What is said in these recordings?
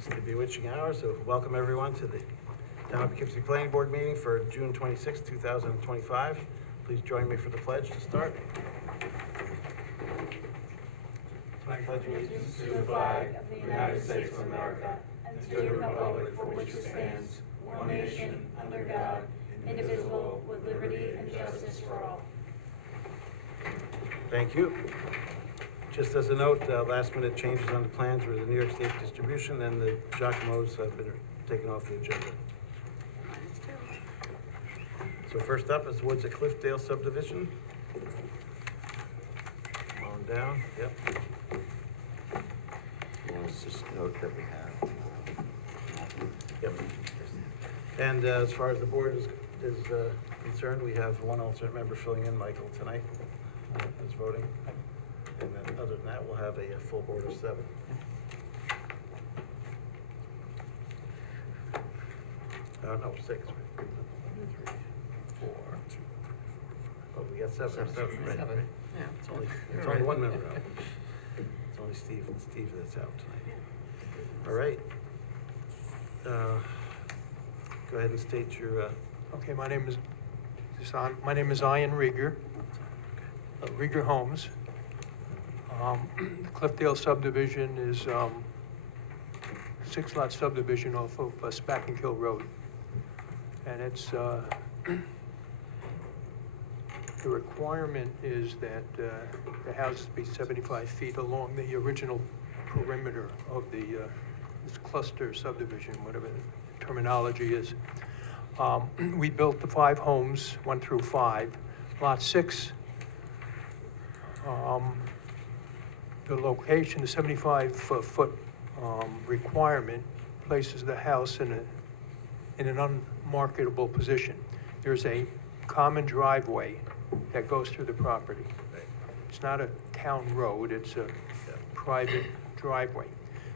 It's the bewitching hour, so welcome everyone to the Town of Poughkeepsie Planning Board meeting for June 26, 2025. Please join me for the pledge to start. I pledge allegiance to the flag of the United States of America and to the republic for which it stands, one nation, under God, indivisible, with liberty and justice for all. Thank you. Just as a note, last minute changes on the plans were the New York State distribution and the Giacomo's have been taken off the agenda. So first up is Woods at Cliffdale subdivision. On down, yep. Let's just note that we have. Yep. And as far as the board is concerned, we have one alternate member filling in, Michael, tonight, is voting. And then other than that, we'll have a full board of 7. No, 6. 1, 2, 3, 4. Oh, we got 7. Right. Yeah. It's only one member out. It's only Steve that's out tonight. All right. Go ahead and state your, Okay, my name is Ian Rieger, Rieger Homes. Cliffdale subdivision is 6-lot subdivision off of Spackenkill Road. And it's, the requirement is that the houses be 75 feet along the original perimeter of the this cluster subdivision, whatever the terminology is. We built the 5 homes, 1 through 5. Lot 6, the location, the 75-foot requirement places the house in an unmarketable position. There's a common driveway that goes through the property. It's not a town road, it's a private driveway.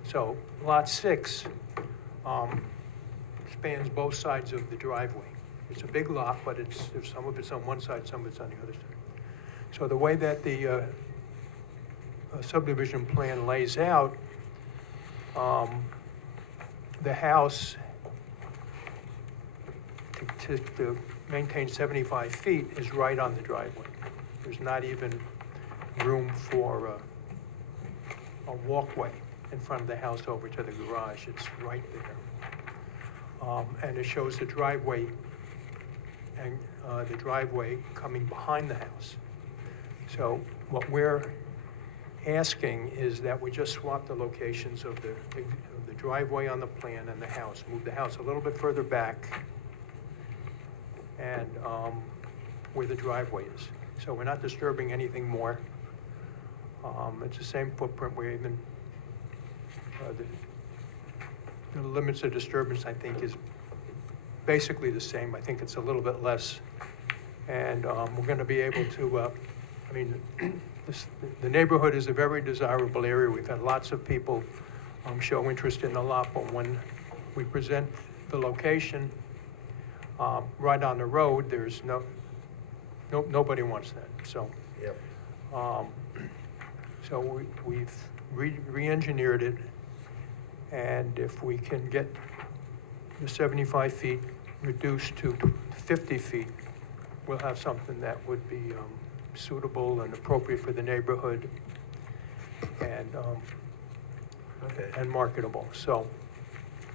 So lot 6 spans both sides of the driveway. It's a big lot, but some of it's on one side, some of it's on the other side. So the way that the subdivision plan lays out, the house to maintain 75 feet is right on the driveway. There's not even room for a walkway in front of the house over to the garage. It's right there. And it shows the driveway and the driveway coming behind the house. So what we're asking is that we just swap the locations of the driveway on the plan and the house, move the house a little bit further back and where the driveway is. So we're not disturbing anything more. It's the same footprint. We're even, the limits of disturbance, I think, is basically the same. I think it's a little bit less. And we're going to be able to, the neighborhood is a very desirable area. We've had lots of people show interest in the lot, but when we present the location right on the road, there's nobody wants that. So, yep. So we've re-engineered it, and if we can get the 75 feet reduced to 50 feet, we'll have something that would be suitable and appropriate for the neighborhood and and marketable. So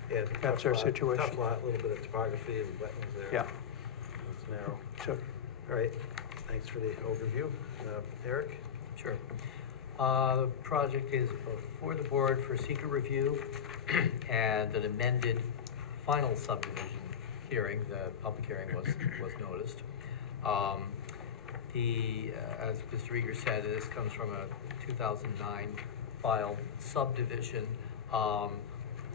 Yeah, that's our situation. Tough lot, a little bit of topography and wetlands there. Yeah. It's narrow. So, All right, thanks for the overview. Eric? Sure. The project is before the board for seeker review and an amended final subdivision hearing. The public hearing was noticed. As Mr. Rieger said, this comes from a 2009 filed subdivision.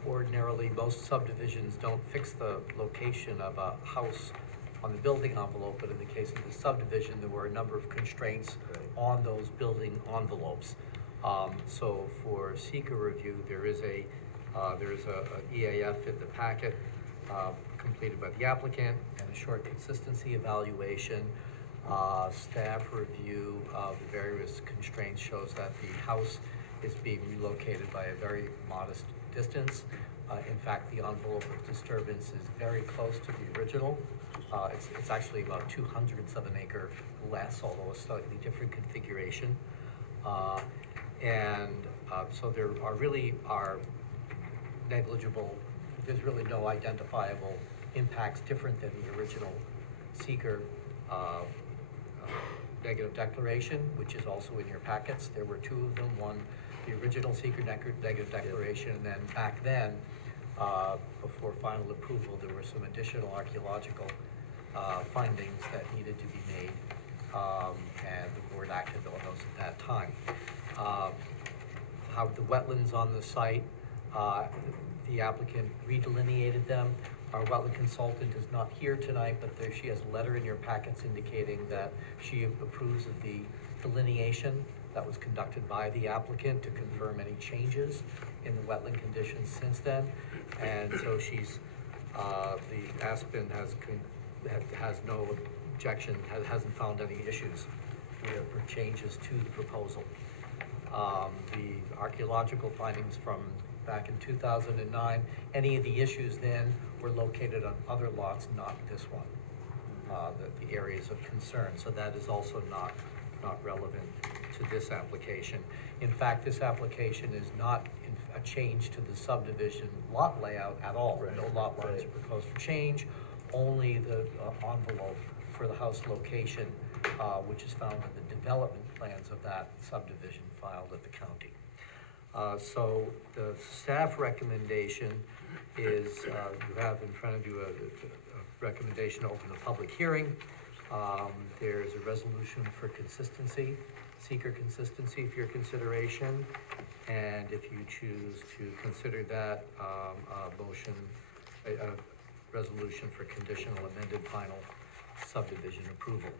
Ordinarily, most subdivisions don't fix the location of a house on the building envelope, but in the case of the subdivision, there were a number of constraints on those building envelopes. So for seeker review, there is a EAF in the packet completed by the applicant and a short consistency evaluation. Staff review of the various constraints shows that the house is being relocated by a very modest distance. In fact, the envelope of disturbance is very close to the original. It's actually about 2/100 of an acre less, although a slightly different configuration. So there are negligible, there's really no identifiable impacts different than the original seeker negative declaration, which is also in your packets. There were two of them, one, the original seeker negative declaration, and then back then, before final approval, there were some additional archaeological findings that needed to be made, and the board acted on those at that time. How the wetlands on the site, the applicant redelineated them. Our wetland consultant is not here tonight, but she has a letter in your packets indicating that she approves of the delineation that was conducted by the applicant to confirm any changes in the wetland conditions since then. And so the Aspen has no objection, hasn't found any issues or changes to the proposal. The archaeological findings from back in 2009, any of the issues then were located on other lots, not this one, the areas of concern. So that is also not relevant to this application. In fact, this application is not a change to the subdivision lot layout at all. Right. No lot lines are proposed to change, only the envelope for the house location, which is found in the development plans of that subdivision filed at the county. So the staff recommendation is, you have in front of you a recommendation to open a public hearing. There's a resolution for consistency, seeker consistency for your consideration. And if you choose to consider that, a resolution for conditional amended final subdivision approval.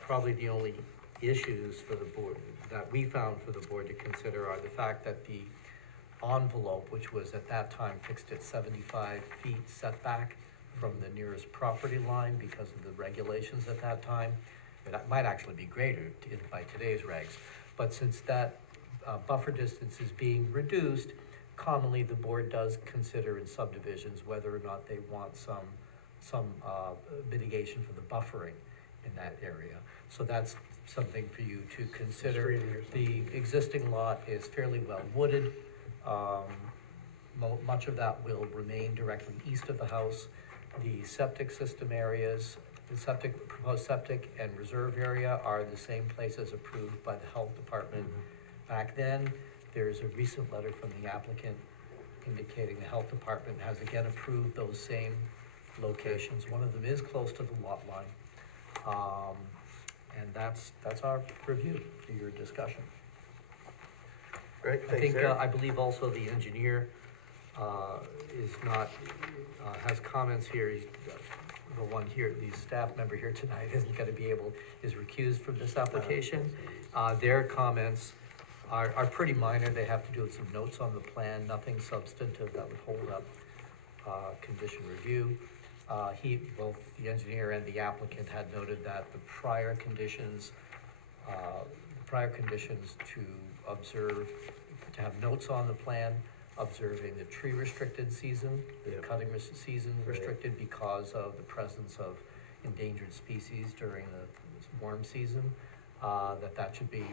Probably the only issues for the board, that we found for the board to consider, are the fact that the envelope, which was at that time fixed at 75 feet setback from the nearest property line because of the regulations at that time, it might actually be greater by today's regs, but since that buffer distance is being reduced, commonly the board does consider in subdivisions whether or not they want some mitigation for the buffering in that area. So that's something for you to consider. The existing lot is fairly well wooded. Much of that will remain directly east of the house. The septic system areas, the proposed septic and reserve area are the same place as approved by the health department back then. There's a recent letter from the applicant indicating the health department has again approved those same locations. One of them is close to the lot line. And that's our review for your discussion. Great, I thanks, think, Eric. I believe also the engineer has comments here. The one here, the staff member here tonight isn't gonna be is recused from this application. Their comments are pretty minor. They have to do with some notes on the plan, nothing substantive that would hold up condition review. Both the engineer and the applicant had noted that the prior conditions to observe, to have notes on the plan, observing the tree restricted season, the Yep. cutting season Right. restricted because of the presence of endangered species during the warm season, that should be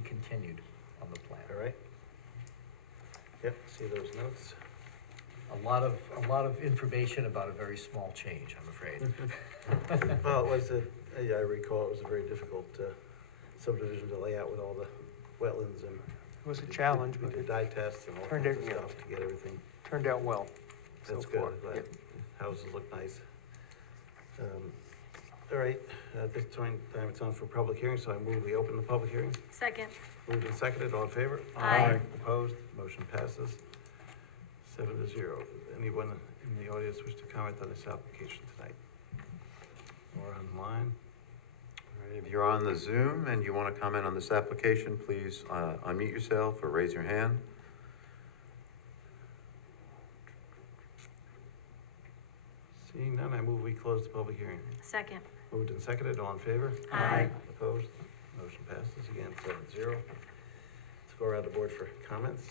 continued on the plan. All right. Yep, see those notes. A lot of information about a very small change, I'm afraid. Well, I recall it was a very difficult subdivision to lay out with all the wetlands and. It was a challenge, We but did it dye tests and all Turned kinds of out- stuff to get everything. turned out well so That's good, far. I'm glad. Yep. Houses look nice. All right, at this time, it's on for public hearing, so I move we open the public hearing. Second. Moved and seconded, all in favor? Aye. Opposed, motion passes 7-0. Anyone in the audience wish to comment on this application tonight? Or online? All right, if you're on the Zoom and you want to comment on this application, please unmute yourself or raise your hand. Seeing none, I move we close the public hearing. Second. Moved and seconded, all in favor? Aye. Opposed, motion passes again, 7-0. Let's go around the board for comments.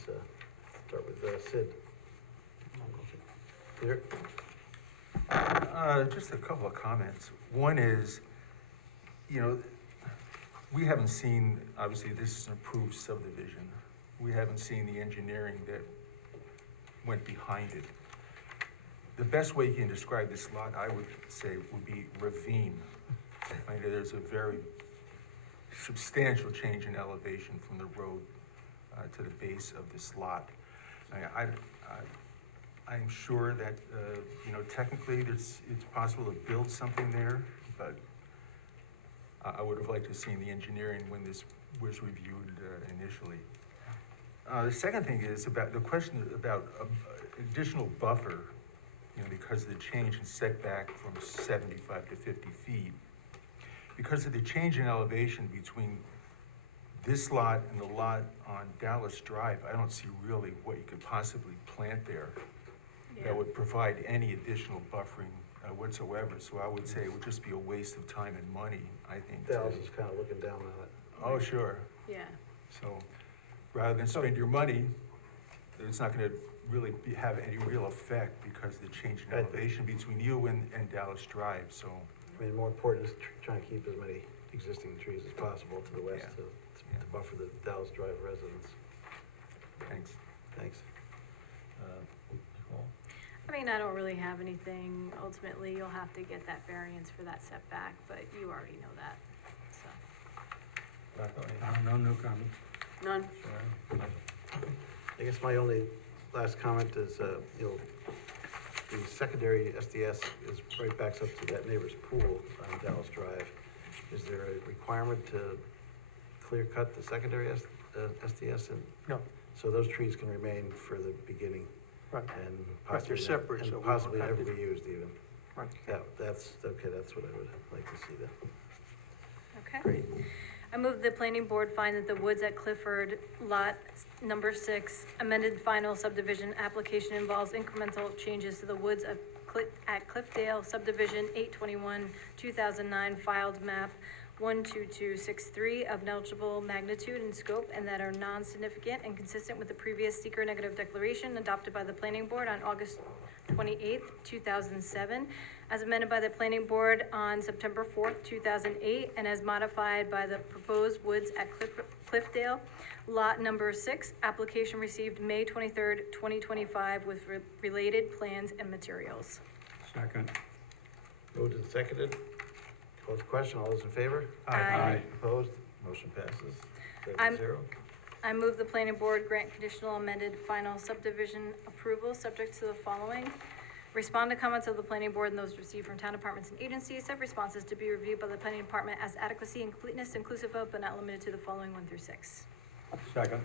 Start with Sid. Peter? Just a couple of comments. One is, we haven't seen, obviously, this is an approved subdivision. We haven't seen the engineering that went behind it. The best way you can describe this lot, I would say, would be ravine. I know there's a very substantial change in elevation from the road to the base of this lot. I'm sure that, technically it's possible to build something there, but I would have liked to have seen the engineering when this was reviewed initially. The second thing is about the question about additional buffer, because of the change in setback from 75 to 50 feet. Because of the change in elevation between this lot and the lot on Dallas Drive, I don't see really what you could possibly plant there that would provide any additional buffering whatsoever. So I would say it would just be a waste of time and money, I think. Dallas is kind of looking down on it. Oh, sure. Yeah. So rather than spend your money, it's not gonna really have any real effect because of the change in Right. elevation between you and Dallas Drive, so. I mean, more important is trying to keep as many existing trees as possible to the west Yeah. to Yeah. buffer the Dallas Drive residents. Thanks. Thanks. Nicole? I mean, I don't really have anything. Ultimately, you'll have to get that variance for that setback, but you already know that, so. Rocco, any- No comment. None. I guess my only last comment is, the secondary SDS is right backs up to that neighbor's pool on Dallas Drive. Is there a requirement to clear cut the secondary SDS? And No, so those trees can remain for the beginning right, and Right, possibly, they're separate, so and we possibly won't have never to- be used even. right. That's, okay, that's what I would like to see then. Okay. Great. I move the planning board find that the Woods at Clifford Lot Number 6 amended final subdivision application involves incremental changes to the Woods at Cliffdale subdivision 821, 2009 filed map 12263 of negligible magnitude and scope and that are non-significant and consistent with the previous seeker negative declaration adopted by the planning board on August 28th, 2007, as amended by the planning board on September 4th, 2008, and as modified by the proposed Woods at Cliffdale, lot number 6, application received May 23rd, 2025, with related plans and materials. Second. Moved and seconded. Call the question. All those in favor? Aye. Opposed? Motion passes. I'm- 7-0. I move the planning board grant conditional amended final subdivision approval, subject to the following. Respond to comments of the planning board and those received from town departments and agencies. Have responses to be reviewed by the planning department as adequacy and completeness inclusive of, but not limited to, the following 1 through 6. Second.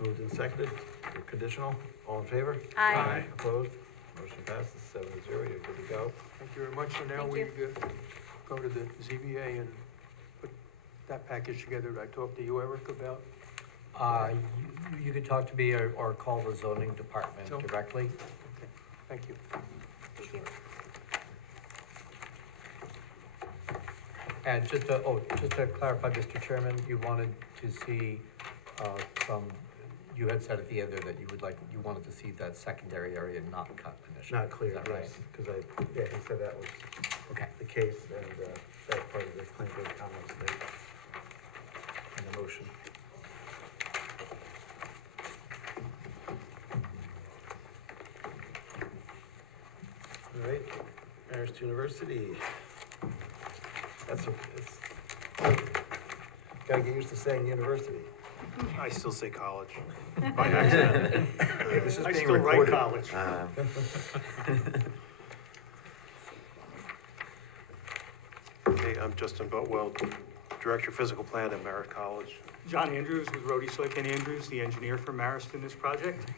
Moved and seconded. Your conditional. All in favor? Aye. Opposed? Motion passes. 7-0. You're good to go. Thank you very much. So now Thank we you. go to the ZBA and put that package together that I talked to you, Eric, about. You could talk to me or call the zoning department Sure. directly. Okay, thank you. Thank you. And just to clarify, Mr. Chairman, you wanted to see, you had said at the end there that you wanted to see that secondary area not cut initially. Not clear, Is that right? yes, because he said that was Okay. the case, and that was part of the planning board comments made in the motion. All right, Marist University. Gotta get used to saying university. I still say college. Hey, this is I being still write recorded. college. Hey, I'm Justin Boatwell, Director of Physical Plant at Merritt College. John Andrews with Rhodey Slick and Andrews, the engineer for Marist in this project.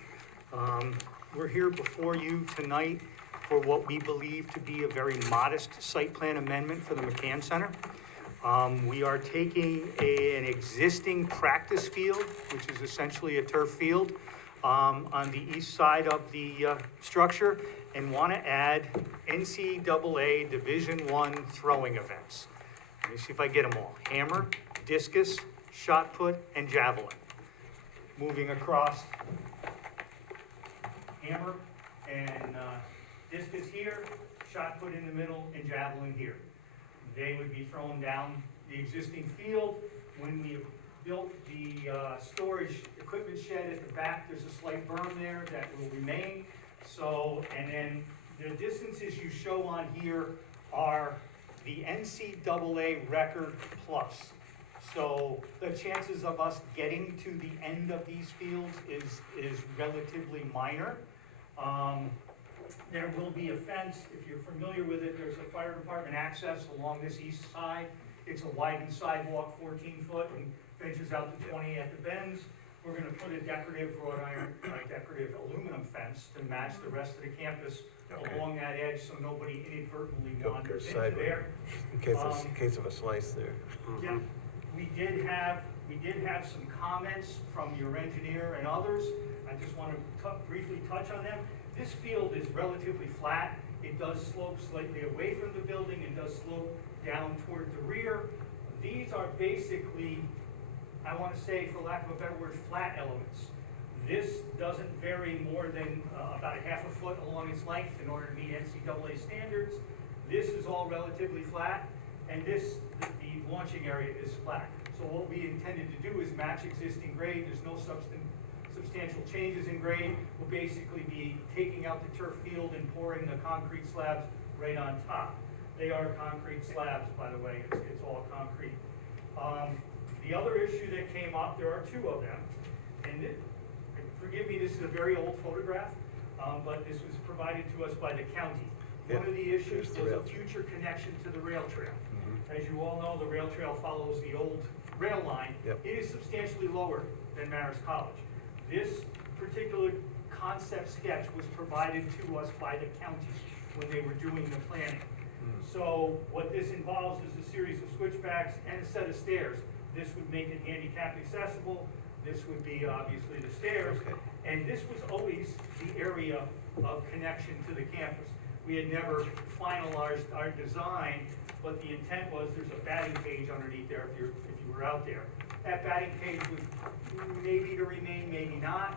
We're here before you tonight for what we believe to be a very modest site plan amendment for the McCann Center. We are taking an existing practice field, which is essentially a turf field, on the east side of the structure, and want to add NCAA Division I throwing events. Let me see if I get them all. Hammer, discus, shot put, and javelin. Moving across, hammer and disc is here, shot put in the middle, and javelin here. They would be thrown down the existing field. When we built the storage equipment shed at the back, there's a slight berm there that will remain. So, and then the distances you show on here are the NCAA record plus. So the chances of us getting to the end of these fields is relatively minor. There will be a fence, if you're familiar with it, there's a fire department access along this east side. It's a widened sidewalk, 14 foot, and finishes out to 20 at the bends. We're gonna put a decorative wrought iron, decorative aluminum fence to match the rest of the campus Okay. along that edge, so nobody inadvertently Go wanders into sideways. there. In case of a slice there. Yeah, we did have some comments from your engineer and others. I just want to briefly touch on them. This field is relatively flat. It does slope slightly away from the building. It does slope down toward the rear. These are basically, I want to say, for lack of a better word, flat elements. This doesn't vary more than about a half a foot along its length in order to meet NCAA standards. This is all relatively flat, and the launching area is flat. So what we intended to do is match existing grade. There's no substantial changes in grade. We'll basically be taking out the turf field and pouring the concrete slabs right on top. They are concrete slabs, by the way. It's all concrete. The other issue that came up, there are two of them, and forgive me, this is a very old photograph, but this was provided to us by the county. Yeah, One of the issues here's the was rail a trail. future connection to the rail trail. Mhm. As you all know, the rail trail follows the old rail line. Yep. It is substantially lower than Marist College. This particular concept sketch was provided to us by the county when they were doing the planning. So what this involves is a series of switchbacks and a set of stairs. This would make it handicap accessible. This would be obviously the stairs. Okay. And this was always the area of connection to the campus. We had never finalized our design, but the intent was there's a batting cage underneath there if you were out there. That batting cage was maybe to remain, maybe not,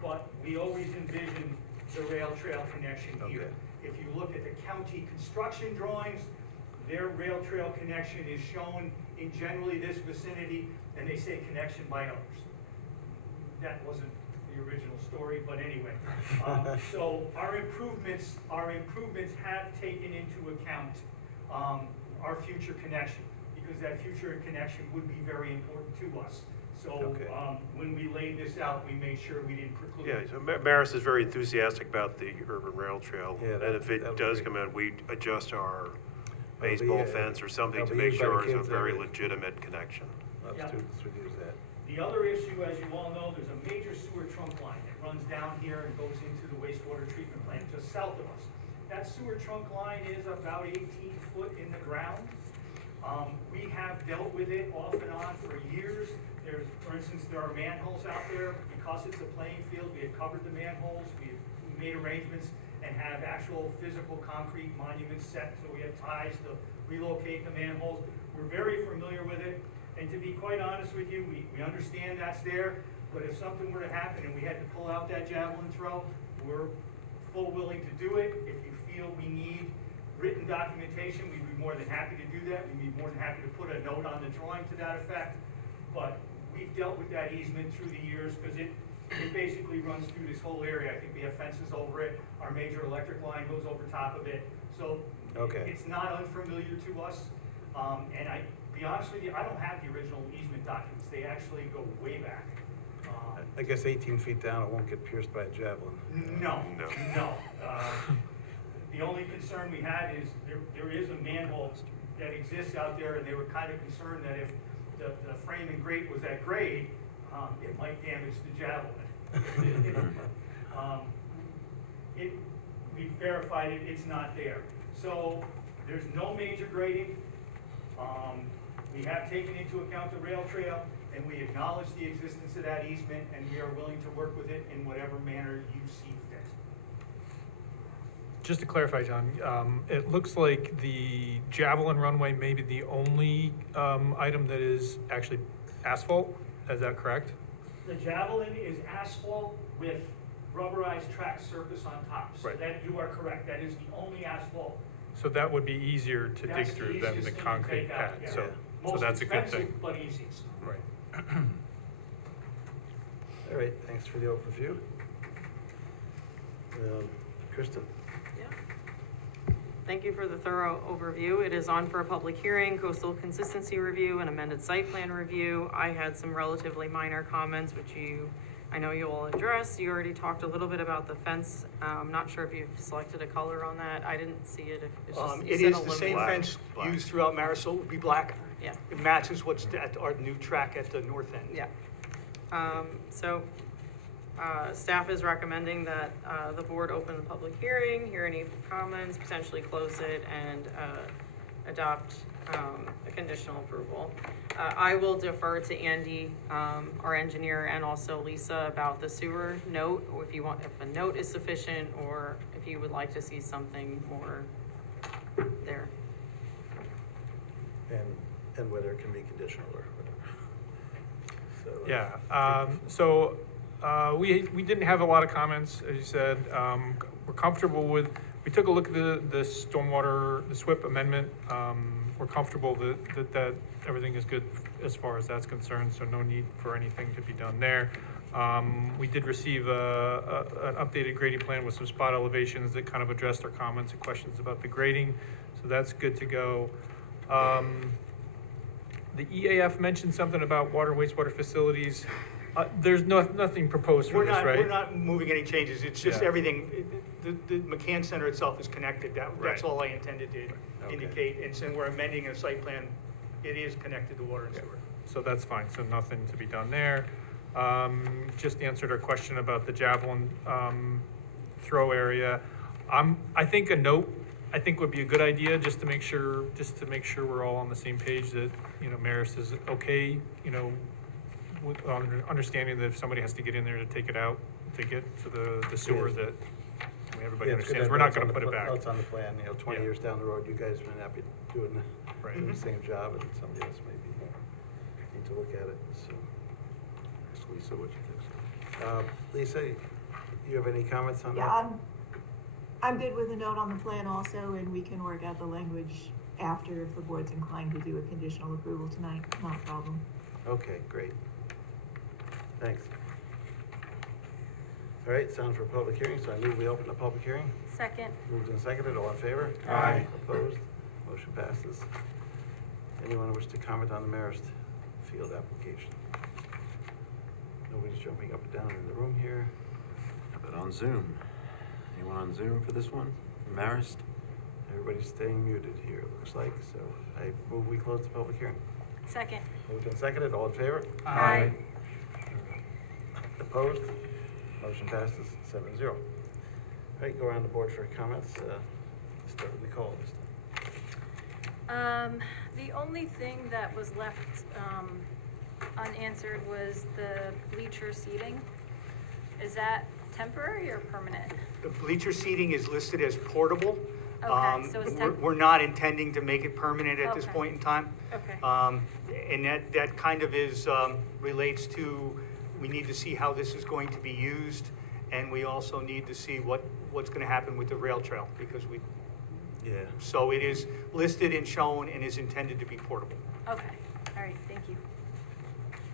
but we always envisioned the rail trail connection here. Okay. If you look at the county construction drawings, their rail trail connection is shown in generally this vicinity, and they say connection by others. That wasn't the original story, but anyway. So our improvements have taken into account our future connection, because that future connection would be very important to us. So Okay. when we laid this out, we made sure we didn't preclude. Yeah, so Marist is very enthusiastic about the urban rail trail. Yeah, And if that'll it does be- come out, we adjust our That'll be, baseball fence or something to that'll be make used by the sure it's a kids very every- legitimate connection. Yeah. Students would use that. The other issue, as you all know, there's a major sewer trunk line that runs down here and goes into the wastewater treatment plant just south of us. That sewer trunk line is about 18 foot in the ground. We have dealt with it off and on for years. For instance, there are manholes out there. Because it's a playing field, we have covered the manholes. We've made arrangements and have actual physical concrete monuments set, so we have ties to relocate the manholes. We're very familiar with it. And to be quite honest with you, we understand that's there, but if something were to happen and we had to pull out that javelin throw, we're full willing to do it. If you feel we need written documentation, we'd be more than happy to do that. We'd be more than happy to put a note on the drawing to that effect. But we've dealt with that easement through the years, because it basically runs through this whole area. I think we have fences over it. Our major electric line goes over top of it. So Okay. it's not unfamiliar to us. And be honest with you, I don't have the original easement documents. They actually go way back. I guess 18 feet down, it won't get pierced by a javelin. No. No. The only concern we had is there is a manhole that exists out there, and they were kind of concerned that if the frame and grate was at grade, it might damage the javelin. We verified it, it's not there. So there's no major grading. We have taken into account the rail trail, and we acknowledge the existence of that easement, and we are willing to work with it in whatever manner you see fit. Just to clarify, John, it looks like the Javelin runway may be the only item that is actually asphalt. Is that correct? The javelin is asphalt with rubberized track surface on top. So Right. that, you are correct, that is the only asphalt. So that would be easier to dig That's the through than easiest the thing to concrete take out, pad, yeah. so Most that's a good thing. expensive, but easiest. Right. All right, thanks for the overview. Kristen? Thank you for the thorough overview. It is on for a public hearing, coastal consistency review, and amended site plan review. I had some relatively minor comments, which I know you all addressed. You already talked a little bit about the fence. I'm not sure if you've selected a color on that. I didn't see it. It's just, you It said is the aluminum. same fence used throughout Marisol, it would be black. Yeah. It matches what's at our new track at the north end. Yeah. Staff is recommending that, the board open the public hearing, hear any comments, potentially close it, and, adopt, a conditional approval. I will defer to Andy, our engineer, and also Lisa about the sewer note, or if a note is sufficient, or if you would like to see something more there. And whether it can be conditional or whatever. So, Yeah, we didn't have a lot of comments, as you said. We're comfortable with, we took a look at the stormwater, the SWIP amendment. We're comfortable that everything is good as far as that's concerned, so no need for anything to be done there. We did receive an updated grading plan with some spot elevations that kind of addressed our comments and questions about the grading, so that's good to go. The EAF mentioned something about water and wastewater facilities. There's nothing proposed for this, right? We're not moving any changes, it's just Yeah. everything, the McCann Center itself is connected, that's Right. all I intended to Okay. indicate, and since we're amending a site plan, it is connected to water and Yeah. sewer. So that's fine, so nothing to be done there. Just answered our question about the javelin, throw area. I think a note, would be a good idea, just to make sure we're all on the same page that, Marist is okay, with understanding that if somebody has to get in there to take it out, to get to the sewer, Yes. that everybody Yeah, it's good understands, that we're not it's on gonna the put it pla- back. It's on the plan, 20 Yeah. years down the road, you guys have been happy doing Right. the same job, and somebody else maybe need to look at it, so. Ask Lisa what you think. Lisa, you have any comments on that? Yeah, I'm good with the note on the plan also, and we can work out the language after if the board's inclined to do a conditional approval tonight, not a problem. Okay, great. Thanks. All right, sound for a public hearing, so I move we open the public hearing. Second. Moved and seconded, all in favor? Aye. Opposed? Motion passes. Anyone wish to comment on the Marist Field application? Nobody's jumping up and down in the room here. How about on Zoom? Anyone on Zoom for this one? Marist? Everybody's staying muted here, it looks like, so I move we close the public hearing. Second. Moved and seconded, all in favor? Aye. Opposed? Motion passes 7-0. All right, go around the board for comments. Start with Nicole this time. The only thing that was left, unanswered was the bleacher seating. Is that temporary or permanent? The bleacher seating is listed as portable. Okay, so it's We're not intending to make it permanent at this Okay. point in time. Okay. And that kind of is, relates to, we need to see how this is going to be used, and we also need to see what's gonna happen with the rail trail, because Yeah. so it is listed and shown and is intended to be portable. Okay, all right, thank you.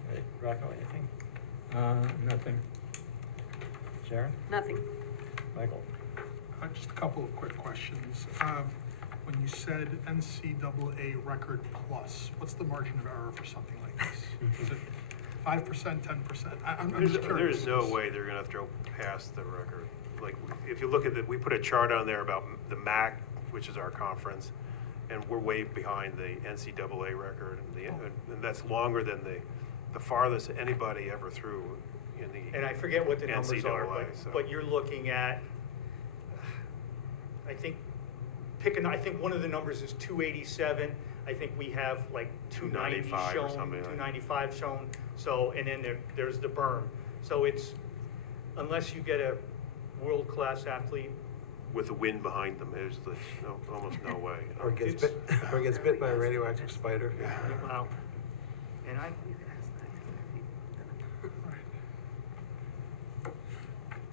All right, Rocco, anything? Nothing. Sharon? Nothing. Michael? Just a couple of quick questions. When you said NCAA record plus, what's the margin of error for something like this? Is it 5%, 10%? I'm just curious. There's no way they're gonna throw past the record. Like, if you look at it, we put a chart on there about the MAC, which is our conference, and we're way behind the NCAA record, and that's longer than the farthest anybody ever threw in the. And I forget what the numbers are, NCAA, so. but you're looking at, I think one of the numbers is 287. I think we have like 290 295 or shown, something like that. 295 shown. So, and then there's the berm. So it's, unless you get a world-class athlete, With the wind behind them, there's almost no way. Or gets bit by a radioactive spider? wow. And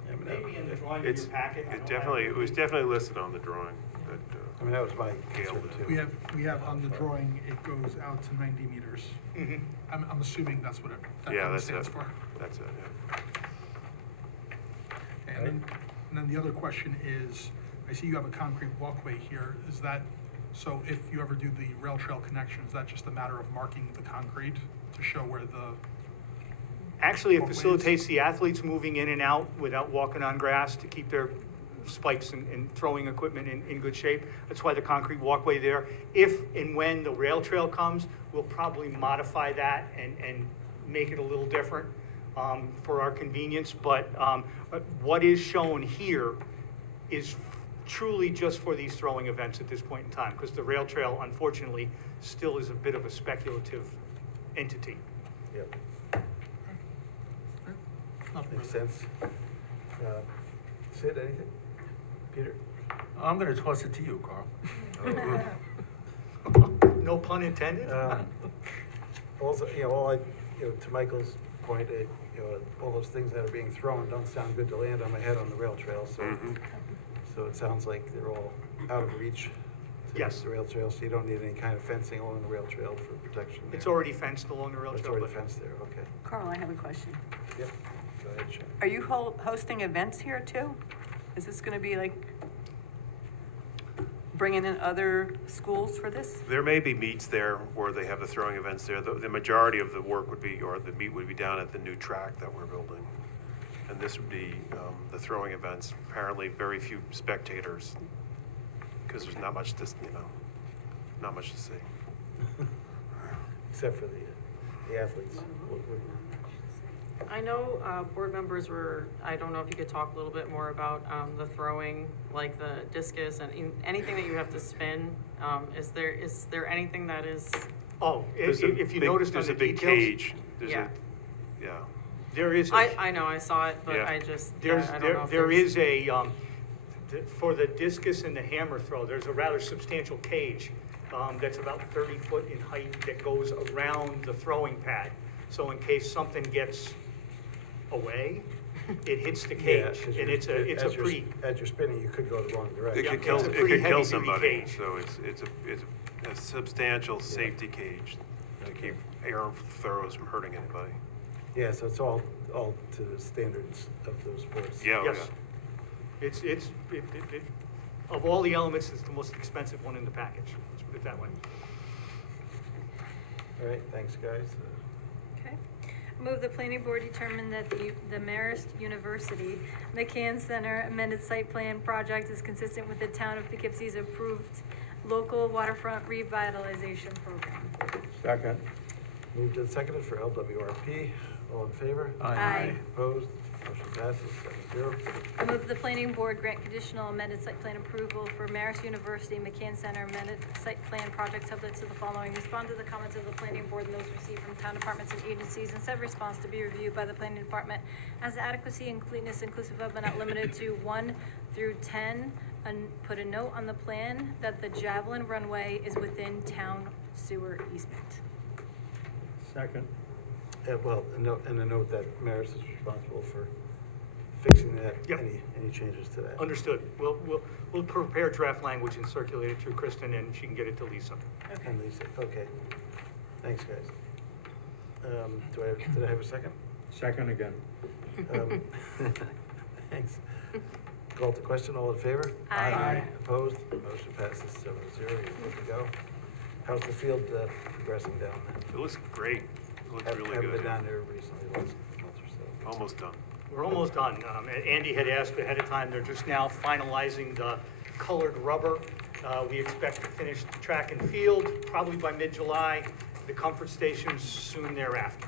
M&Ms. the drawing in It's, your packet. I it don't definitely, have it was definitely listed on the drawing that, I mean, that was my concern Scaled too. We have on the drawing, it goes out to 90 meters. Mhm. I'm assuming that's what that yeah, number that's stands it. for. That's it, yeah. And then the other question is, I see you have a concrete walkway here. Is that, so if you ever do the rail trail connection, is that just a matter of marking the concrete to show where the, Actually, it Walkways. facilitates the athletes moving in and out without walking on grass to keep their spikes and throwing equipment in good shape. That's why the concrete walkway there. If and when the rail trail comes, we'll probably modify that and make it a little different for our convenience. But what is shown here is truly just for these throwing events at this point in time, because the rail trail, unfortunately, still is a bit of a speculative entity. Yep, nothing makes really. sense. Sid, anything? Peter? I'm gonna toss it to you, Carl. No pun intended? Also, to Michael's point, all those things that are being thrown don't sound good to land on my head on the rail trail, so. So it sounds like they're all out of reach to Yes. the rail trail, so you don't need any kind of fencing along the rail trail for protection there. It's already fenced along the rail It's trail. already but- fenced there, okay. Carl, I have a question. Yep, go ahead, Sharon. Are you hosting events here too? Is this gonna be like bringing in other schools for this? There may be meets there where they have the throwing events there. The majority of the work would be, or the meet would be down at the new track that we're building. And this would be the throwing events. Apparently, very few spectators, because there's not much to, not much to see. Except for the athletes. I know, board members were, I don't know if you could talk a little bit more about, the throwing, like the discus and anything that you have to spin. Is there anything that is, Oh, There's a if you big- noticed on there's the a big details, cage. There's Yeah. Yeah. there is, I know, I saw it, but Yeah. I just, there's, I don't know if there there's. is for the discus and the hammer throw, there's a rather substantial cage that's about 30 foot in height that goes around the throwing pad. So in case something gets away, it hits the Yeah, cage, 'cause and it's a as you're- pretty, As you're spinning, you could go the wrong It direction. Yeah, could it's kill, a it pretty could kill heavy-duty somebody, cage. so it's a substantial safety cage to keep air throws from hurting anybody. Yeah, so it's all to the standards of those sports. Yeah, oh, yes. Of all the elements, it's the most expensive one in the package, let's put it that way. All right, thanks, guys. Okay. Move the planning board determine that the Marist University McCann Center amended site plan project is consistent with the town of Poughkeepsie's approved local waterfront revitalization program. Second. Moved and seconded for LWRP. All in favor? Aye. Opposed? Motion passes 7-0. I move the planning board grant conditional amended site plan approval for Marist University McCann Center amended site plan project subject to the following. Respond to the comments of the planning board and those received from town departments and agencies, and said response to be reviewed by the planning department as adequacy and completeness inclusive of but not limited to 1 through 10. And put a note on the plan that the Javelin runway is within town sewer easement. Second. Well, and a note that Marist is responsible for fixing that, Yep. any changes to that. We'll prepare draft language and circulate it through Kristen, and she can get it to Lisa. And Lisa, okay. Thanks, guys. Did I have a second? Second again. Thanks. Call to question, all in favor? Aye. Opposed? Motion passes 7-0. You're good to go. How's the field progressing down there? It looks great. It looks really Haven't been good. down there recently, the last month or so. Almost done. We're almost done. Andy had asked ahead of time, they're just now finalizing the colored rubber. We expect to finish the track and field probably by mid-July, the comfort stations soon thereafter.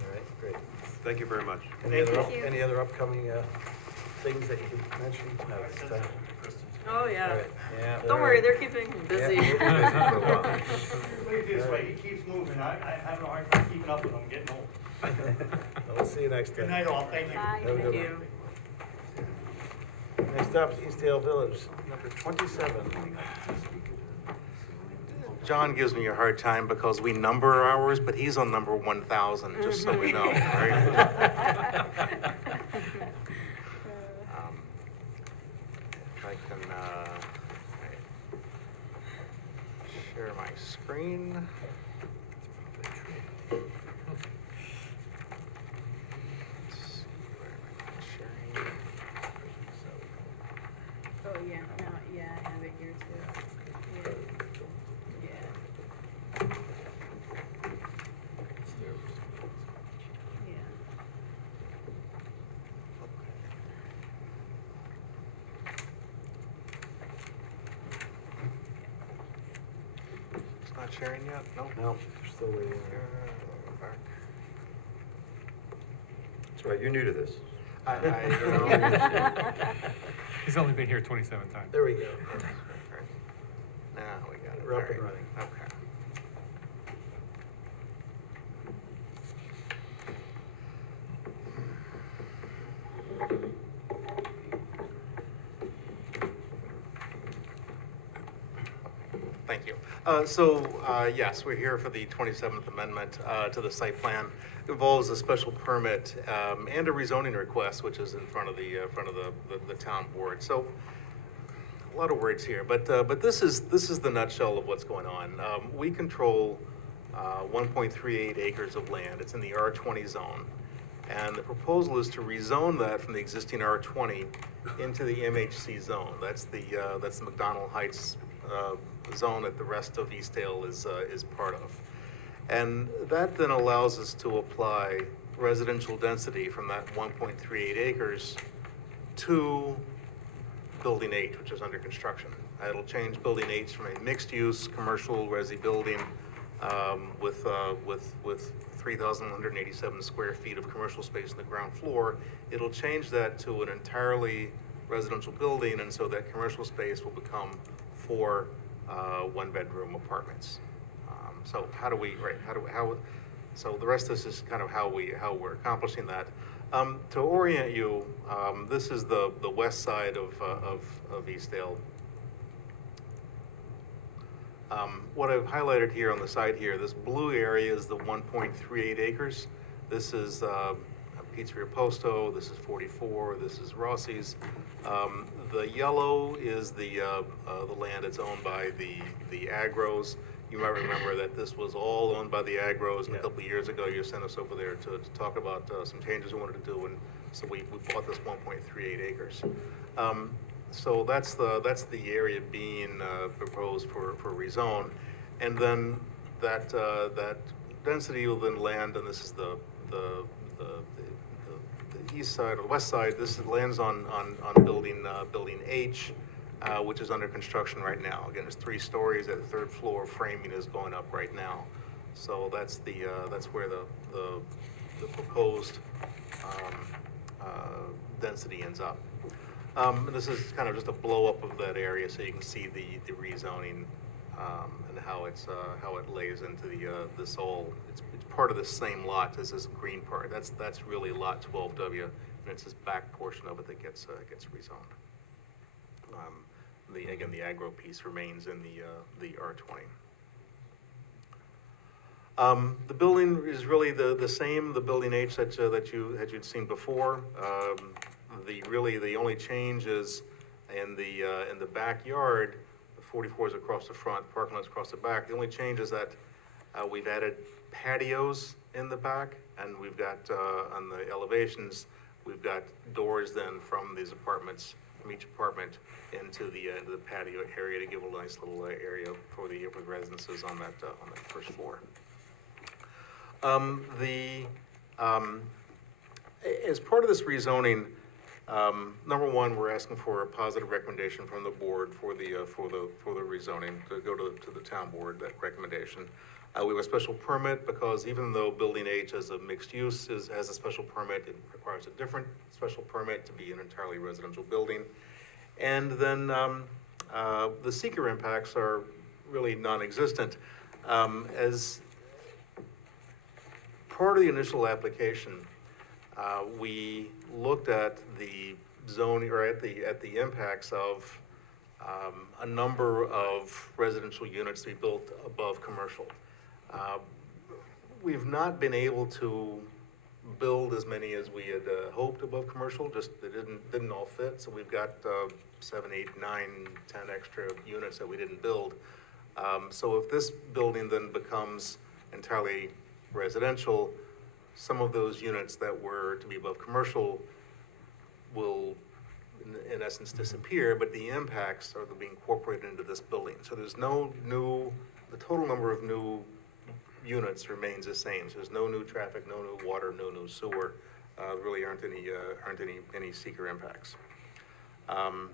All right, great. Thank you very much. Thank you. Any other upcoming things that you can mention? No, it's time. Oh, All yeah. right. Yeah. Don't worry, they're keeping me busy. Yeah, we'll be busy for a while. Look at this way, he keeps moving. I'm having a hard time keeping up with him, getting old. We'll see you next time. Good night, all. Thank you. Bye. Have a Thank good you. one. Next up is Eastdale Village, number 27. John gives me a hard time because we number ours, but he's on number 1,000, just so we know, right? share my screen. Let's see, where am I not sharing? Oh, yeah, no, yeah, I have it here too. Yeah. Yeah. It's not sharing yet? Nope. No, we're still waiting. Back. That's right, you're new to this. You know. He's only been here 27 times. There we go. Now we got it. We're up and All right. running. Okay. Thank you. Yes, we're here for the 27th Amendment to the site plan. It involves a special permit and a rezoning request, which is in front of the town board. So, a lot of words here, but this is the nutshell of what's going on. We control 1.38 acres of land. It's in the R20 zone. And the proposal is to rezone that from the existing R20 into the MHC zone. That's the McDonald Heights zone that the rest of Eastdale is part of. And that then allows us to apply residential density from that 1.38 acres to Building H, which is under construction. It'll change Building H from a mixed-use commercial resi building with 3,187 square feet of commercial space on the ground floor. It'll change that to an entirely residential building, and so that commercial space will become 4 one-bedroom apartments. So so the rest of this is kind of how we're accomplishing that. To orient you, this is the west side of Eastdale. What I've highlighted here on the side here, this blue area is the 1.38 acres. This is Pizzeria Posto, this is 44, this is Rossi's. The yellow is the land that's owned by the Agros. You might remember that this was all owned by the Agros, and a couple of years ago, you sent us over there to talk about some changes we wanted to do, and so we bought this 1.38 acres. So that's the area being proposed for rezone, and then that density will then land, and this is the east side or west side. This lands on building H, which is under construction right now. Again, it's 3 stories. At the 3rd floor, framing is going up right now. So that's where the proposed density ends up. And this is kind of just a blow up of that area, so you can see the rezoning and how it lays into this whole. It's part of the same lot as this green part. That's really lot 12W, and it's this back portion of it that gets rezoned. The agro piece remains in the R20. The building is really the same, the Building H that you'd seen before. The only change is in the backyard. The 44 is across the front, parking lot's across the back. The only change is that we've added patios in the back, and we've got on the elevations, we've got doors then from these apartments, from each apartment into the patio area to give a nice little area for the residences on that 1st floor. As part of this rezoning, number one, we're asking for a positive recommendation from the board for the rezoning to go to the town board. That recommendation. We have a special permit because even though Building H as a mixed use has a special permit, it requires a different special permit to be an entirely residential building. And then the seeker impacts are really non-existent. As part of the initial application, we looked at the zoning, or at the impacts of a number of residential units to be built above commercial. We've not been able to build as many as we had hoped above commercial. Just they didn't all fit. So we've got 7, 8, 9, 10 extra units that we didn't build. So if this building then becomes entirely residential, some of those units that were to be above commercial will, in essence, disappear, but the impacts are being incorporated into this building. So there's no new, the total number of new units remains the same. So there's no new traffic, no new water, no new sewer. Really aren't any seeker impacts. And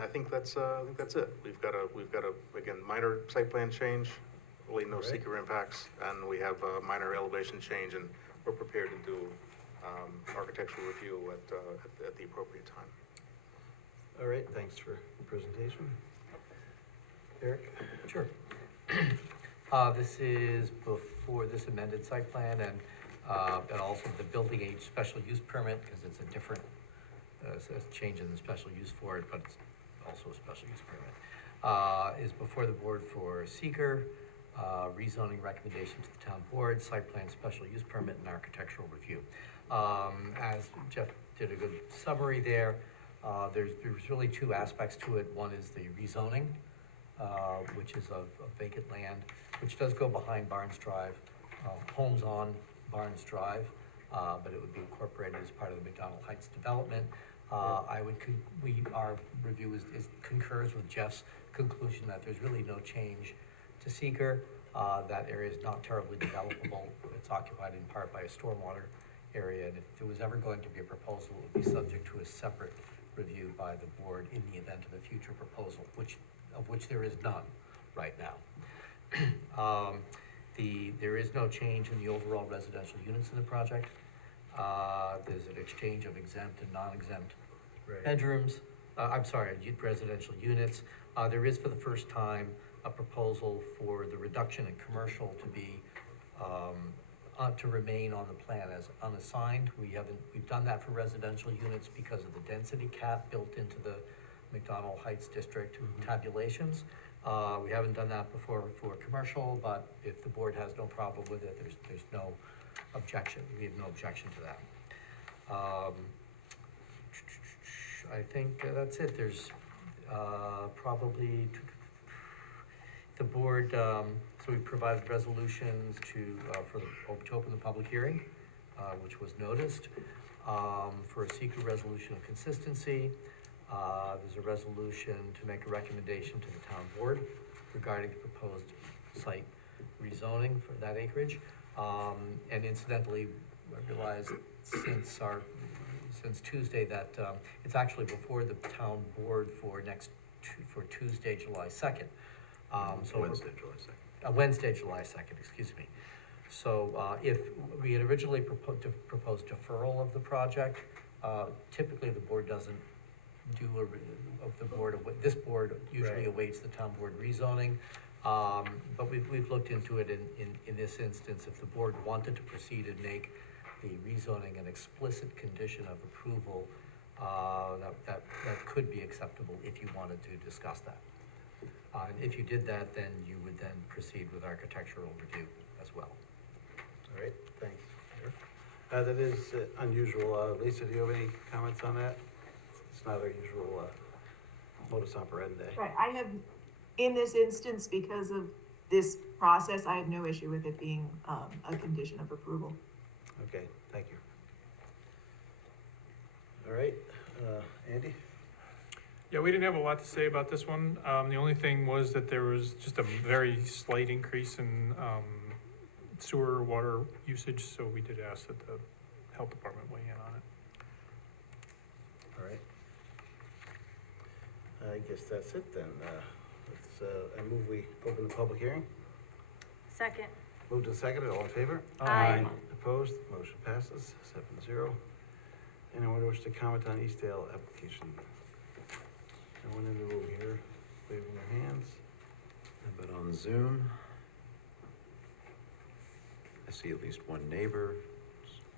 I think that's it. We've got a, again, minor site plan change, really no All right. seeker impacts, and we have a minor elevation change, and we're prepared to do architectural review at the appropriate time. All right, thanks for the presentation. Eric? Sure. This is before this amended site plan and also the building age special use permit, because it's a different, it's a change in the special use for it, but it's also a special use permit. Is before the board for seeker, rezoning recommendation to the town board, site plan special use permit, and architectural review. As Jeff did a good summary there, there's really two aspects to it. One is the rezoning, which is of vacant land, which does go behind Barnes Drive, homes on Barnes Drive, but it would be incorporated as part of the McDonald Heights development. Our review concurs with Jeff's conclusion that there's really no change to seeker. That area is not terribly developable. It's occupied in part by a stormwater area, and if there was ever going to be a proposal, it would be subject to a separate review by the board in the event of a future proposal, of which there is none right now. There is no change in the overall residential units in the project. There's an exchange of exempt and non-exempt bedrooms, residential units. There is, for the first time, a proposal for the reduction in commercial to be, to remain on the plan as unassigned. We've done that for residential units because of the density cap built into the McDonald Heights District tabulations. We haven't done that before for commercial, but if the board has no problem with it, there's no objection. We have no objection to that. I think that's it. There's probably the board, so we provided resolutions to open the public hearing, which was noticed, for a seeker resolution of consistency. There's a resolution to make a recommendation to the town board regarding the proposed site rezoning for that acreage. And incidentally, I realized since Tuesday that it's actually before the town board for Tuesday, July 2nd. Wednesday, July 2nd. Wednesday, July 2nd, excuse me. So if we had originally proposed deferral of the project, typically the board doesn't do this board usually awaits the town board rezoning. But we've looked into it in this instance. If the board wanted to proceed and make the rezoning an explicit condition of approval, that could be acceptable if you wanted to discuss that. And if you did that, then you would then proceed with architectural review as well. All right, thanks. That is unusual. Lisa, do you have any comments on that? It's not our usual modus operandi. Right, I have, in this instance, because of this process, I have no issue with it being a condition of approval. Okay, thank you. All right, Andy? Yeah, we didn't have a lot to say about this one. The only thing was that there was just a very slight increase in sewer water usage, so we did ask that the health department weigh in on it. All right. I guess that's it then. I move we open the public hearing. Second. Moved and seconded, all in favor? Aye. Opposed, motion passes 7-0. Anyone wish to comment on Eastdale application? No one in the room here waving their hands. How about on Zoom? I see at least one neighbor.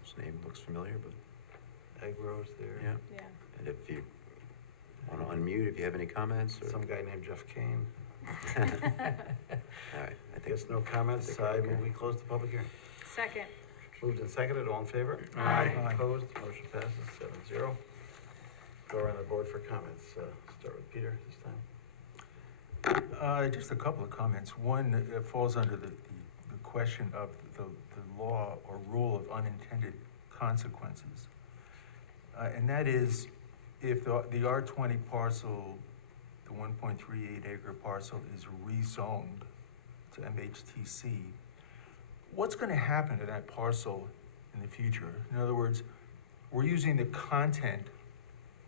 His name looks familiar, but Egg Rose there. yeah. Yeah. And if you want to unmute, if you have any comments or. Some guy named Jeff Kane. All right, I I think. guess no comments. I think I we're move okay. we close the public hearing. Second. Moved and seconded, all in favor? Aye. Opposed, motion passes 7-0. Go around the board for comments. Start with Peter this time. Just a couple of comments. One falls under the question of the law or rule of unintended consequences. And that is, if the R20 parcel, the 1.38 acre parcel is rezoned to MHTC, what's gonna happen to that parcel in the future? In other words, we're using the content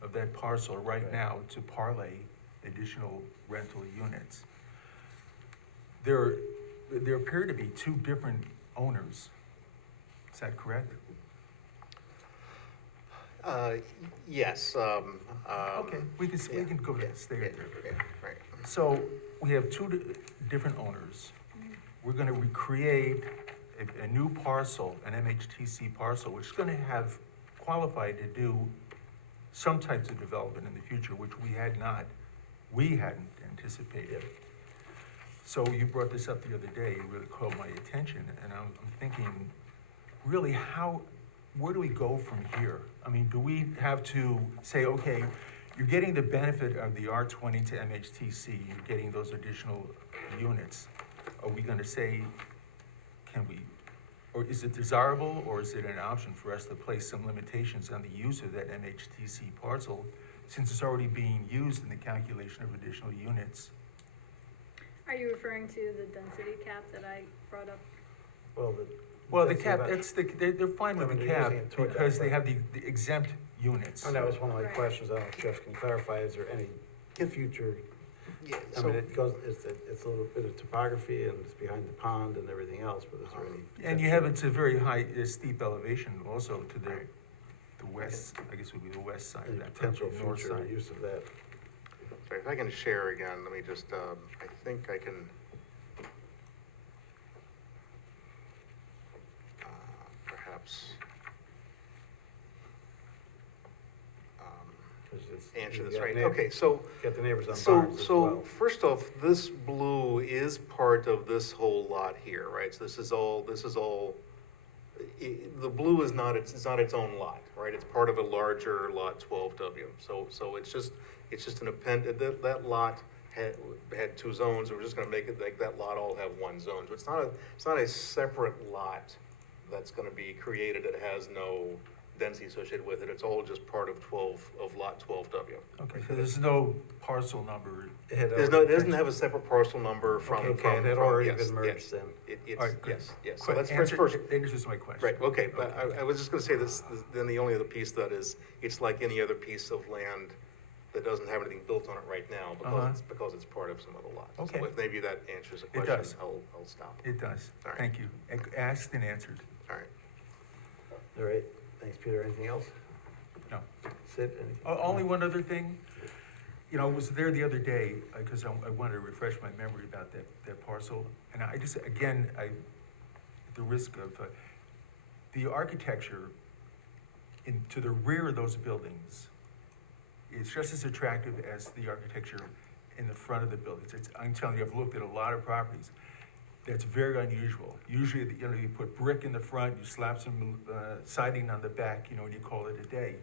of that parcel right now to parlay additional rental units. There appear to be two different owners. Is that correct? Yes. Okay, we can go there, stay right there. Yeah, right. So we have two different owners. We're gonna recreate a new parcel, an MHTC parcel, which is gonna have qualified to do some types of development in the future, which we hadn't anticipated. So you brought this up the other day, it really caught my attention, and I'm thinking, really, where do we go from here? I mean, do we have to say, okay, you're getting the benefit of the R20 to MHTC, you're getting those additional units. Are we gonna say, or is it desirable, or is it an option for us to place some limitations on the use of that MHTC parcel, since it's already being used in the calculation of additional units? Are you referring to the density cap that I brought up? Well, the cap, they're fine with I mean, the they're cap, using it toward that, because they but- have the exempt units. And that was one of my Right. questions, I don't know if Jeff can clarify, is there any future, Yeah, I so, mean, it's a little bit of topography and it's behind the pond and everything else, but is there any? And you have, it's a very high, steep elevation also to the west, I guess would be the west side of Any that. potential property, north future side. use of that? sorry, if I can share again, let me just, I think I can. Perhaps. Answer this right. Okay, so. Got the neighbors on So, Barnes as so well. first off, this blue is part of this whole lot here, right? So this is all, the blue is not, it's not its own lot, right? It's part of a larger lot 12W. So it's just an that lot had two zones, and we're just gonna make it like that lot all have one zone. So it's not a separate lot that's gonna be created that has no density associated with it. It's all just part of lot 12W. Okay, so there's no parcel number. It doesn't have a separate parcel number from. Okay, it had already been merged then. It's, All right, good. yes. So that's Answer- first. Answers my question. Right, okay, but I was just gonna say this, then the only other piece that is, it's like any other piece of land that doesn't have anything built on it right now, because it's part of some other lot. Okay. So if maybe that answers the It question, does. I'll stop. It does. All right. Thank you. Asked and answered. All right. All right, thanks, Peter. Anything else? No. Sid, anything? Only one other thing. You know, I was there the other day, because I wanted to refresh my memory about that parcel. And I just, again, at the risk of, the architecture to the rear of those buildings is just as attractive as the architecture in the front of the buildings. I'm telling you, I've looked at a lot of properties. That's very unusual. Usually, you put brick in the front, you slap some siding on the back, and you call it a day.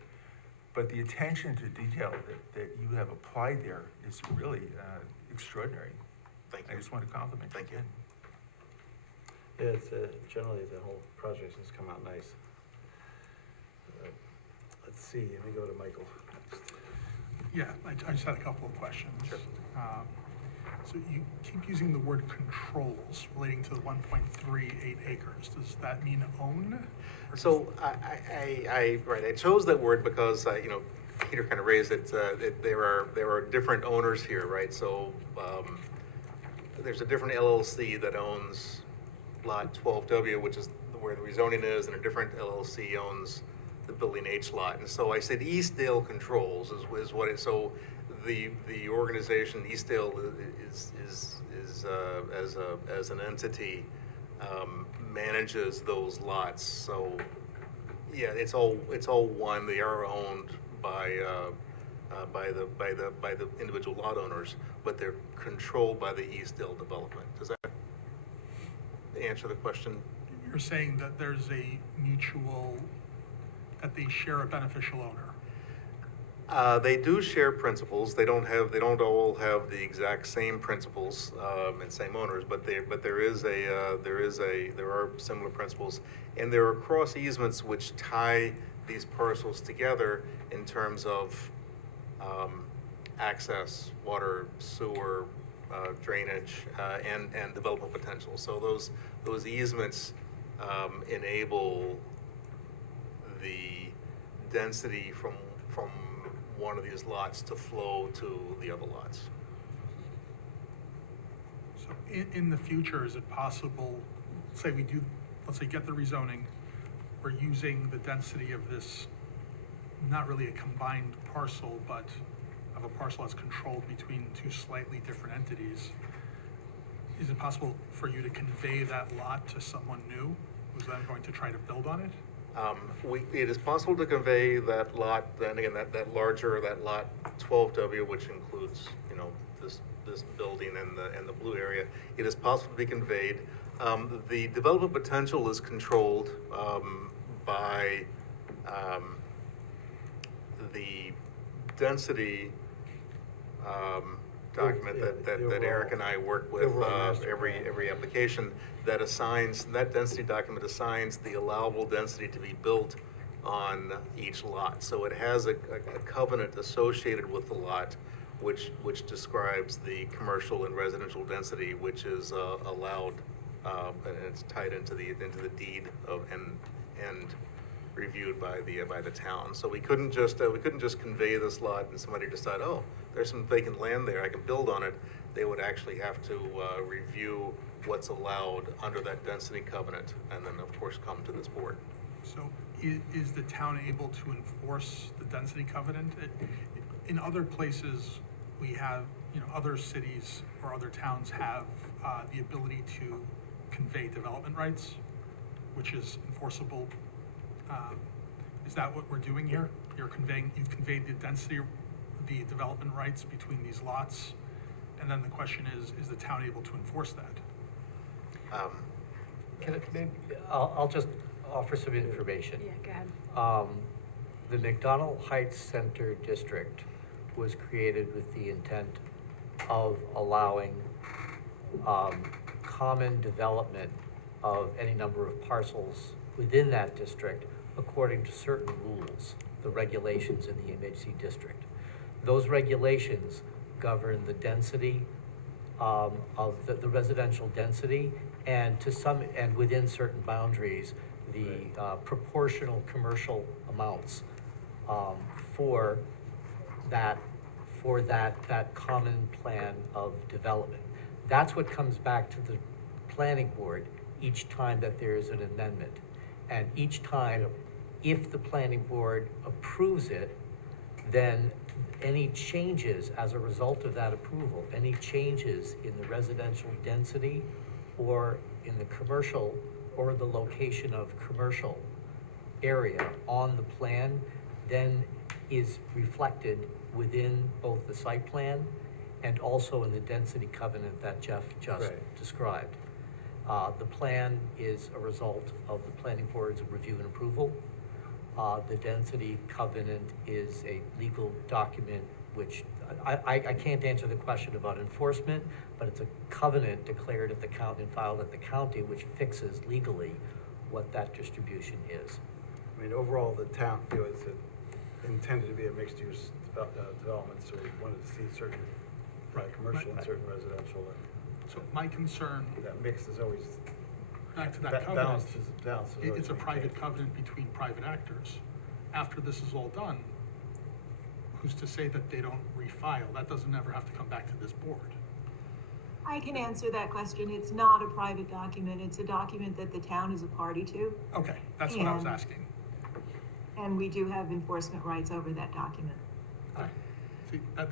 But the attention to detail that you have applied there is really extraordinary. Thank I you. just want to compliment you. Thank you. Yeah, it's, generally, the whole project has come out nice. Let's see, let me go to Michael. Yeah, I just had a couple of questions. Sure. So you keep using the word controls relating to the 1.38 acres. Does that mean own? Or So I chose that word because, Peter kind of raised it, there are different owners here, right? So, there's a different LLC that owns lot 12W, which is where the rezoning is, and a different LLC owns the building H lot. And so I said Eastdale Controls is what it, so the organization Eastdale is as an entity, manages those lots. So, yeah, it's all one. They are owned by the individual lot owners, but they're controlled by the Eastdale development. Does that answer the question? you're saying that there's a mutual, that they share a beneficial owner? They do share principles. They don't all have the exact same principles, and same owners, but there are similar principles. And there are cross easements which tie these parcels together in terms of, access, water, sewer, drainage, and development potential. So those easements, enable the density from one of these lots to flow to the other lots. So in the future, is it possible, say we do, let's say get the rezoning, we're using the density of this, not really a combined parcel, but of a parcel that's controlled between two slightly different entities. Is it possible for you to convey that lot to someone new who's then going to try to build on it? It is possible to convey that lot, then again, that lot 12W, which includes, this building and the blue area. It is possible to be conveyed. The development potential is controlled, by, the density, document that Eric and I work with, every application that density document assigns the allowable density to be built on each lot. So it has a covenant associated with the lot, which describes the commercial and residential density, which is, allowed, and it's tied into the deed of, and reviewed by the town. So we couldn't just convey this lot and somebody decide, oh, there's some vacant land there, I can build on it. They would actually have to, review what's allowed under that density covenant, and then of course come to this board. So is the town able to enforce the density covenant? In other places, we have, other cities or other towns have, the ability to convey development rights, which is enforceable. Is that what we're doing here? You've conveyed the density, the development rights between these lots, and then the question is the town able to enforce that? I'll just offer some information. Yeah, go ahead. The McDonald Heights Center District was created with the intent of allowing, common development of any number of parcels within that district according to certain rules, the regulations in the MHC district. Those regulations govern the density, of the residential density, and and within certain boundaries, the proportional commercial amounts, for that common plan of development. That's what comes back to the planning board each time that there is an amendment. And each time, if the planning board approves it, then any changes as a result of that approval, any changes in the residential density or in the commercial or the location of commercial area on the plan, then is reflected within both the site plan and also in the density covenant that Jeff just described. The plan is a result of the planning board's review and approval. The density covenant is a legal document which, I can't answer the question about enforcement, but it's a covenant declared at the county and filed at the county, which fixes legally what that distribution is. I mean, overall, the town, is intended to be a mixed-use development, so we wanted to see certain commercial and certain residential. So my concern, That mix is always, back to that covenant, balance is always it's a private maintained. covenant between private actors. After this is all done, who's to say that they don't refile? That doesn't ever have to come back to this board. I can answer that question. It's not a private document. It's a document that the town is a party to, Okay, that's what I was And- asking. and we do have enforcement rights over that document. Okay. See, that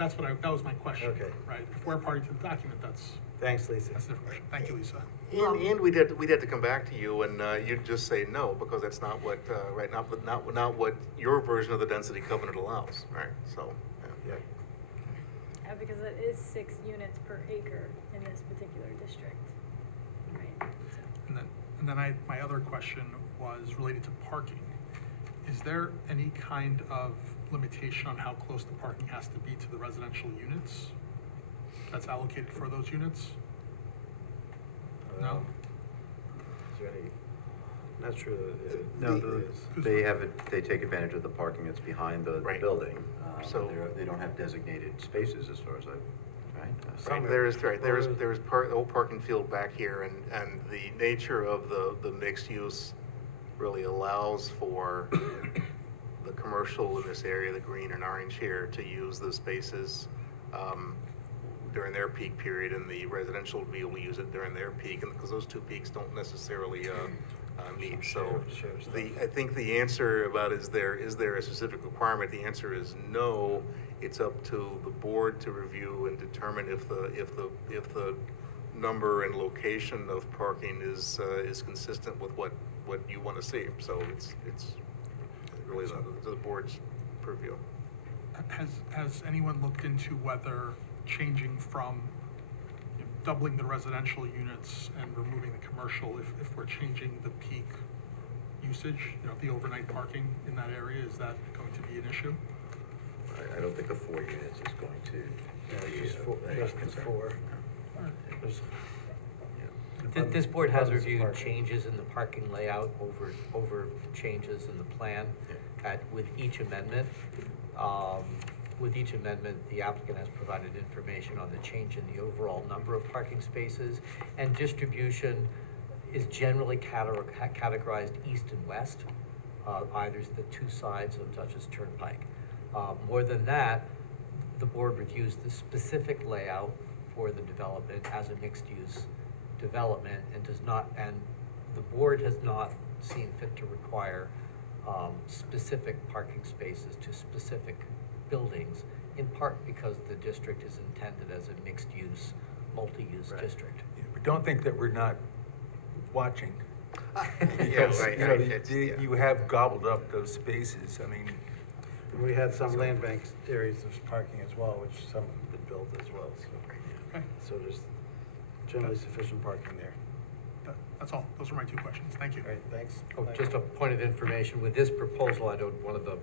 was my question. Okay. Right, if we're a party to the document, that's Thanks, Lisa. a different question. Thank you, Lisa. And we'd have to come back to you, and you'd just say no, because that's not what, not what your version of the density covenant allows, right? So, Yeah. Because it is 6 units per acre in this particular district, right? So. And then my other question was related to parking. Is there any kind of limitation on how close the parking has to be to the residential units that's allocated for those units? No? Is there any, not sure that it No, is. they take advantage of the parking that's behind the Right. building. So- They don't have designated spaces as far as right? Some- There is the whole parking field back here, and the nature of the mixed use really allows for the commercial in this area, the green and orange here, to use the spaces during their peak period, and the residential will be able to use it during their peak, and because those two peaks don't necessarily meet. So I think the answer about is there a specific requirement, the answer is no. It's up to the board to review and determine if the number and location of parking is consistent with what you want to see. So it's really the board's purview. Has anyone looked into whether changing from doubling the residential units and removing the commercial, if we're changing the peak usage, the overnight parking in that area, is that going to be an issue? I don't think the 4 units is going to. Just the four. There's- This board has Abundance of reviewed parking. changes in the parking layout over changes in the plan with each amendment. With each amendment, the applicant has provided information on the change in the overall number of parking spaces, and distribution is generally categorized east and west, either the two sides of Dutchess Turnpike. More than that, the board reviews the specific layout for the development as a mixed-use development and the board has not seen fit to require specific parking spaces to specific buildings, in part because the district is intended as a mixed-use, multi-use Right. district. But don't think that we're not watching. Yeah, Because, right, you know, it's- yeah. you have gobbled up those spaces. I mean, We had some land banks areas of parking as well, which some have been built as well, Okay, so there's generally sufficient parking there. that's all. Those are my two questions. Thank you. All right, thanks. Oh, just a point of information, with this proposal, one of the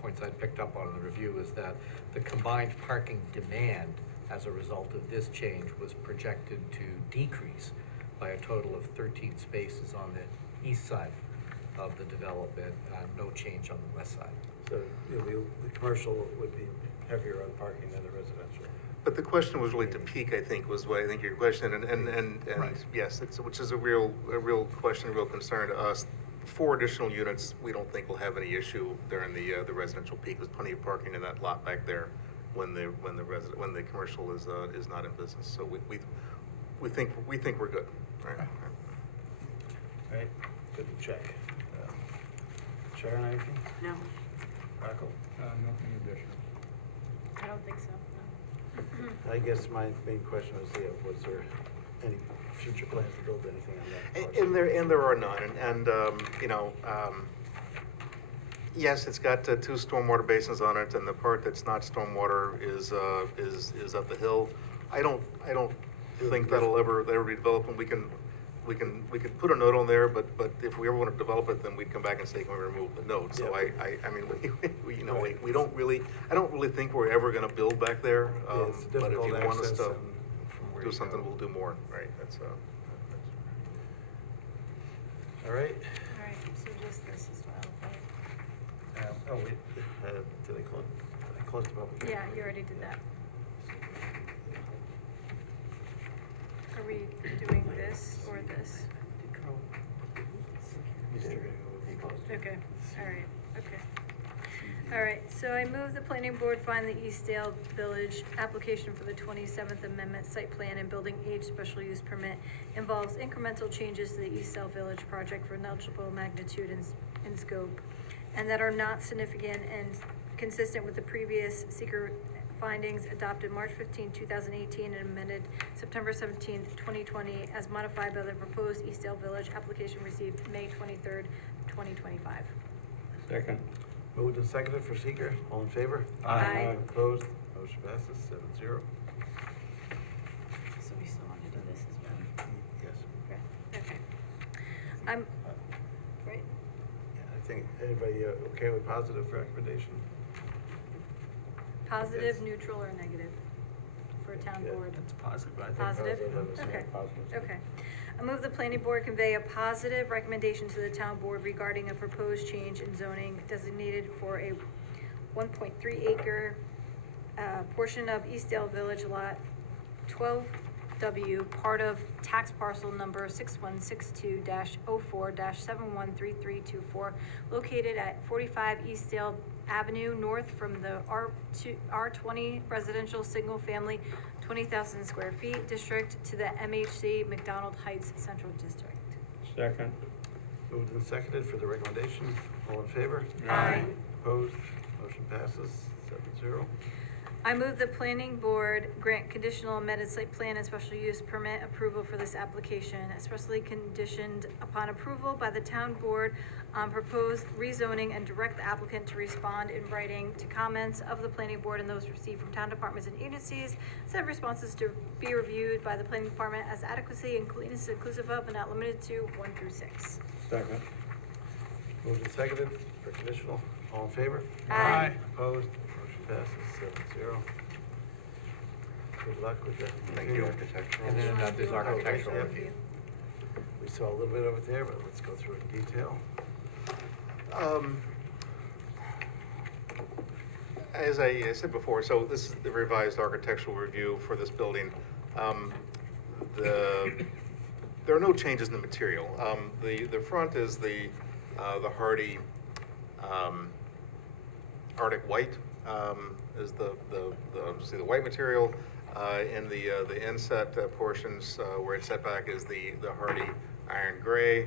points I picked up on in the review is that the combined parking demand as a result of this change was projected to decrease by a total of 13 spaces on the east side of the development, no change on the west side. So the commercial would be heavier on parking than the residential. But the question was really to peak, I think, was what I think your question, and Right. yes, which is a real question, a real concern to us. 4 additional units, we don't think will have any issue during the residential peak. There's plenty of parking in that lot back there when the commercial is not in business. So we think we're good. Right. Okay. All right, good to check. Sharon, anything? No, Rocco? nothing additional. I don't think so, no. I guess my main question was, was there any future plans to build anything on that parcel? And there are none, and yes, it's got 2 stormwater basins on it, and the part that's not stormwater is up the hill. I don't think that'll ever be developed, and we can put a note on there, but if we ever want to develop it, then we'd come back and say, can we remove the note? So Yeah. I mean, we don't really, I don't really think we're ever gonna build back there. Yeah, it's But if difficult you want us access to and from where do you something, go. we'll do more, right? That's All right. All right, so just this as well, right? Oh, wait, did I close the public hearing? Yeah, you already did that. Are we doing this or this? You still gotta go with the closed. Okay, all right, okay. All right, so I move the planning board find the Eastdale Village application for the 27th Amendment site plan and building age special use permit involves incremental changes to the Eastdale Village project for negligible magnitude and scope, and that are not significant and consistent with the previous seeker findings adopted March 15, 2018, and amended September 17, 2020, as modified by the proposed Eastdale Village application received May 23rd, 2025. Second. Moved and seconded for seeker, all in favor? Aye. Opposed, motion passes 7-0. So we still want to do this as well? Yes. Okay. I'm, right? Yeah, I think, anybody okay with positive recommendation? Positive, Yes. neutral, or negative for town Yeah. board? That's positive, I think. Positive? Okay. Okay. I move the planning board convey a positive recommendation to the town board regarding a proposed change in zoning designated for a 1.3 acre portion of Eastdale Village Lot 12W, part of tax parcel number 6162-04-713324, located at 45 Eastdale Avenue, north from the R20 residential single-family 20,000 square feet district to the MHC McDonald Heights Central District. Second. Moved and seconded for the recommendation. All in favor? Aye. Opposed? Motion passes 7-0. I move the planning board grant conditional amended site plan and special use permit approval for this application, expressly conditioned upon approval by the town board on proposed rezoning, and direct the applicant to respond in writing to comments of the planning board and those received from town departments and agencies. Said responses to be reviewed by the planning department as adequacy and completeness inclusive of but not limited to 1 through 6. Second. Moved and seconded for conditional. All in favor? Aye. Opposed? Motion passes 7-0. Good luck with that. Thank you, architectural. And then there's architectural Yep. review. We saw a little bit of it there, but let's go through it in detail. As I said before, so this is the revised architectural review for this building. There are no changes in the material. The front is the hardy Arctic white, is see the white material. In the inset portions where it's set back is the hardy iron gray.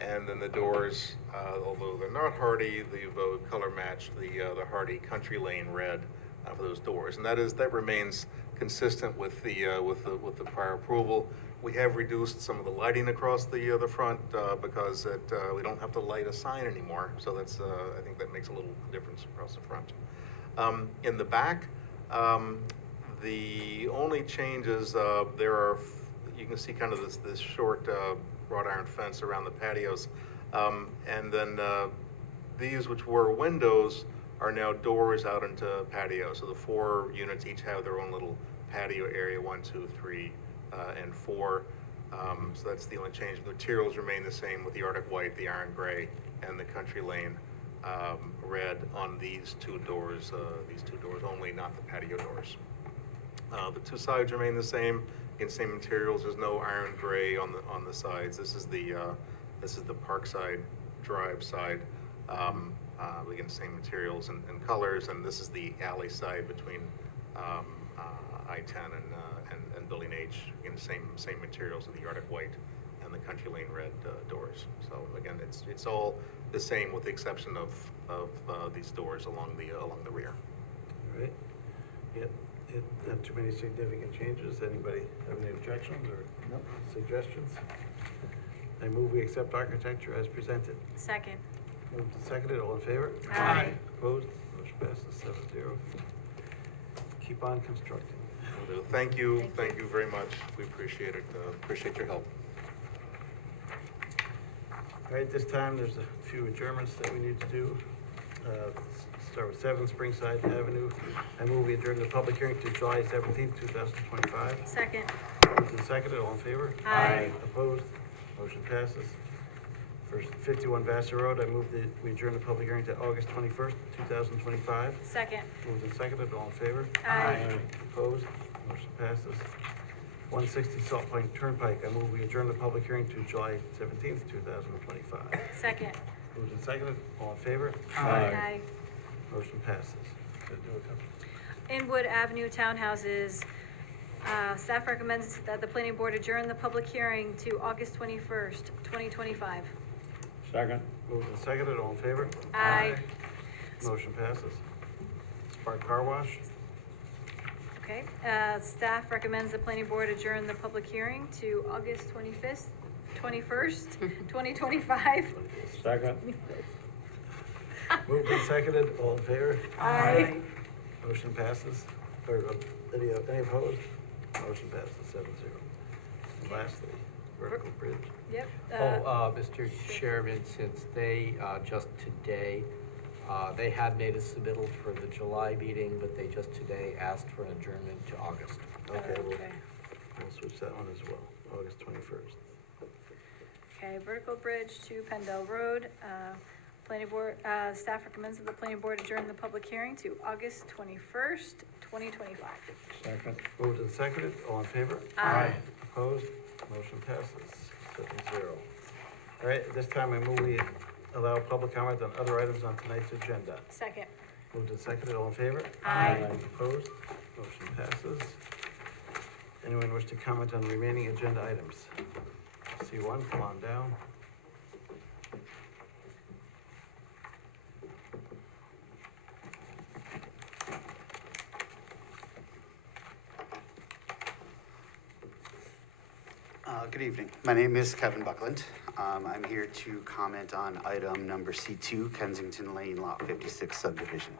And then the doors, although they're not hardy, they've color matched the hardy country lane red for those doors, and that remains consistent with the prior approval. We have reduced some of the lighting across the front because we don't have to light a sign anymore. So that's I think that makes a little difference across the front. In the back, the only changes there are, you can see kind of this short wrought iron fence around the patios. And then these, which were windows, are now doors out into patio. So the 4 units each have their own little patio area, 1, 2, 3, and 4. So that's the only change. The materials remain the same with the Arctic white, the iron gray, and the country lane red on these 2 doors only, not the patio doors. The 2 sides remain the same. Again, same materials. There's no iron gray on the sides. This is the Parkside Drive side. Again, same materials and colors, and this is the alley side between I-10 and Building H. Again, same materials of the Arctic white and the country lane red doors. So again, it's all the same with the exception of these doors along the rear. All right. Yep. Not too many significant changes. Anybody have any objections or suggestions? I move we accept architecture as presented. Second. Moved and seconded. All in favor? Aye. Opposed? Motion passes 7-0. Keep on constructing. Will do. Thank you very much. We appreciate it. Appreciate your help. All right, this time, there's a few adjournments that we need to do. Start with 7 Springside Avenue. I move we adjourn the public hearing to July 17th, 2025. Second. Moved and seconded, all in favor? Aye. Opposed? Motion passes. For 51 Vassar Road, I move that we adjourn the public hearing to August 21st, 2025. Second. Moved and seconded, all in favor? Aye. Opposed? Motion passes. 160 Salt Point Turnpike, I move we adjourn the public hearing to July 17th, 2025. Second. Moved and seconded, all in favor? Aye. Motion passes. Inwood Avenue Townhouses, staff recommends that the planning board adjourn the public hearing to August 21st, 2025. Second. Moved and seconded, all in favor? Aye. Motion passes. Spark Car Wash, Okay, staff recommends the planning board adjourn the public hearing to August 21st, 2025. Second. moved and seconded, all in favor? Aye. Motion passes. Or, any opposed? Motion passes 7-0. And lastly, vertical bridge. Yep. Mr. Chairman, since they just today They had made a submittal for the July meeting, but they just today asked for an adjournment to August. Okay, we'll Okay. switch that one as well, August 21st. Okay, vertical bridge to Pendle Road. Planning board, staff recommends that the planning board adjourn the public hearing to August 21st, 2025. Second. Moved and seconded, all in favor? Aye. Opposed? Motion passes 7-0. All right, at this time, I move we allow public comment on other items on tonight's agenda. Second. Moved and seconded, all in favor? Aye. Opposed? Motion passes. Anyone wish to comment on remaining agenda items? See one, come on down. Good evening. My name is Kevin Buckland. I'm here to comment on item number C2, Kensington Lane, Lot 56 subdivision.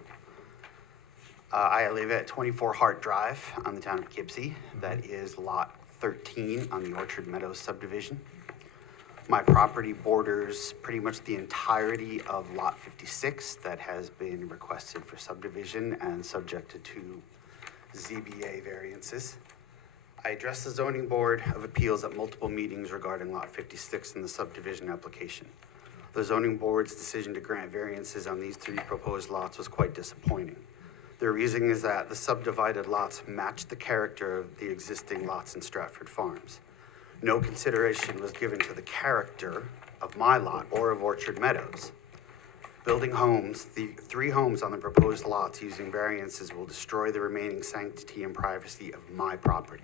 I live at 24 Hart Drive on the town of Poughkeepsie. That is Lot 13 on the Orchard Meadows subdivision. My property borders pretty much the entirety of Lot 56 that has been requested for subdivision and subjected to ZBA variances. I addressed the zoning board of appeals at multiple meetings regarding lot 56 in the subdivision application. The zoning board's decision to grant variances on these 3 proposed lots was quite disappointing. The reason is that the subdivided lots match the character of the existing lots in Stratford Farms. No consideration was given to the character of my lot or of Orchard Meadows. Building homes, the 3 homes on the proposed lots using variances will destroy the remaining sanctity and privacy of my property.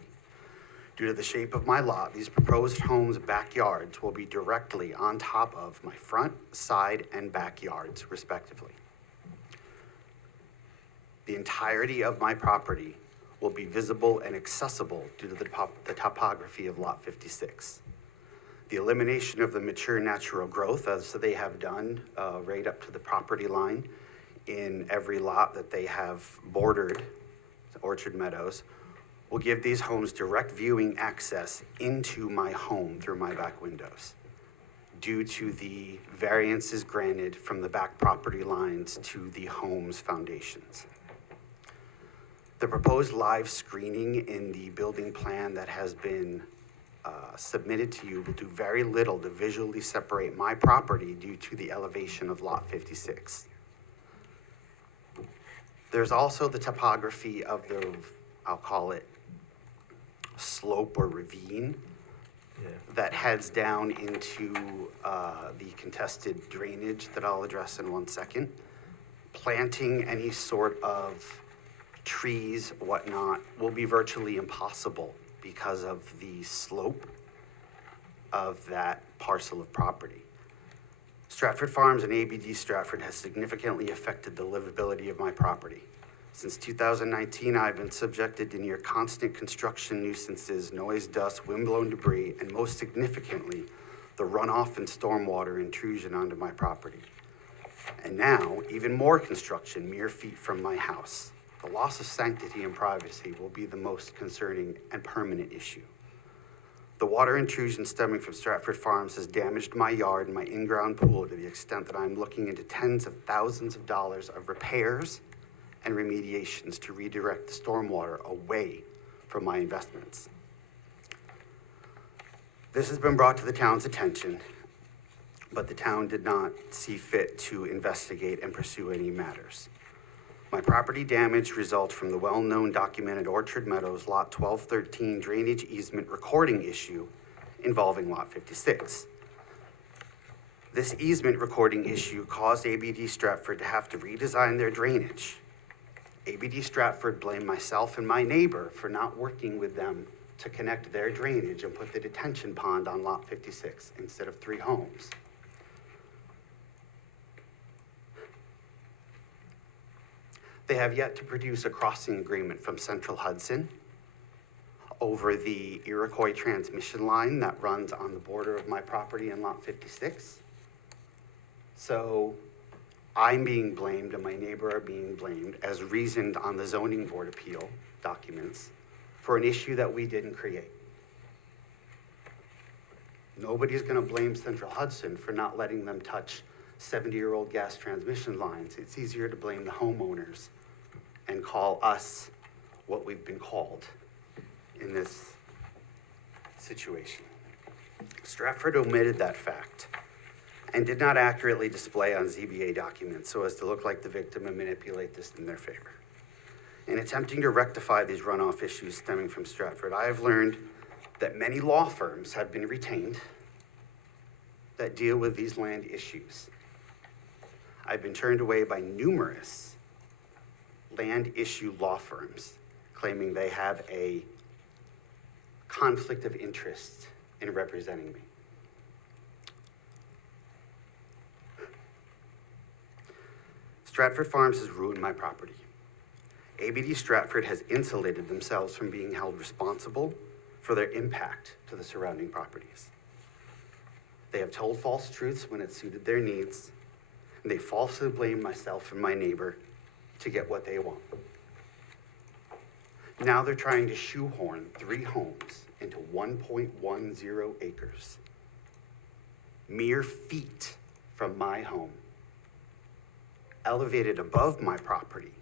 Due to the shape of my lot, these proposed homes' backyards will be directly on top of my front, side, and backyards, respectively. The entirety of my property will be visible and accessible due to the topography of Lot 56. The elimination of the mature natural growth, as they have done right up to the property line in every lot that they have bordered Orchard Meadows, will give these homes direct viewing access into my home through my back windows due to the variances granted from the back property lines to the home's foundations. The proposed live screening in the building plan that has been submitted to you will do very little to visually separate my property due to the elevation of lot 56. There's also the topography of the, I'll call it, slope or ravine that heads down into the contested drainage that I'll address in one second. Planting any sort of trees, whatnot, will be virtually impossible because of the slope of that parcel of property. Stratford Farms and ABD Stratford has significantly affected the livability of my property. Since 2019, I've been subjected to near constant construction nuisances, noise, dust, windblown debris, and most significantly, the runoff and stormwater intrusion onto my property. And now, even more construction mere feet from my house. The loss of sanctity and privacy will be the most concerning and permanent issue. The water intrusion stemming from Stratford Farms has damaged my yard and my in-ground pool to the extent that I'm looking into tens of thousands of dollars of repairs and remediations to redirect the stormwater away from my investments. This has been brought to the town's attention, but the town did not see fit to investigate and pursue any matters. My property damage results from the well-known documented Orchard Meadows Lot 1213 drainage easement recording issue involving Lot 56. This easement recording issue caused ABD Stratford to have to redesign their drainage. ABD Stratford blamed myself and my neighbor for not working with them to connect their drainage and put the detention pond on Lot 56 instead of 3 homes. They have yet to produce a crossing agreement from Central Hudson over the Iroquois transmission line that runs on the border of my property in Lot 56. So I'm being blamed and my neighbor are being blamed as reasoned on the zoning board appeal documents for an issue that we didn't create. Nobody's gonna blame Central Hudson for not letting them touch 70-year-old gas transmission lines, it's easier to blame the homeowners and call us what we've been called in this situation. Stratford omitted that fact and did not accurately display on ZBA documents so as to look like the victim and manipulate this in their favor. In attempting to rectify these runoff issues stemming from Stratford, I have learned that many law firms have been retained that deal with these land issues. I've been turned away by numerous land issue law firms claiming they have a conflict of interest in representing me. Stratford Farms has ruined my property. ABD Stratford has insulated themselves from being held responsible for their impact to the surrounding properties. They have told false truths when it suited their needs, and they falsely blame myself and my neighbor to get what they want. Now they're trying to shoehorn 3 homes into 1.10 acres, mere feet from my home, elevated above my property,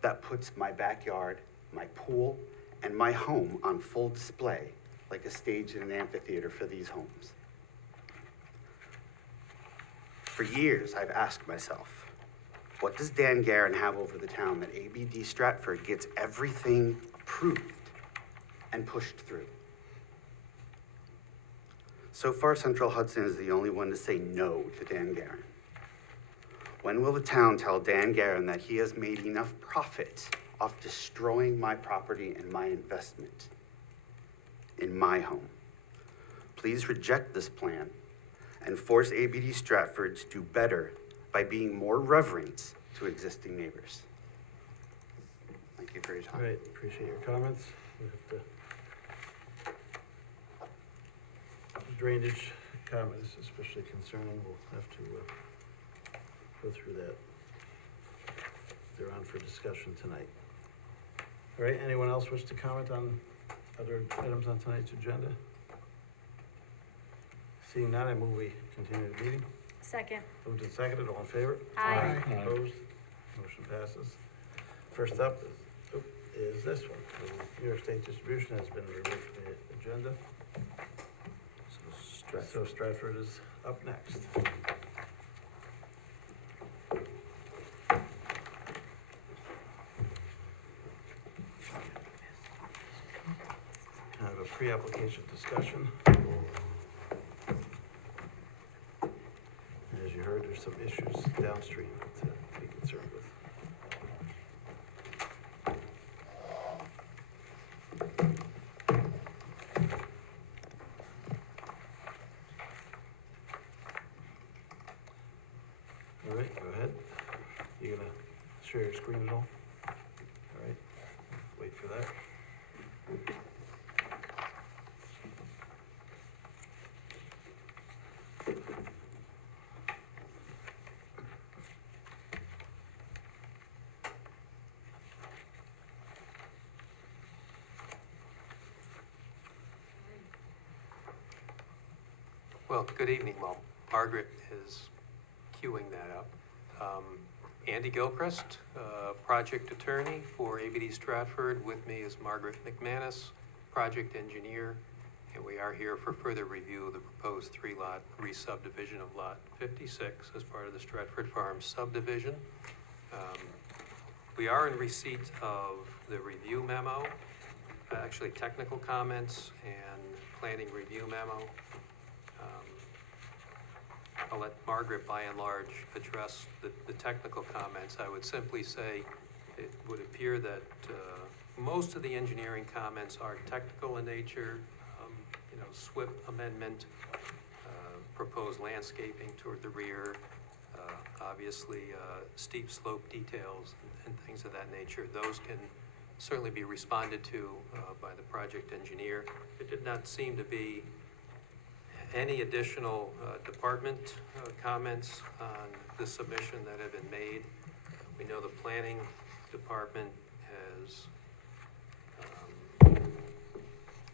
that puts my backyard, my pool, and my home on full display like a stage in an amphitheater for these homes. For years, I've asked myself, what does Dan Garin have over the town that ABD Stratford gets everything approved and pushed through? So far, Central Hudson is the only one to say no to Dan Garin. When will the town tell Dan Garin that he has made enough profit off destroying my property and my investment in my home? Please reject this plan and force ABD Stratford to do better by being more reverent to existing neighbors. Thank you for your time. All right, appreciate your comments. We have to, drainage comments, especially concerning, we'll have to go through that. They're on for discussion tonight. All right, anyone else wish to comment on other items on tonight's agenda? Seeing none, I move we continue the meeting. Second. Moved and seconded, all in favor? Aye. Opposed? Motion passes. First up is this one. The New York State distribution has been removed from the agenda. So Stratford is up next. Kind of a pre-application discussion. As you heard, there's some issues downstream to be concerned with. All right, go ahead. You gonna share your screen at all? All right, wait for that. Well, good evening. While Margaret is queuing that up, Andy Gilchrist, project attorney for ABD Stratford. With me is Margaret McManus, project engineer, and we are here for further review of the proposed 3-lot re-subdivision of Lot 56 as part of the Stratford Farms subdivision. We are in receipt of the review memo, actually technical comments and planning review memo. I'll let Margaret, by and large, address the technical comments. I would simply say it would appear that most of the engineering comments are technical in nature. SWIP amendment, proposed landscaping toward the rear, obviously steep slope details and things of that nature. Those can certainly be responded to by the project engineer. It did not seem to be any additional department comments on the submission that have been made. We know the planning department has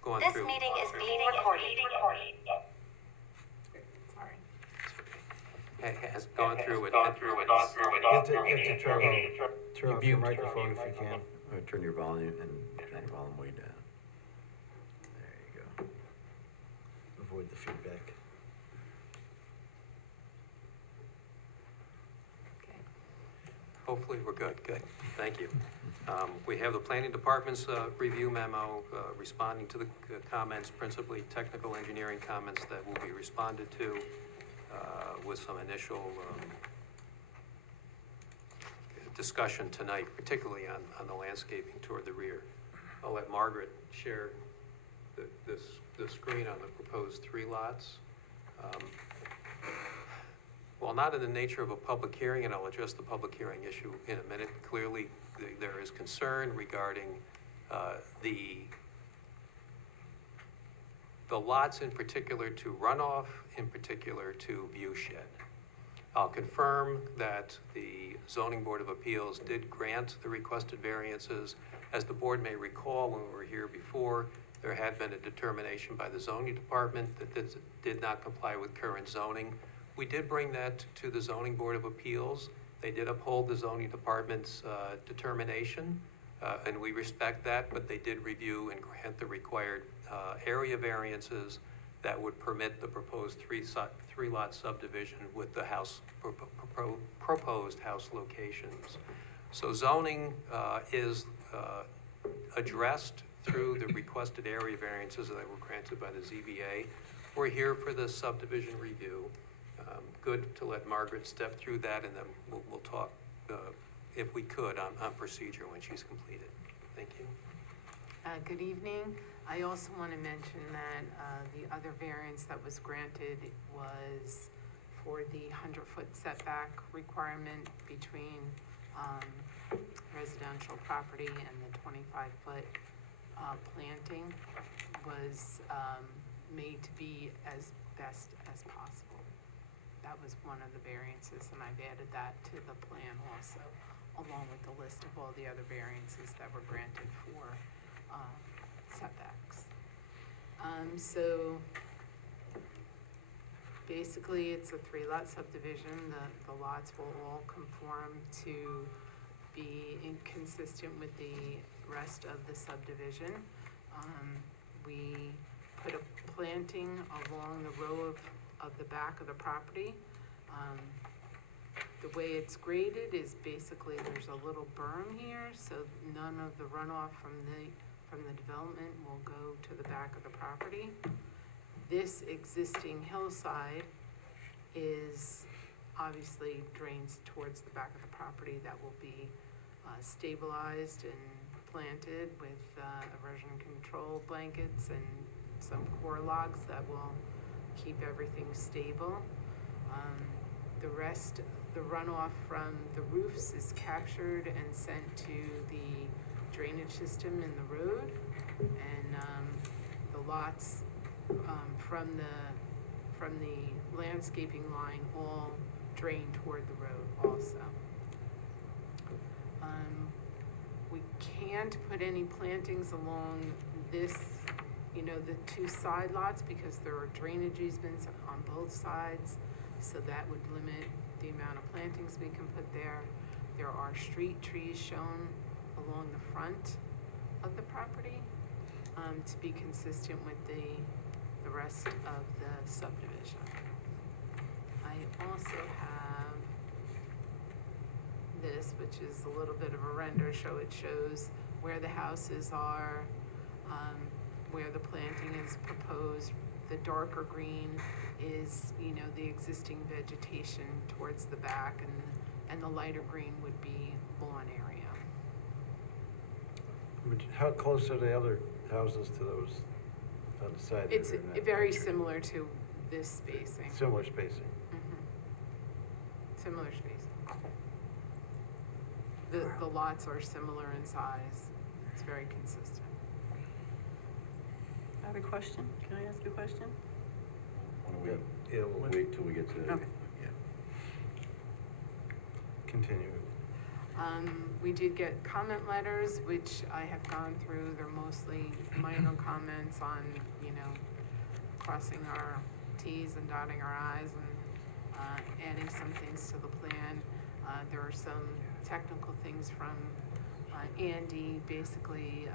gone through. This meeting is being recorded. has gone through it. You have to turn off your microphone if you can. Or turn your volume way down. There you go. Avoid the feedback. Hopefully, we're good, thank you. We have the planning department's review memo responding to the comments, principally technical engineering comments that will be responded to with some initial discussion tonight, particularly on the landscaping toward the rear. I'll let Margaret share the screen on the proposed 3 lots. While not in the nature of a public hearing, and I'll address the public hearing issue in a minute, clearly there is concern regarding the lots in particular to runoff, in particular to view shed. I'll confirm that the Zoning Board of Appeals did grant the requested variances. As the board may recall, when we were here before, there had been a determination by the zoning department that this did not comply with current zoning. We did bring that to the Zoning Board of Appeals. They did uphold the zoning department's determination, and we respect that, but they did review and grant the required area variances that would permit the proposed three-lot subdivision with the proposed house locations. So zoning is addressed through the requested area variances that were granted by the ZBA. We're here for the subdivision review. Good to let Margaret step through that, and then we'll talk, if we could, on procedure when she's completed. Thank you. Good evening. I also want to mention that the other variance that was granted was for the 100-foot setback requirement between residential property and the 25-foot planting was made to be as best as possible. That was one of the variances, and I've added that to the plan also, along with the list of all the other variances that were granted for setbacks. So basically, it's a 3-lot subdivision. The lots will all conform to be inconsistent with the rest of the subdivision. We put a planting along the row of the back of the property. The way it's graded is basically there's a little berm here, so none of the runoff from the development will go to the back of the property. This existing hillside is obviously drains towards the back of the property. That will be stabilized and planted with erosion control blankets and some core logs that will keep everything stable. The rest, the runoff from the roofs is captured and sent to the drainage system in the road, and the lots from the landscaping line all drain toward the road also. We can't put any plantings along this, the 2 side lots, because there are drainage easements on both sides, so that would limit the amount of plantings we can put there. There are street trees shown along the front of the property to be consistent with the rest of the subdivision. I also have this, which is a little bit of a render, so it shows where the houses are, where the planting is proposed. The darker green is, the existing vegetation towards the back, and the lighter green would be lawn area. How close are the other houses to those on the side? It's very similar to this spacing. Similar spacing. Similar spacing. The lots are similar in size. It's very consistent. I have a question. Can I ask a question? We'll wait till we get to. Okay. Yeah. Continue. We did get comment letters, which I have gone through. They're mostly minor comments on, crossing our T's and dotting our I's, and adding some things to the plan. There are some technical things from Andy, basically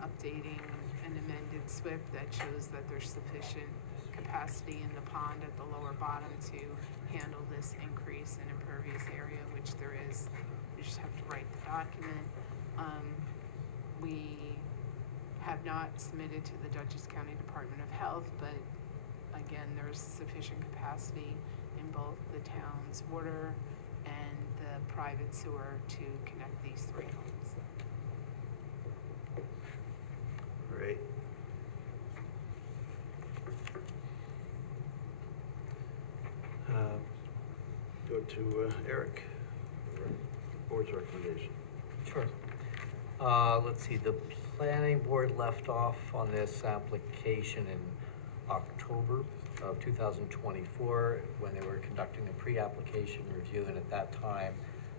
updating an amended SWIP that shows that there's sufficient capacity in the pond at the lower bottom to handle this increase in impervious area, which there is. You just have to write the document. We have not submitted to the Dutchess County Department of Health, but again, there's sufficient capacity in both the town's water and the private sewer to connect these three homes. Great. Go to Eric, board's recommendation. Sure. Let's see, the planning board left off on this application in October of 2024 when they were conducting a pre-application review, and at that time,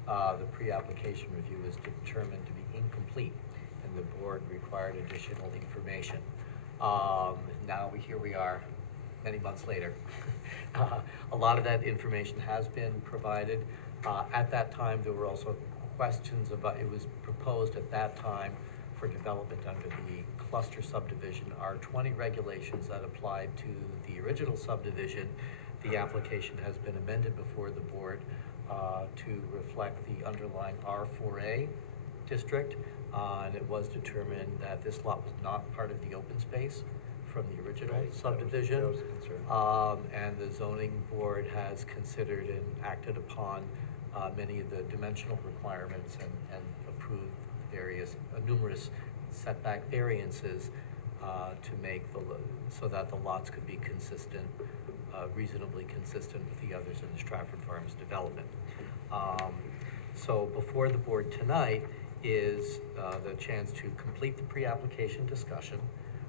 the pre-application review was determined to be incomplete, and the board required additional information. Now here we are, many months later. A lot of that information has been provided. At that time, there were also questions about, it was proposed at that time for development under the cluster subdivision R20 regulations that applied to the original subdivision. The application has been amended before the board to reflect the underlying R4A district. And it was determined that this lot was not part of the open space from the original subdivision. That was a concern. And the zoning board has considered and acted upon many of the dimensional requirements and approved numerous setback variances to make so that the lots could be consistent, reasonably consistent with the others in the Stratford Farms development. So before the board tonight is the chance to complete the pre-application discussion.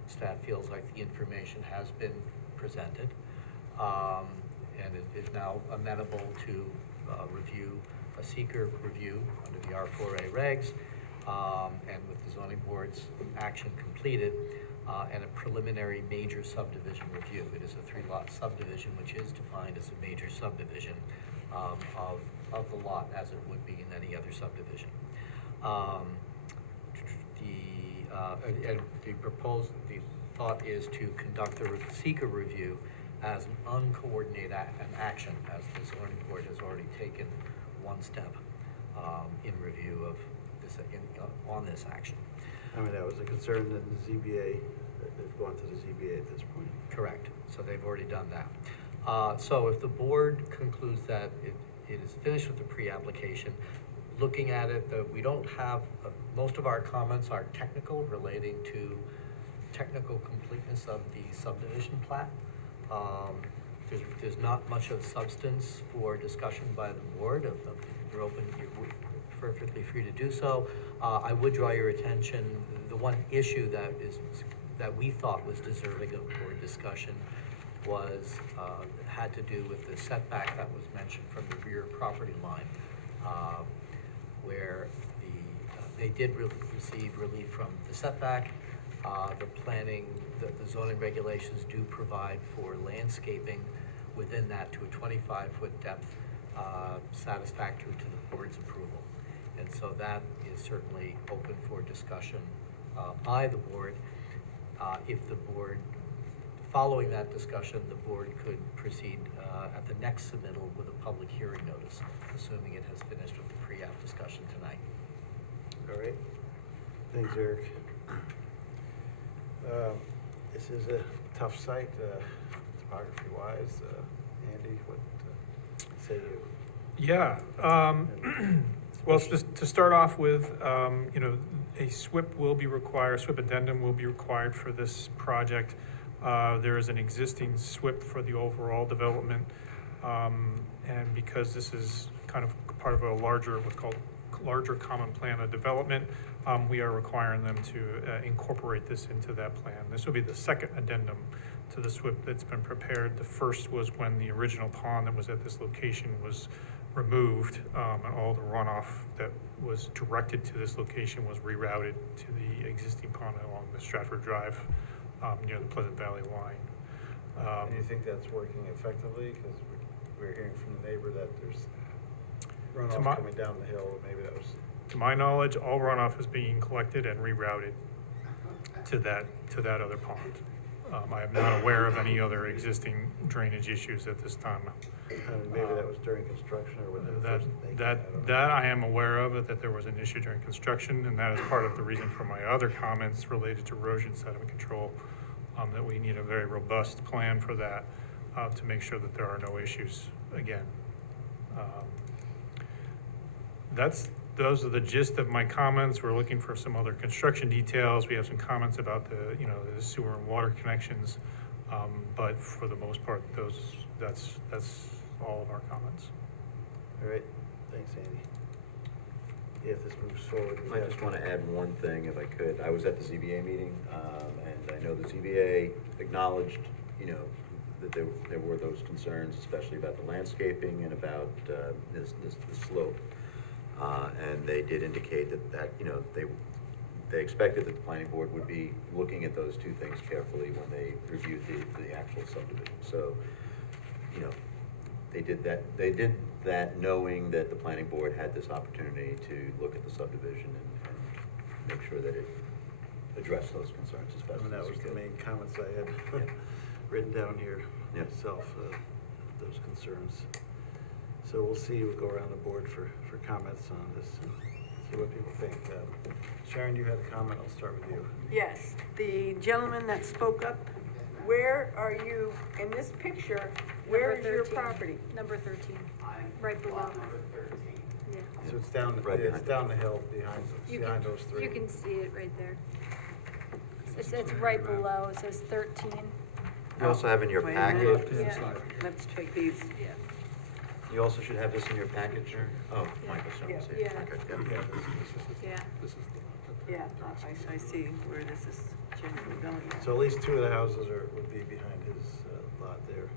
Staff feels like the information has been presented and is now amenable to review, a seeker review under the R4A regs, and with the zoning board's action completed, and a preliminary major subdivision review. It is a 3-lot subdivision, which is defined as a major subdivision of the lot as it would be in any other subdivision. The thought is to conduct the seeker review as an uncoordinated action, as the zoning board has already taken one step in review of this, on this action. I mean, that was a concern that the ZBA, they've gone to the ZBA at this point. Correct, so they've already done that. So if the board concludes that it is finished with the pre-application, looking at it, we don't have, most of our comments are technical, relating to technical completeness of the subdivision plat. There's not much of substance for discussion by the board. You're perfectly free to do so. I would draw your attention, the one issue that we thought was deserving of board discussion had to do with the setback that was mentioned from the rear property line, where they did receive relief from the setback. The zoning regulations do provide for landscaping within that to a 25-foot depth, satisfactory to the board's approval. And so that is certainly open for discussion by the board. If the board, following that discussion, the board could proceed at the next submittal with a public hearing notice, assuming it has finished with the pre-app discussion tonight. All right. Thanks, Eric. This is a tough site, topography-wise. Andy, what say you? Yeah, well, just to start off with, a SWIP will be required, SWIP addendum will be required for this project. There is an existing SWIP for the overall development, and because this is kind of part of a larger, what's called larger common plan of development, we are requiring them to incorporate this into that plan. This will be the second addendum to the SWIP that's been prepared. The first was when the original pond that was at this location was removed, and all the runoff that was directed to this location was rerouted to the existing pond along the Stratford Drive, near the Pleasant Valley line. And you think that's working effectively? Because we were hearing from the neighbor that there's To runoff my- coming down the hill, maybe that was, To my knowledge, all runoff is being collected and rerouted to that other pond. I am not aware of any other existing drainage issues at this time. maybe that was during construction or when they were first making it, I don't know. That I am aware of, that there was an issue during construction, and that is part of the reason for my other comments related to erosion sediment control, that we need a very robust plan for that, to make sure that there are no issues again. Those are the gist of my comments. We're looking for some other construction details. We have some comments about the sewer and water connections. But for the most part, that's all of our comments. All right, thanks, Andy. Yeah, if this moves forward. we I have- just want to add one thing, if I could. I was at the ZBA meeting, and I know the ZBA acknowledged, that there were those concerns, especially about the landscaping and about the slope. And they did indicate that they expected that the planning board would be looking at those two things carefully when they reviewed the actual subdivision. So, they did that knowing that the planning board had this opportunity to look at the subdivision and make sure that it addressed those concerns as best And that as was it the could. main comments I had Yeah. written down here Yeah. myself, those concerns. So we'll see, we'll go around the board for comments on this and see what people think. Sharon, you had a comment, I'll start with you. Yes, the gentleman that spoke up, where are you, in this picture, where Number is your 13. property? Number 13, right below. Yeah. So it's down, Right it's behind. down the hill behind You those three. You can see it right there. It's right below, it says 13. You also have in your Wait a minute. package, Yeah. Let's take these. Yeah. you also should have this in your package, oh, Michael's showing us here. Yeah. Okay, Yeah, yeah. Yeah. Yeah, I see where this is generally going. So at least two of the houses would be behind his lot there.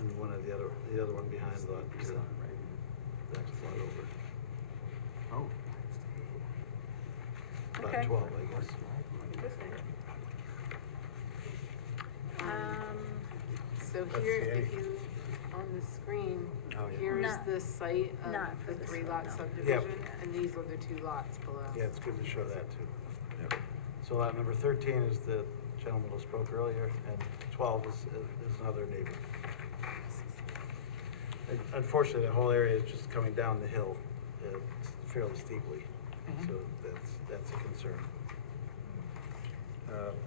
And one of the other one behind lot, next lot over. Oh. Lot Okay. 12, I guess. So Let's here, see. if you, on the screen, Oh, yeah. here's Not- the site of not for the this three-lot one, no. subdivision, and these are the two lots below. Yeah, it's good to show that too. Yeah. So lot number 13 is the gentleman who spoke earlier, and 12 is another neighbor. And unfortunately, the whole area is just coming down the hill fairly steeply, so that's a concern.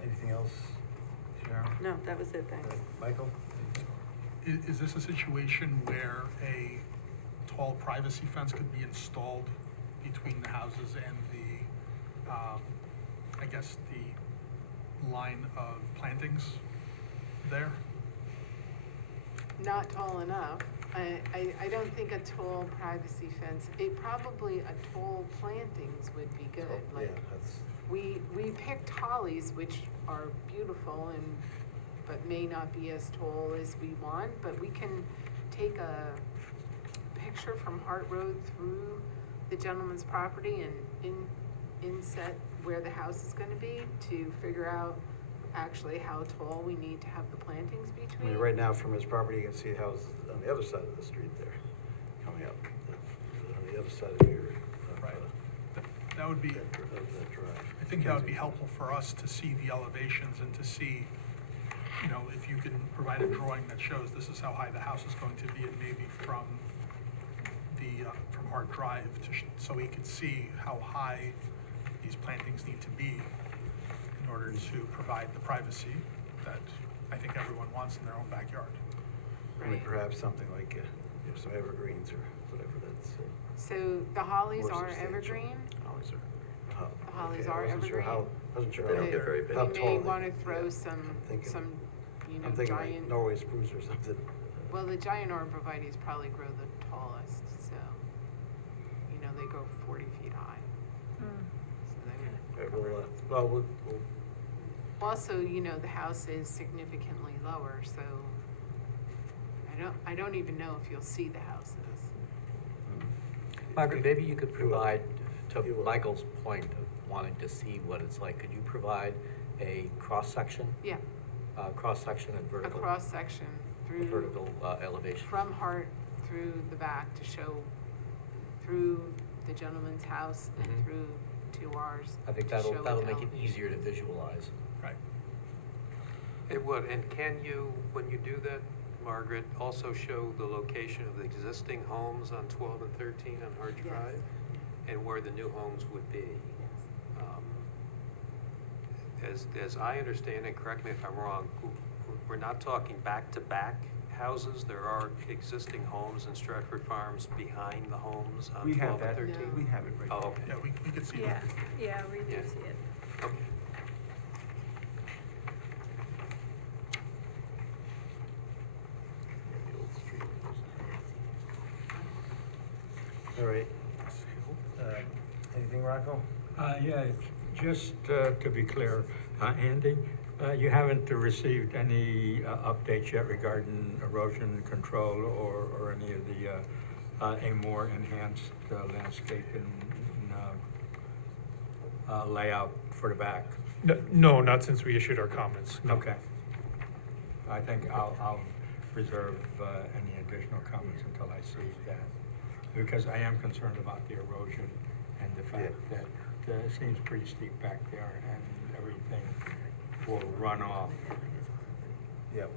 Anything else, Sharon? No, that was it, thanks. Michael? Is this a situation where a tall privacy fence could be installed between the houses and the, I guess, the line of plantings there? Not tall enough. I don't think a tall privacy fence, probably a tall plantings would be good. Yeah, Like, that's, we picked hollies, which are beautiful but may not be as tall as we want, but we can take a picture from Hart Road through the gentleman's property and inset where the house is gonna be to figure out actually how tall we need to have the plantings I between. mean, right now from his property, you can see houses on the other side of the street there, coming up, on the other side of your, Right. That would be, of that drive. I think that would be helpful for us to see the elevations and to see, if you can provide a drawing that shows this is how high the house is going to be, and maybe from from Hart Drive, so we can see how high these plantings need to be in order to provide the privacy that I think everyone wants in their own backyard. I mean, perhaps something like, some evergreens or whatever that's. So the hollies More are substantial. evergreen? Always are. The hollies Okay, are I wasn't sure evergreen? how, wasn't sure They don't get very big. how We tall may they- wanna throw yeah. some, thinking- you I'm know, thinking like giant. Norway spruce or something. Well, the giant arborvitaes probably grow the tallest, so, they go 40 feet high. So they would All right, we'll, Also, the house is significantly lower, so I don't even know if you'll see the houses. Margaret, maybe you could provide, You to will. Michael's point of wanting to see what it's like, could you provide a cross-section? Yeah, Cross-section and a vertical? cross-section through. Vertical elevation. From Hart through the back to show through the gentleman's house and Mhm. through to ours. I think to show that'll the make it elevation. easier to visualize. Right. It would, and can you, when you do that, Margaret, also show the location of the existing homes on 12 and 13 on Hart Yes. Drive? And where the new homes would be? As I understand it, correct me if I'm wrong, we're not talking back-to-back houses? There are existing homes in Stratford Farms behind the homes on We have 12 and that, 13? we have it right. Oh, okay. Yeah, we could see Yeah, that. yeah, we do Yeah. see it. Okay. All right. Anything, Rocco? Yeah, just to be clear, Andy, you haven't received any updates yet regarding erosion control or any of the, a more enhanced landscaping layout for the back? No, not since we issued our comments. No. Okay. I think I'll reserve any additional comments until I see that, because I am concerned about the erosion and the fact that it seems pretty steep back there and everything will run off. Yep.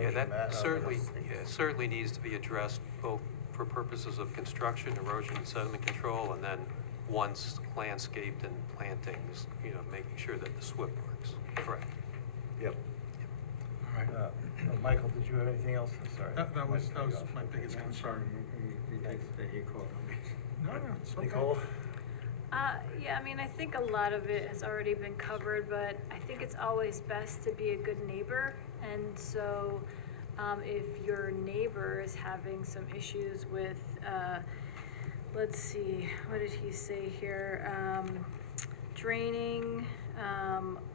Yeah, that certainly needs to be addressed both for purposes of construction, erosion and sediment control, and then once landscaped and plantings, making sure that the SWIP works. Correct. Yep. All right. Michael, did you have anything else? I'm sorry. That was my biggest concern. No, it's okay. Nicole? Yeah, I mean, I think a lot of it has already been covered, but I think it's always best to be a good neighbor. And so, if your neighbor is having some issues with, let's see, what did he say here? Draining,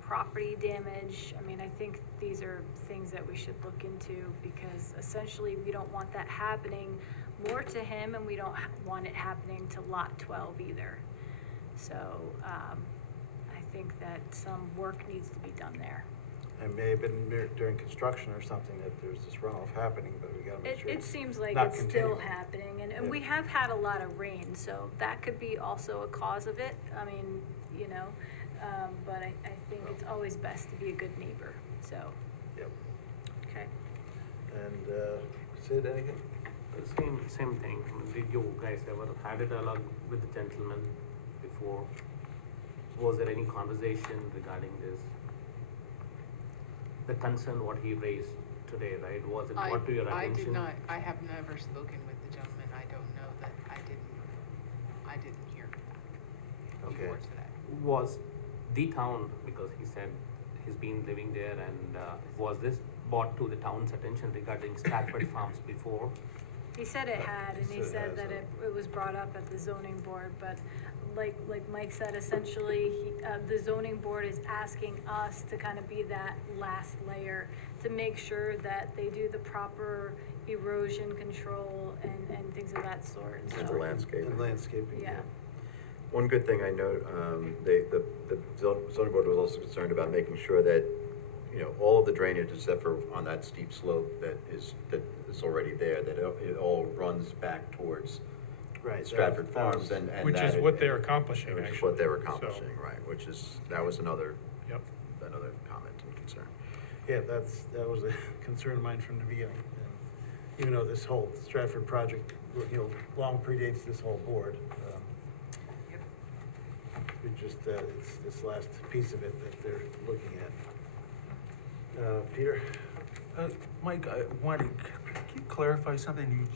property damage. I mean, I think these are things that we should look into, because essentially we don't want that happening more to him, and we don't want it happening to lot 12 either. So, I think that some work needs to be done there. It may have been during construction or something that there's this runoff happening, but we gotta make sure. It seems like not it's still continuing. happening, and Yeah. we have had a lot of rain, so that could be also a cause of it. I mean, but I think it's always best to be a good neighbor, so, Yep. okay. And, Sid, anything? Same thing. Did you guys ever had a dialogue with the gentleman before? Was there any conversation regarding this? The concern what he raised today, right? Was it brought to your I attention? did not, I have never spoken with the gentleman. I don't know that, I didn't hear that Okay. before today. Was the town, because he said he's been living there, and was this brought to the town's attention regarding Stratford Farms before? He said it had, and he He said said it that has, it was brought up at the zoning board, but like Mike said, essentially, the zoning board is asking us to kind of be that last layer to make sure that they do the proper erosion control and things of that sort. And So, the landscape. And landscaping. yeah. One good thing I know, the zoning board was also concerned about making sure that, all of the drainage except for on that steep slope that is already there, that it all runs back towards Right. Stratford that was- Farms and Which is that- what they're accomplishing, Which is actually. what they were So, accomplishing, right, that was another Yep. comment and concern. Yeah, that was a concern of mine from the beginning. And even though this whole Stratford project, long predates this whole board. We just, it's this last piece of it that they're looking at. Peter? Mike, I want to clarify something.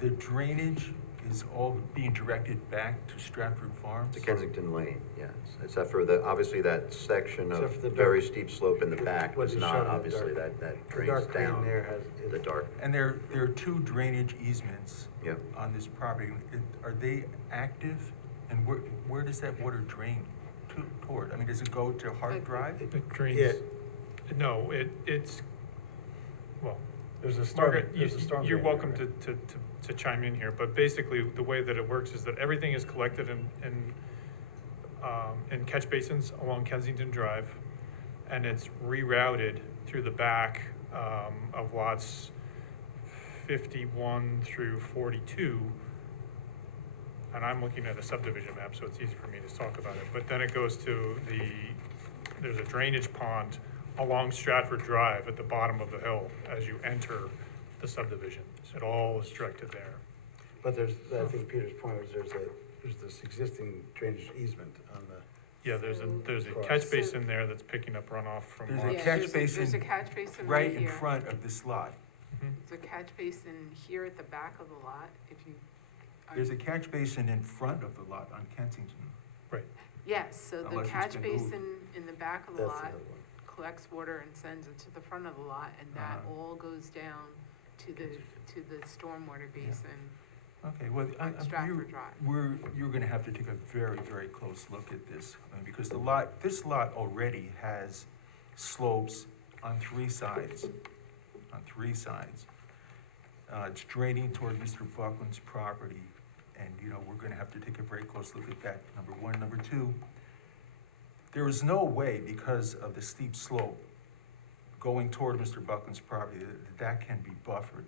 The drainage is all being directed back to Stratford Farms? To Kensington Lane, yes, except for obviously that section Except of for the very dark- steep slope in the back what is is not, shown in the obviously, dark- that The drains dark green down. there has. The dark, And there are two drainage easements Yep. on this property. Are they active? And where does that water drain toward? I mean, does it go to Hart Drive? It drains, Yeah. no, it's, well, There's a storm. Margaret, There's a storm you're drain there, welcome right? to chime in here, but basically, the way that it works is that everything is collected in catch basins along Kensington Drive, and it's rerouted through the back of lots 51 through 42, and I'm looking at a subdivision map, so it's easy for me to talk about it, but then it goes to there's a drainage pond along Stratford Drive at the bottom of the hill as you enter the subdivision. It all is directed there. But there's, I think Peter's point was there's this existing drainage easement on the. Yeah, there's a Cross. catch basin there that's picking up runoff from. There's a lots. Yeah, catch there's basin a catch basin right right in here. front of this lot. There's a catch basin here at the back of the lot, if you. There's a catch basin in front of the lot on Kensington. Right. Yes, so the Unless it's catch been moved. basin in the back of the That's lot another one. collects water and sends it to the front of the lot, and that all goes down to the stormwater basin. Okay, well, On Stratford Drive. you're gonna have to take a very, very close look at this, I mean, because this lot already has slopes on three sides, It's draining toward Mr. Buckland's property, and, we're gonna have to take a very close look at that, number one. Number two, there is no way, because of the steep slope going toward Mr. Buckland's property, that can be buffered.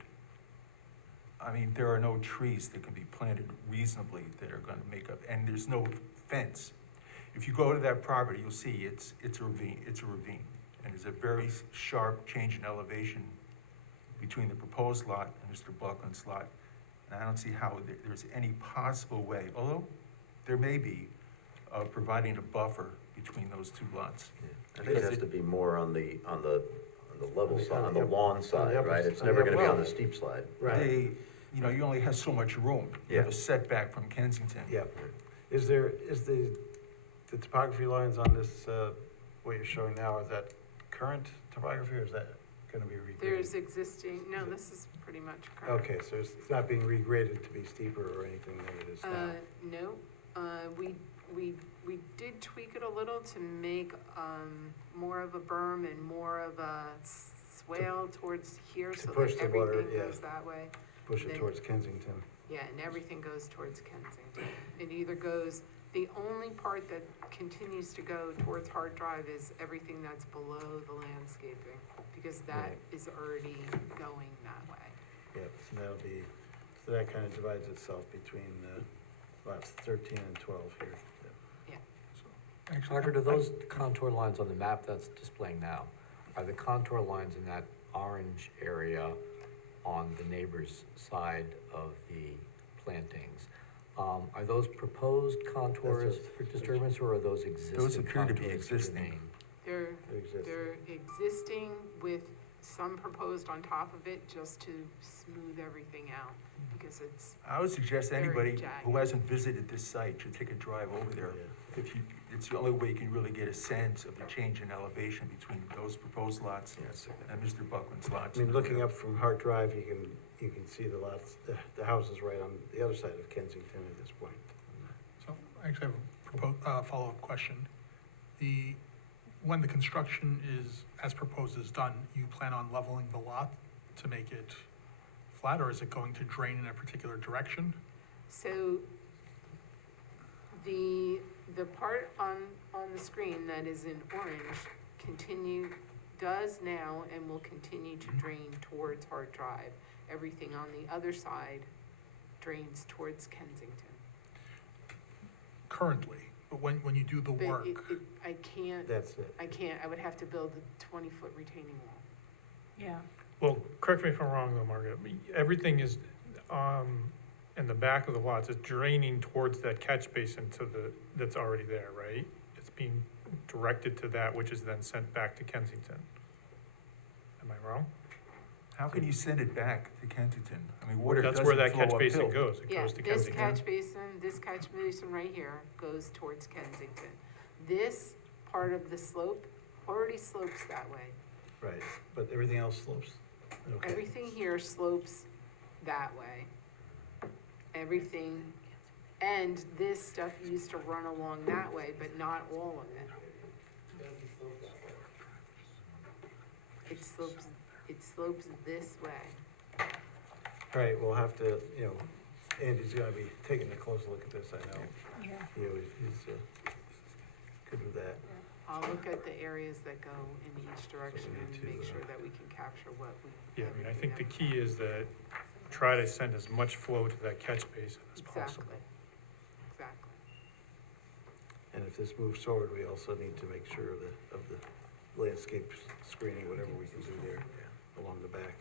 I mean, there are no trees that can be planted reasonably that are gonna make up, and there's no fence. If you go to that property, you'll see it's a ravine, and there's a very sharp change in elevation between the proposed lot and Mr. Buckland's lot. And I don't see how there's any possible way, although there may be, of providing a buffer between those two lots. I think it has to be more on the level side, on the on the lawn upper side, right? It's on the never gonna be on upper the side. steep slide. Right. You only have so much room. You have Yeah. a setback from Kensington. Yep. Is the topography lines on this, what you're showing now, is that current topography, or is that gonna be regraded? There's existing, no, this is pretty much current. Okay, so it's not being regraded to be steeper or anything than it is now? No, we did tweak it a little to make, more of a berm and more of a swale towards here, To so push that the water, everything yeah. goes that way. Push it Then- towards Kensington? Yeah, and everything goes towards Kensington. It either goes, the only part that continues to go towards Hart Drive is everything that's below the landscaping, because that Right. is already going that way. Yep, so that kind of divides itself between lots 13 and 12 here. Yep. Yeah. Margaret, are those contour lines on the map that's displaying now, are the contour lines in that orange area on the neighbor's side of the plantings, are those proposed contours That's for disturbance, or are those existing Those appear to be contours existing. remain? They're, They exist. they're existing with some proposed on top of it, just to smooth everything out, because it's, I would suggest Very anybody jagged. who hasn't visited this site should take a drive over there. It's the only way you can really get a sense of the change in elevation between those proposed lots and Mr. Buckland's lots. I mean, looking up from Hart Drive, you can see the lots, the houses right on the other side of Kensington at this point. So I actually have a follow-up question. When the construction as proposed is done, you plan on leveling the lot to make it flat, or is it going to drain in a particular direction? so the part on the screen that is in orange does now and will continue to drain towards Hart Drive. Everything on the other side drains towards Kensington. Currently, but when you do the But work, I can't, That's it. I would have to build a 20-foot retaining wall. Yeah. Well, correct me if I'm wrong though, Margaret, everything is, in the back of the lots, it's draining towards that catch basin that's already there, right? It's being directed to that, which is then sent back to Kensington. Am I wrong? How can you send it back to Kensington? I mean, water That's doesn't where that flow catch basin uphill. goes, it Yeah, goes to this Kensington. catch basin right here goes towards Kensington. This part of the slope already slopes that way. Right, but everything else slopes? Okay. Everything here slopes that way. Everything, and this stuff used to run along that way, but not all of it. It slopes this way. All right, we'll have to, Andy's gonna be taking a close look at this, I know. Yeah. He's good with that. I'll look at the areas that go in each direction need and to, make sure that we can capture what we. Yeah, I mean, I think the key is that try to send as much flow to that catch basin as possible. Exactly. And if this moves forward, we also need to make sure of the landscape screening, whatever we can do there along the back.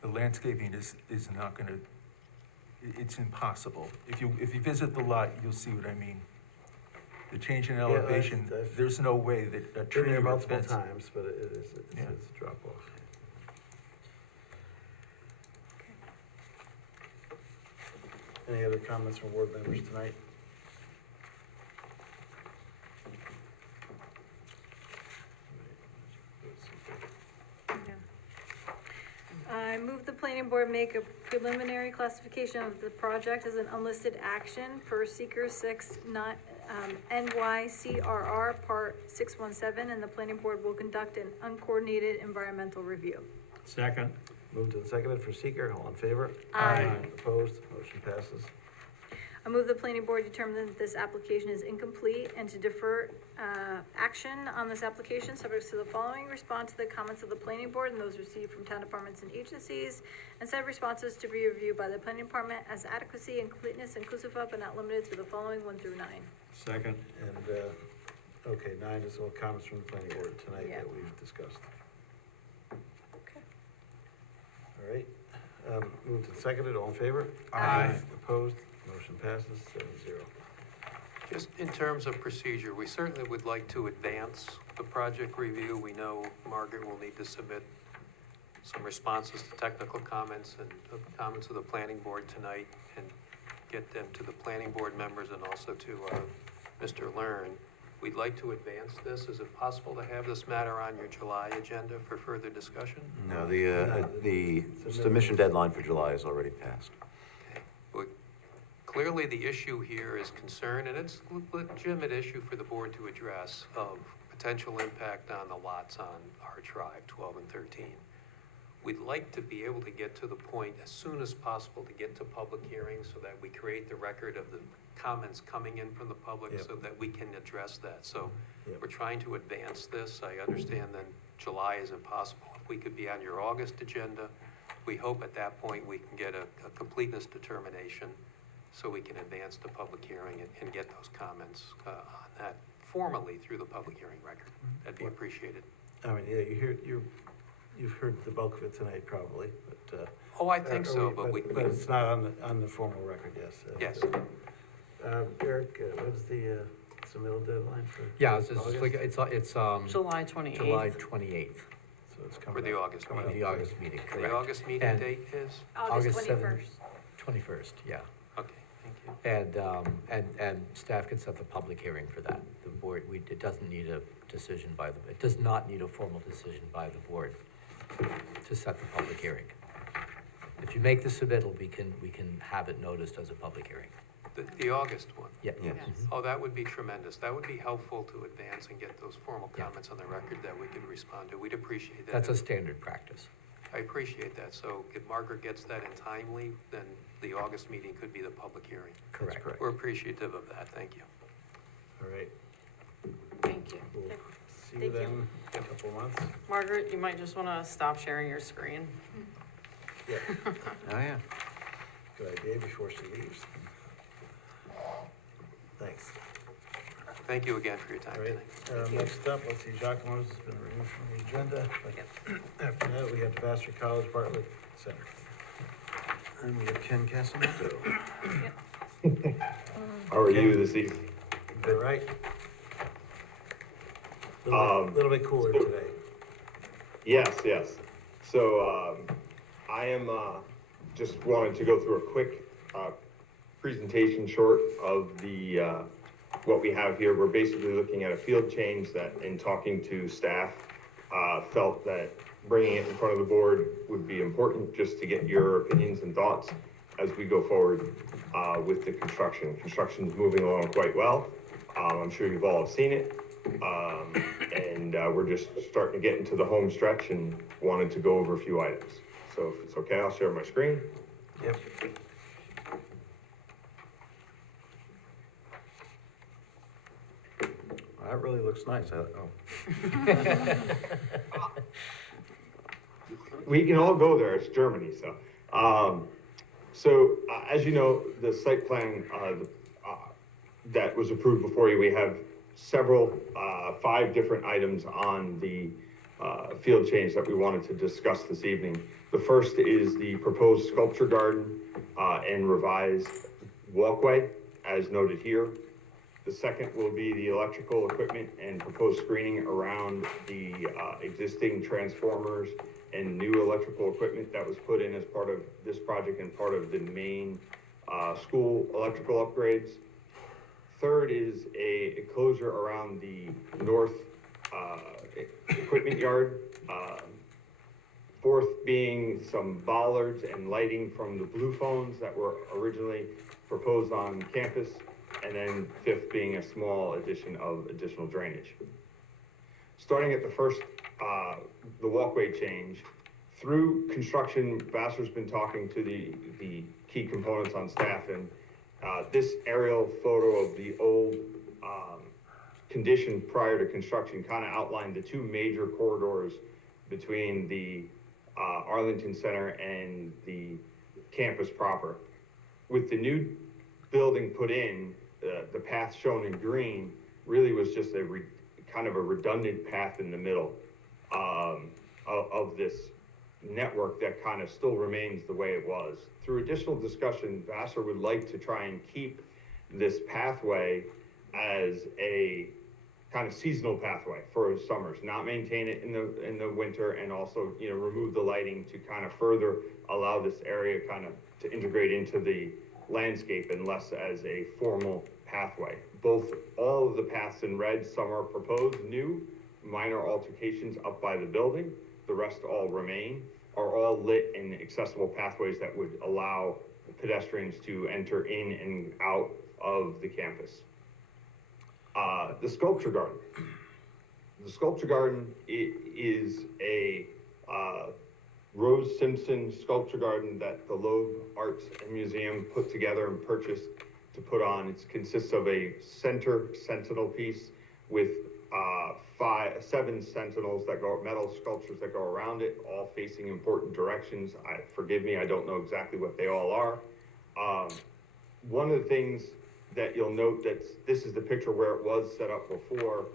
The landscaping is not gonna, it's impossible. If you visit the lot, you'll see what I mean. The change in elevation, I've there's no way that a been tree there or a multiple fence. times, but it's Yeah. a drop off. Any other comments from board members tonight? I move the planning board make a preliminary classification of the project as an unlisted action per seeker 6 NYCRR Part 617, and the planning board will conduct an uncoordinated environmental review. Second. Moved and seconded for seeker, all in favor? Aye. Opposed, motion passes. I move the planning board determine that this application is incomplete and to defer, action on this application subject to the following: respond to the comments of the planning board and those received from town departments and agencies, and said responses to be reviewed by the planning department as adequacy and completeness inclusive of but not limited to the following 1 through 9. Second. And, okay, 9 is all comments from the planning board tonight Yeah. that we've discussed. Okay. All right, moved and seconded, all in favor? Aye. Opposed, motion passes 7-0. Just in terms of procedure, we certainly would like to advance the project review. We know Margaret will need to submit some responses to technical comments and comments of the planning board tonight and get them to the planning board members and also to Mr. Learn. We'd like to advance this. Is it possible to have this matter on your July agenda for further discussion? No, the submission deadline for July is already passed. Okay. Well, clearly, the issue here is concern, and it's a legitimate issue for the board to address, of potential impact on the lots on our tribe, 12 and 13. We'd like to be able to get to the point as soon as possible to get to public hearings so that we create the record of the comments coming in from the public Yep. so that we can address that. So Yep. we're trying to advance this. I understand that July is impossible. If we could be on your August agenda, we hope at that point we can get a completeness determination so we can advance the public hearing and get those comments on that formally through the public hearing record. That'd be appreciated. I mean, yeah, you've heard the bulk of it tonight probably, but. Oh, I think so, but we. But it's not on the formal record, yes. Yes. Eric, what's the submittal deadline for? Yeah, it's August? like, it's July 28th. July 28th, So it's coming For the up. August for meeting. the August meeting, The correct. August meeting And date is? August 7th, 21st. 21st, yeah. Okay, thank you. And staff can set the public hearing for that. The board, it doesn't need a decision by it does not need a formal decision by the board to set the public hearing. If you make the submittal, we can have it noticed as a public hearing. The August one? Yeah. Yes. Oh, that would be tremendous. That would be helpful to advance and get those formal Yeah. comments on the record that we could respond to. We'd appreciate that. That's a standard practice. I appreciate that. So if Margaret gets that in timely, then the August meeting could be the public hearing. Correct. correct. We're appreciative of that. Thank you. All right, Thank you. we'll see you Thank you. then in a couple months. Margaret, you might just want to stop sharing your screen. Yeah, Oh, yeah. good idea before she leaves. Thanks. Thank you again for your time All right, tonight. next up, let's see, Giacomo's has been removed from the agenda, but after that, we have Vassar College Bartlett Center. And we have Ken Casamento. How are you this evening? All right? Little bit cooler today. Yes. So, I am, just wanted to go through a quick, presentation short of the, what we have here. We're basically looking at a field change that, in talking to staff, felt that bringing it in front of the board would be important just to get your opinions and thoughts as we go forward, with the construction. Construction's moving along quite well. I'm sure you've all seen it. And we're just starting to get into the home stretch and wanted to go over a few items. So if it's okay, I'll share my screen. Yep. All really looks nice. We can all go there, it's Germany, so. As you know, the site plan, that was approved before you, we have several, 5 different items on the, field change that we wanted to discuss this evening. The first is the proposed sculpture garden, and revised walkway, as noted here. The second will be the electrical equipment and proposed screening around the existing transformers and new electrical equipment that was put in as part of this project and part of the main school electrical upgrades. Third is a enclosure around the north equipment yard. Fourth being some bollards and lighting from the blue phones that were originally proposed on campus. And then fifth being a small addition of additional drainage. Starting at the first, the walkway change, through construction, Vassar's been talking to the key components on staff, and this aerial photo of the old condition prior to construction kind of outlined the 2 major corridors between the Arlington Center and the campus proper. With the new building put in, the path shown in green really was just kind of a redundant path in the middle of this network that kind of still remains the way it was. Through additional discussion, Vassar would like to try and keep this pathway as a kind of seasonal pathway for summers, not maintain it in the winter, and also, you know, remove the lighting to kind of further allow this area kind of to integrate into the landscape and less as a formal pathway. All of the paths in red, some are proposed new, minor altercations up by the building, the rest all remain, are all lit and accessible pathways that would allow pedestrians to enter in and out of the campus. The sculpture garden. The sculpture garden is a Rose Simpson sculpture garden that the Loeb Arts and Museum put together and purchased to put on. It consists of a center sentinel piece with 7 sentinels that go, metal sculptures that go around it, all facing important directions. Forgive me, I don't know exactly what they all are. One of the things that you'll note that this is the picture where it was set up before.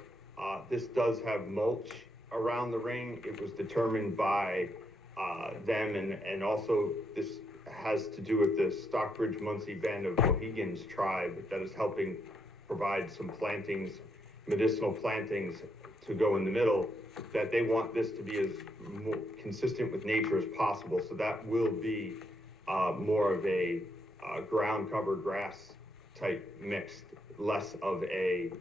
This does have mulch around the ring. It was determined by them, and also this has to do with the Stockbridge Munsee Band of Mohegans tribe that is helping provide some plantings, medicinal plantings to go in the middle, that they want this to be as consistent with nature as possible. So that will be more of a ground cover grass type mixed, less of a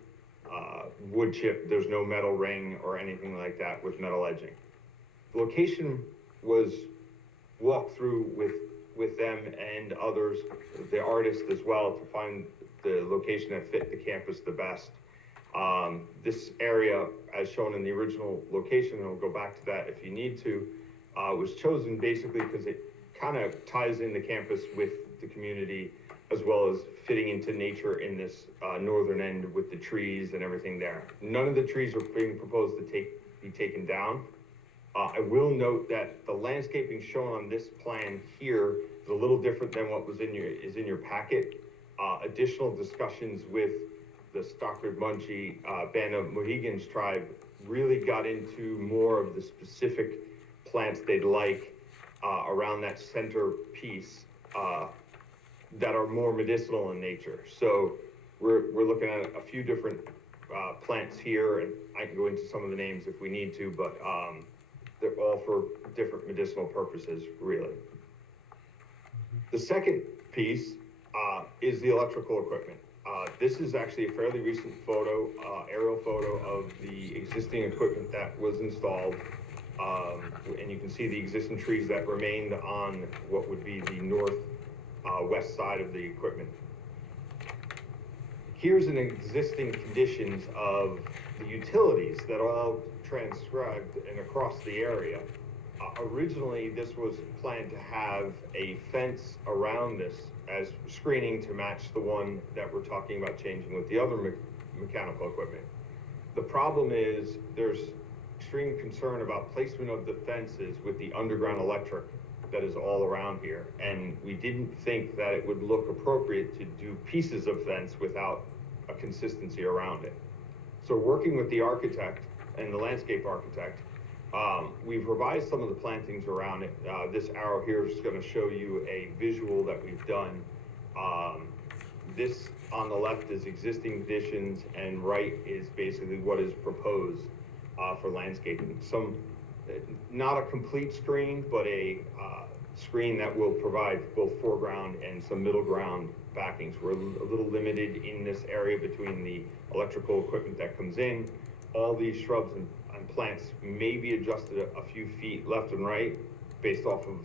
wood chip. There's no metal ring or anything like that with metal edging. The location was walked through with them and others, the artists as well, to find the location that fit the campus the best. This area, as shown in the original location, and we'll go back to that if you need to, was chosen basically because it kind of ties in the campus with the community, as well as fitting into nature in this northern end with the trees and everything there. None of the trees are being proposed to be taken down. I will note that the landscaping shown on this plan here is a little different than what was in your packet. Additional discussions with the Stockbridge Munsee Band of Mohegans tribe really got into more of the specific plants they'd like around that center piece that are more medicinal in nature. So we're looking at a few different plants here, and I can go into some of the names if we need to, but they're all for different medicinal purposes, really. The second piece is the electrical equipment. This is actually a fairly recent photo, aerial photo of the existing equipment that was installed. And you can see the existing trees that remained on what would be the west side of the equipment. Here's an existing conditions of the utilities that are all transcribed and across the area. Originally, this was planned to have a fence around this as screening to match the one that we're talking about changing with the other mechanical equipment. The problem is there's extreme concern about placement of the fences with the underground electric that is all around here. And we didn't think that it would look appropriate to do pieces of fence without a consistency around it. So working with the architect and the landscape architect, we've revised some of the plantings around it. This arrow here is going to show you a visual that we've done. This on the left is existing additions, and right is basically what is proposed for landscaping. Not a complete screen, but a screen that will provide both foreground and some middle ground backings. We're a little limited in this area between the electrical equipment that comes in. All these shrubs and plants may be adjusted a few feet left and right based off of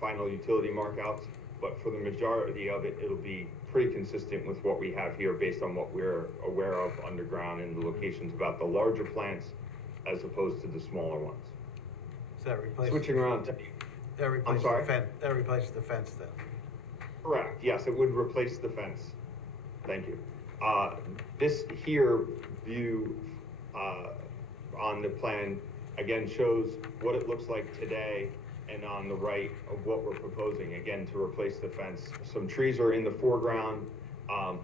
final utility markouts, but for the majority of it, it'll be pretty consistent with what we have here based on what we're aware of underground and the locations about the larger plants as opposed to the smaller ones. So that replaces. Switching around to, That replaces sorry? the fence, that replaces the fence then. correct, yes, it would replace the fence. Thank you. This here view on the plan, again, shows what it looks like today, and on the right of what we're proposing, again, to replace the fence. Some trees are in the foreground.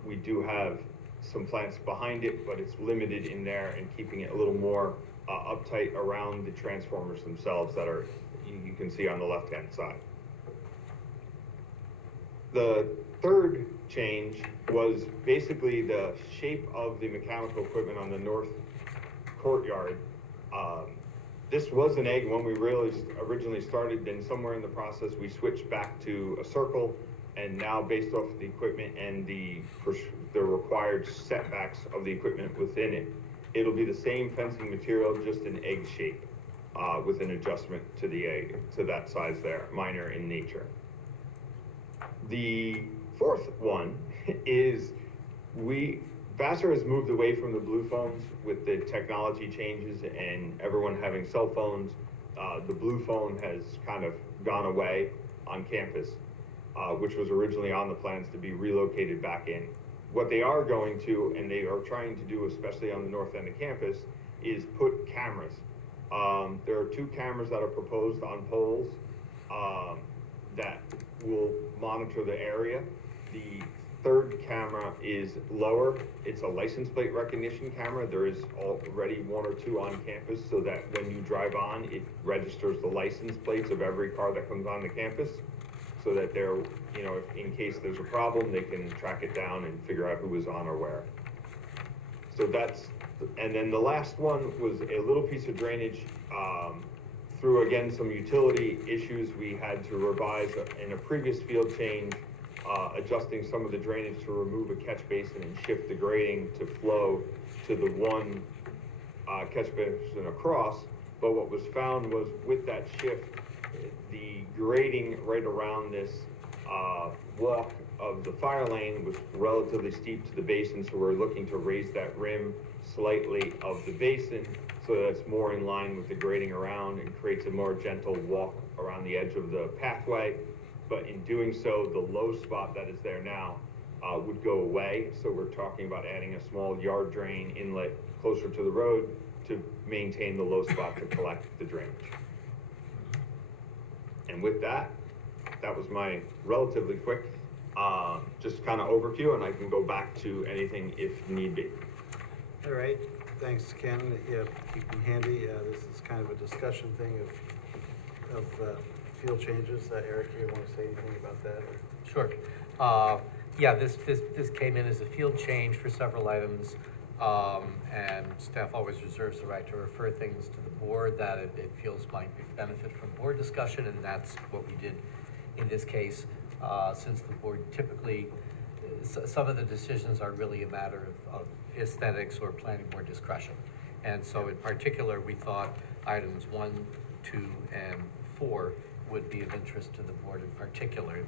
We do have some plants behind it, but it's limited in there and keeping it a little more uptight around the transformers themselves that are, you can see on the left-hand side. The third change was basically the shape of the mechanical equipment on the north courtyard. This was an egg when we really originally started, then somewhere in the process we switched back to a circle, and now based off of the equipment and the required setbacks of the equipment within it, it'll be the same fencing material, just an egg shape, with an adjustment to the egg, to that size there, minor in nature. The fourth one is Vassar has moved away from the blue phones with the technology changes and everyone having cell phones. The blue phone has kind of gone away on campus, which was originally on the plans to be relocated back in. What they are going to, and they are trying to do, especially on the north end of campus, is put cameras. There are 2 cameras that are proposed on poles that will monitor the area. The third camera is lower. It's a license plate recognition camera. There is already 1 or 2 on campus so that when you drive on, it registers the license plates of every car that comes on the campus so that they're, if in case there's a problem, they can track it down and figure out who is on or where. So and then the last one was a little piece of drainage. Through, again, some utility issues, we had to revise in a previous field change, adjusting some of the drainage to remove a catch basin and shift the grading to flow to the one catch basin across. But what was found was with that shift, the grading right around this walk of the fire lane was relatively steep to the basin, so we're looking to raise that rim slightly of the basin so that it's more in line with the grading around and creates a more gentle walk around the edge of the pathway. But in doing so, the low spot that is there now would go away. So we're talking about adding a small yard drain inlet closer to the road to maintain the low spot to collect the drainage. And with that, that was my relatively quick, just kind of overview, and I can go back to anything if need be. All right, thanks, Ken. Yeah, keep them handy. This is kind of a discussion thing of field changes. Eric, do you want to say anything about that? Sure. Yeah, this came in as a field change for several items, and staff always reserves the right to refer things to the board that it feels might benefit from board discussion, and that's what we did in this case, since the board typically, some of the decisions are really a matter of aesthetics or planning board discretion. And so in particular, we thought items 1, 2, and 4 would be of interest to the board in particular,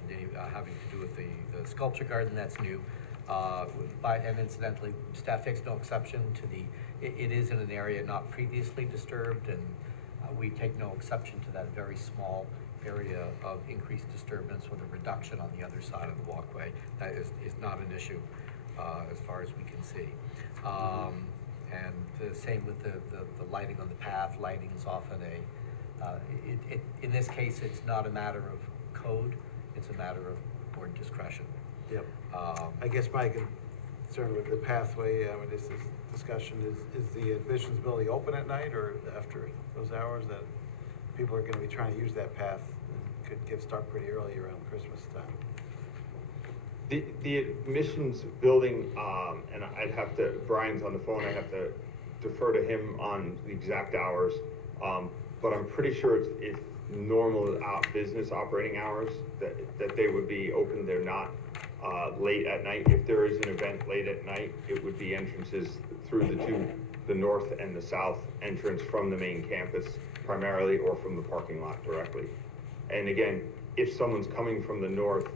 having to do with the sculpture garden that's new. And incidentally, staff takes no exception to it is in an area not previously disturbed, and we take no exception to that very small area of increased disturbance or the reduction on the other side of the walkway. That is not an issue as far as we can see. And the same with the lighting on the path. Lighting is often in this case, it's not a matter of code, it's a matter of board discretion. Yep. I guess my concern with the pathway, this discussion is the admissions building open at night or after those hours that people are gonna be trying to use that path and could get start pretty early around Christmas time? The admissions building, and I'd have to, Brian's on the phone, I have to defer to him on the exact hours. But I'm pretty sure it's normal business operating hours that they would be open. They're not late at night. If there is an event late at night, it would be entrances through the north and the south entrance from the main campus primarily, or from the parking lot directly. And again, if someone's coming from the north,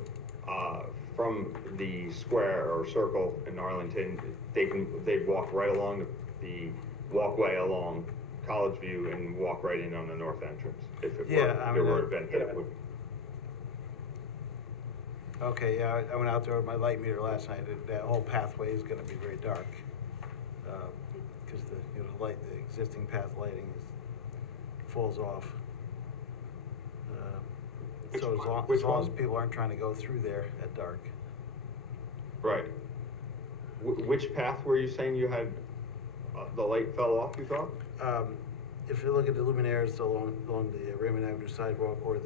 from the square or circle in Arlington, they'd walk right along the walkway along College View and walk right in on the north entrance if it were an event that would. Okay, yeah, I went out there with my light meter last night. That whole pathway is gonna be very dark. Cause the existing path lighting falls off. So as long as people aren't trying to go through there at dark. Right. Which path were you saying you had, the light fell off, you thought? If you look at the luminaires along the Raymond Avenue sidewalk, or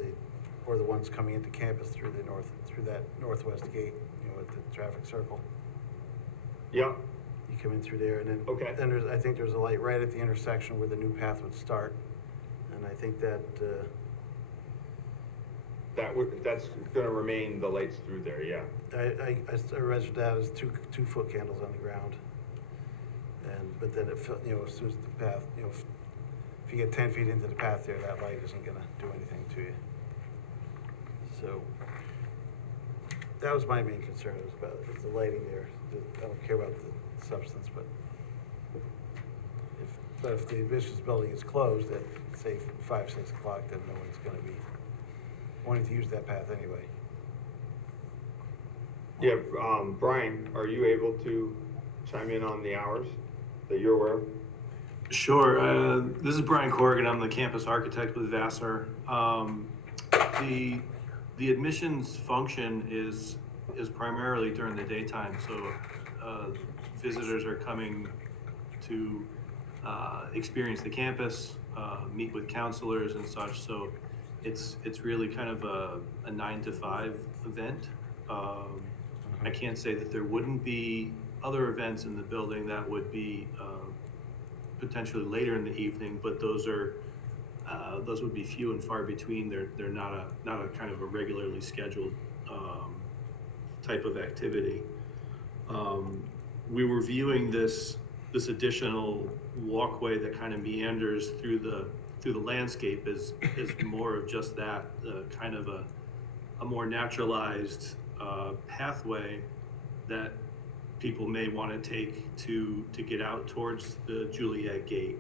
the ones coming into campus through that northwest gate, at the traffic circle. Yeah. You come in through there, and then Okay. then I think there's a light right at the intersection where the new path would start, and I think that That's gonna remain the lights through there, yeah. I registered that as two foot candles on the ground, but then as soon as the path, if you get 10 feet into the path there, that light isn't gonna do anything to you. So, that was my main concern, is the lighting there. I don't care about the substance, but if the admissions building is closed at, say, 5, 6 o'clock, then no one's gonna be wanting to use that path anyway. Yeah, Brian, are you able to chime in on the hours that you're aware of? Sure. This is Brian Corrigan. I'm the campus architect with Vassar. The admissions function is primarily during the daytime, so visitors are coming to experience the campus, meet with counselors and such. So it's really kind of a 9 to 5 event. I can't say that there wouldn't be other events in the building that would be potentially later in the evening, but those would be few and far between. They're not a kind of a regularly scheduled type of activity. We were viewing this additional walkway that kind of meanders through the landscape is more of just that, kind of a more naturalized pathway that people may want to take to get out towards the Juliet Gate.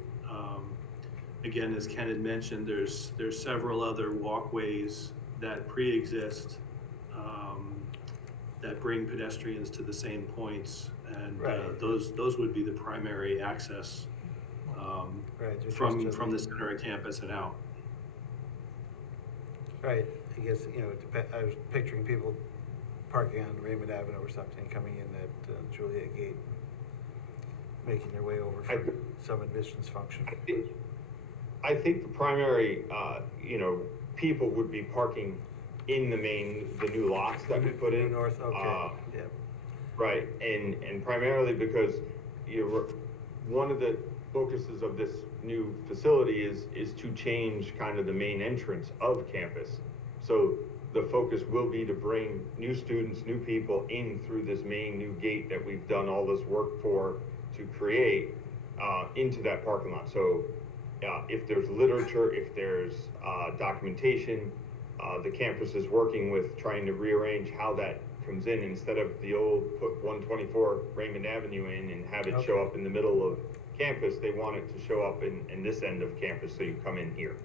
Again, as Ken had mentioned, there's several other walkways that pre-exist that bring pedestrians to the same points, and those would be the primary access from the center of campus and out. Right, I guess, I was picturing people parking on Raymond Avenue or something, coming in at Juliet Gate, making their way over for some admissions function. I think the primary, people would be parking in the new lots that we put in. North, okay, yeah. Right, and primarily because one of the focuses of this new facility is to change kind of the main entrance of campus. So the focus will be to bring new students, new people in through this main new gate that we've done all this work to create into that parking lot. So if there's literature, if there's documentation, the campus is working with trying to rearrange how that comes in. Instead of the old put 124 Raymond Avenue in and have it show up in the middle of campus, they want it to show up in this end of campus, so you come in here.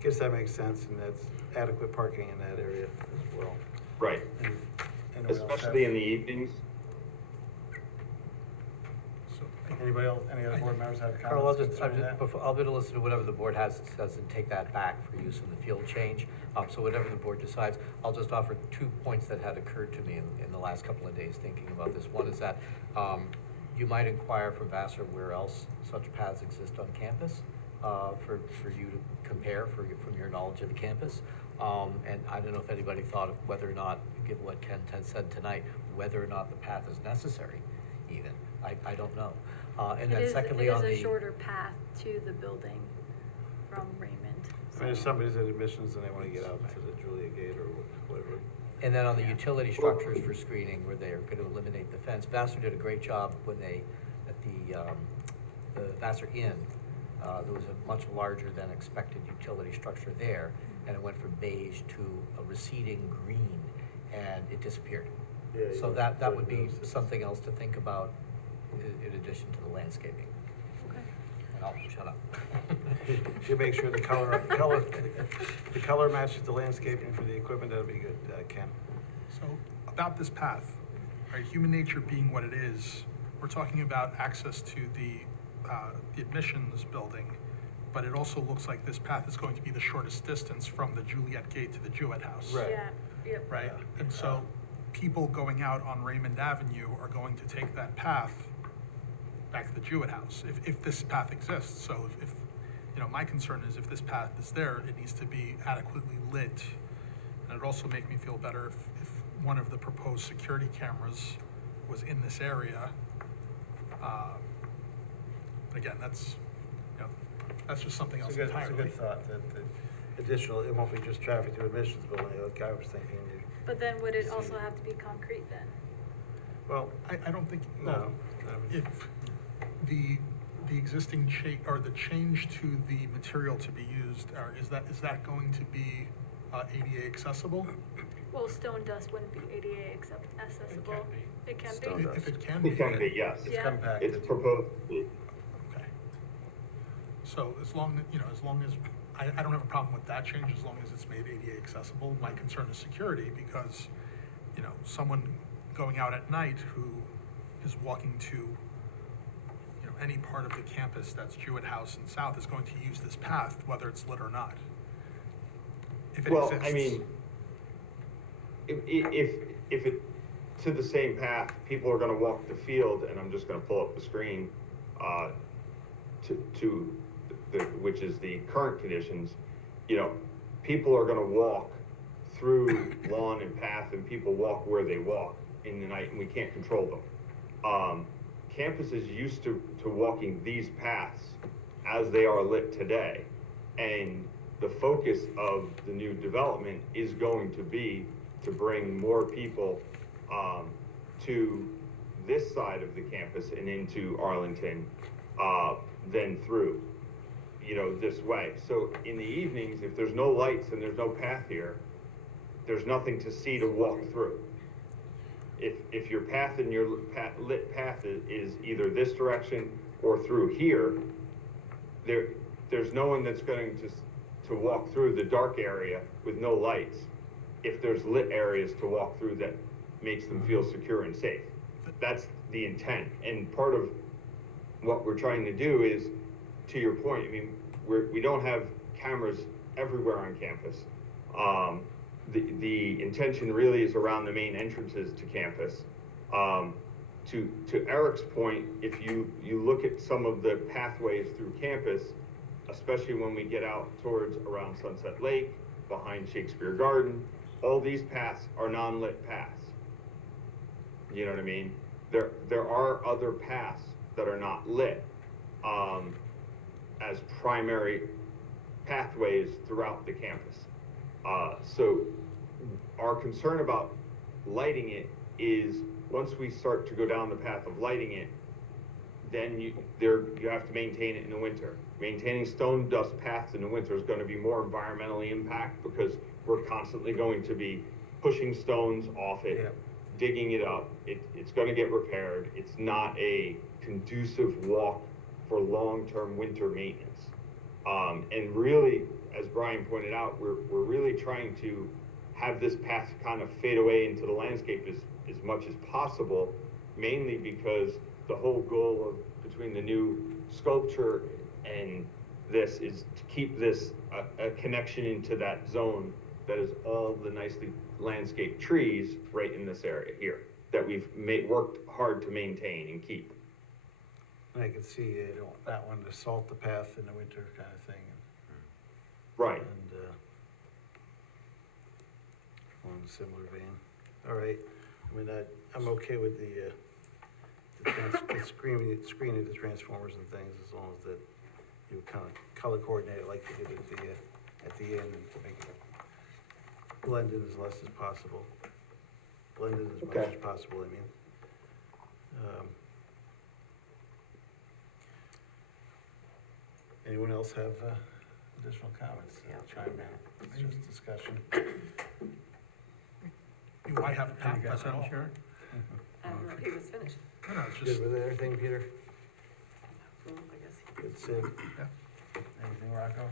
Guess that makes sense, and that's adequate parking in that area as well. Right. And Especially in the evenings. So I Anybody else, any other board members have Carl, I'll comments just, concerning that? I'll be to listen to whatever the board has and take that back for use in the field change. So whatever the board decides, I'll just offer 2 points that had occurred to me in the last couple of days thinking about this. One is that, you might inquire from Vassar where else such paths exist on campus, for you to compare from your knowledge of the campus. And I don't know if anybody thought of whether or not, given what Ken said tonight, whether or not the path is necessary even. I don't know. And then secondly, on It the. is a shorter path to the building from Raymond. I mean, if somebody's at admissions and they wanna get out to the Julia Gate or whatever. And then on the utility structures for screening, where they're gonna eliminate the fence, Vassar did a great job when they, at the Vassar Inn, there was a much larger than expected utility structure there, and it went from beige to a receding green, and it disappeared. Yeah, So yeah. that would be something else to think about in addition to the landscaping. Okay. And I'll shut up. You make sure the color matches the landscaping for the equipment, that'd be good, Ken. So about this path, right, human nature being what it is, we're talking about access to the admissions building, but it also looks like this path is going to be the shortest distance from the Juliet Gate to the Jewett House. Right. Yeah, yep. Right, and so people going out on Raymond Avenue are going to take that path back to the Jewett House, if this path exists. So if, my concern is if this path is there, it needs to be adequately lit. And it'd also make me feel better if one of the proposed security cameras was in this area. Again, that's just something else It's a entirely. good thought, that additional, it won't be just traffic to admissions building, like I was thinking. But then would it also have to be concrete then? Well, I don't think, no. if the existing or the change to the material to be used, is that going to be ADA accessible? Well, stone dust wouldn't be ADA accessible. It can Stone be. dust. If it can be. It can be, yes. It's Yeah. compacted. It's proposed to be. Okay. So as long as, I don't have a problem with that change, as long as it's made ADA accessible. My concern is security, because, someone going out at night who is walking to, any part of the campus that's Jewett House and South is going to use this path, whether it's lit or not. If it Well, exists. I mean, if it, to the same path, people are gonna walk the field, and I'm just gonna pull up the screen, to which is the current conditions, people are gonna walk through lawn and path, and people walk where they walk in the night, and we can't control them. Campus is used to walking these paths as they are lit today, and the focus of the new development is going to be to bring more people to this side of the campus and into Arlington than through, this way. So in the evenings, if there's no lights and there's no path here, there's nothing to see to walk through. If your path and your lit path is either this direction or through here, there's no one that's going to walk through the dark area with no lights if there's lit areas to walk through that makes them feel secure and safe. That's the intent. And part of what we're trying to do is, to your point, we don't have cameras everywhere on campus. The intention really is around the main entrances to campus. To Eric's point, if you look at some of the pathways through campus, especially when we get out towards around Sunset Lake, behind Shakespeare Garden, all these paths are non-lit paths. You know what I mean? There are other paths that are not lit as primary pathways throughout the campus. So our concern about lighting it is, once we start to go down the path of lighting it, then you have to maintain it in the winter. Maintaining stone dust paths in the winter is going to be more environmentally impact, because we're constantly going to be pushing stones off it, digging it up. It's going to get repaired. It's not a conducive walk for long-term winter maintenance. And really, as Brian pointed out, we're really trying to have this path kind of fade away into the landscape as much as possible, mainly because the whole goal of between the new sculpture and this is to keep this a connection into that zone that is all the nicely landscaped trees right in this area here that we've worked hard to maintain and keep. And I can see you don't want that one to salt the path in the winter kind of thing. Right. And, along a similar vein. All right, I mean, I'm okay with the screening the transformers and things, as long as that you kind of color coordinate it like you did at the end, and make it blend in as less as possible. Blend in as much as possible, I mean. Anyone else have additional comments? Chime in, it's just discussion. You might have a path You got at all. something, Sharon? I don't know if he was finished. No, no, it's just, Good with everything, Peter? Well, I guess. Good, Sid? Anything, Rocco?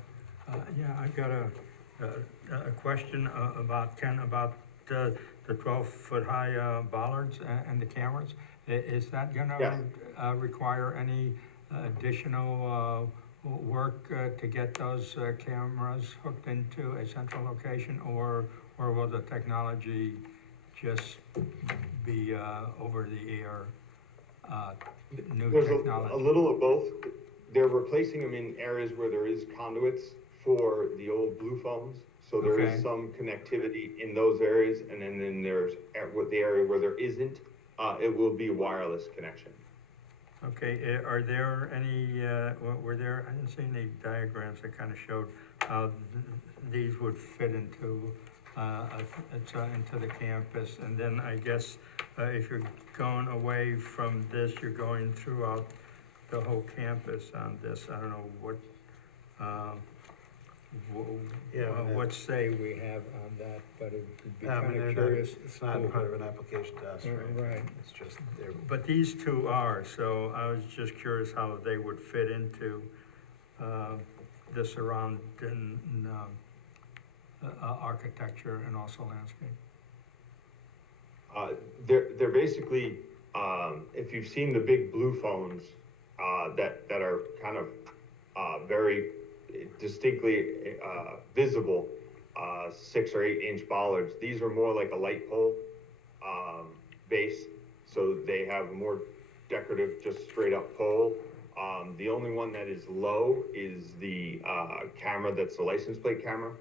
Yeah, I've got a question about, Ken, about the 12-foot high bollards and the cameras. Is that gonna require any additional work to get those cameras hooked into a central location, or will the technology just be over the air, new There's technology? a little of both. They're replacing them in areas where there is conduits for the old blue phones. So there is Okay. some connectivity in those areas, and then there's with the area where there isn't, it will be wireless connection. Okay, are there any, were there, I didn't see any diagrams that kind of showed how these would fit into, into the campus? And then I guess if you're going away from this, you're going throughout the whole campus on this. I don't know what, what say we have on that, but it'd be I kind mean, of curious. it's not part of an application to us, right? Right. It's just they're. But these two are, so I was just curious how they would fit into the surrounding architecture and also landscape. They're basically, if you've seen the big blue phones, that are kind of, very distinctly, visible, 6 or 8 inch bollards, these are more like a light pole, base. So they have more decorative, just straight up pole. The only one that is low is the, camera that's the license plate camera.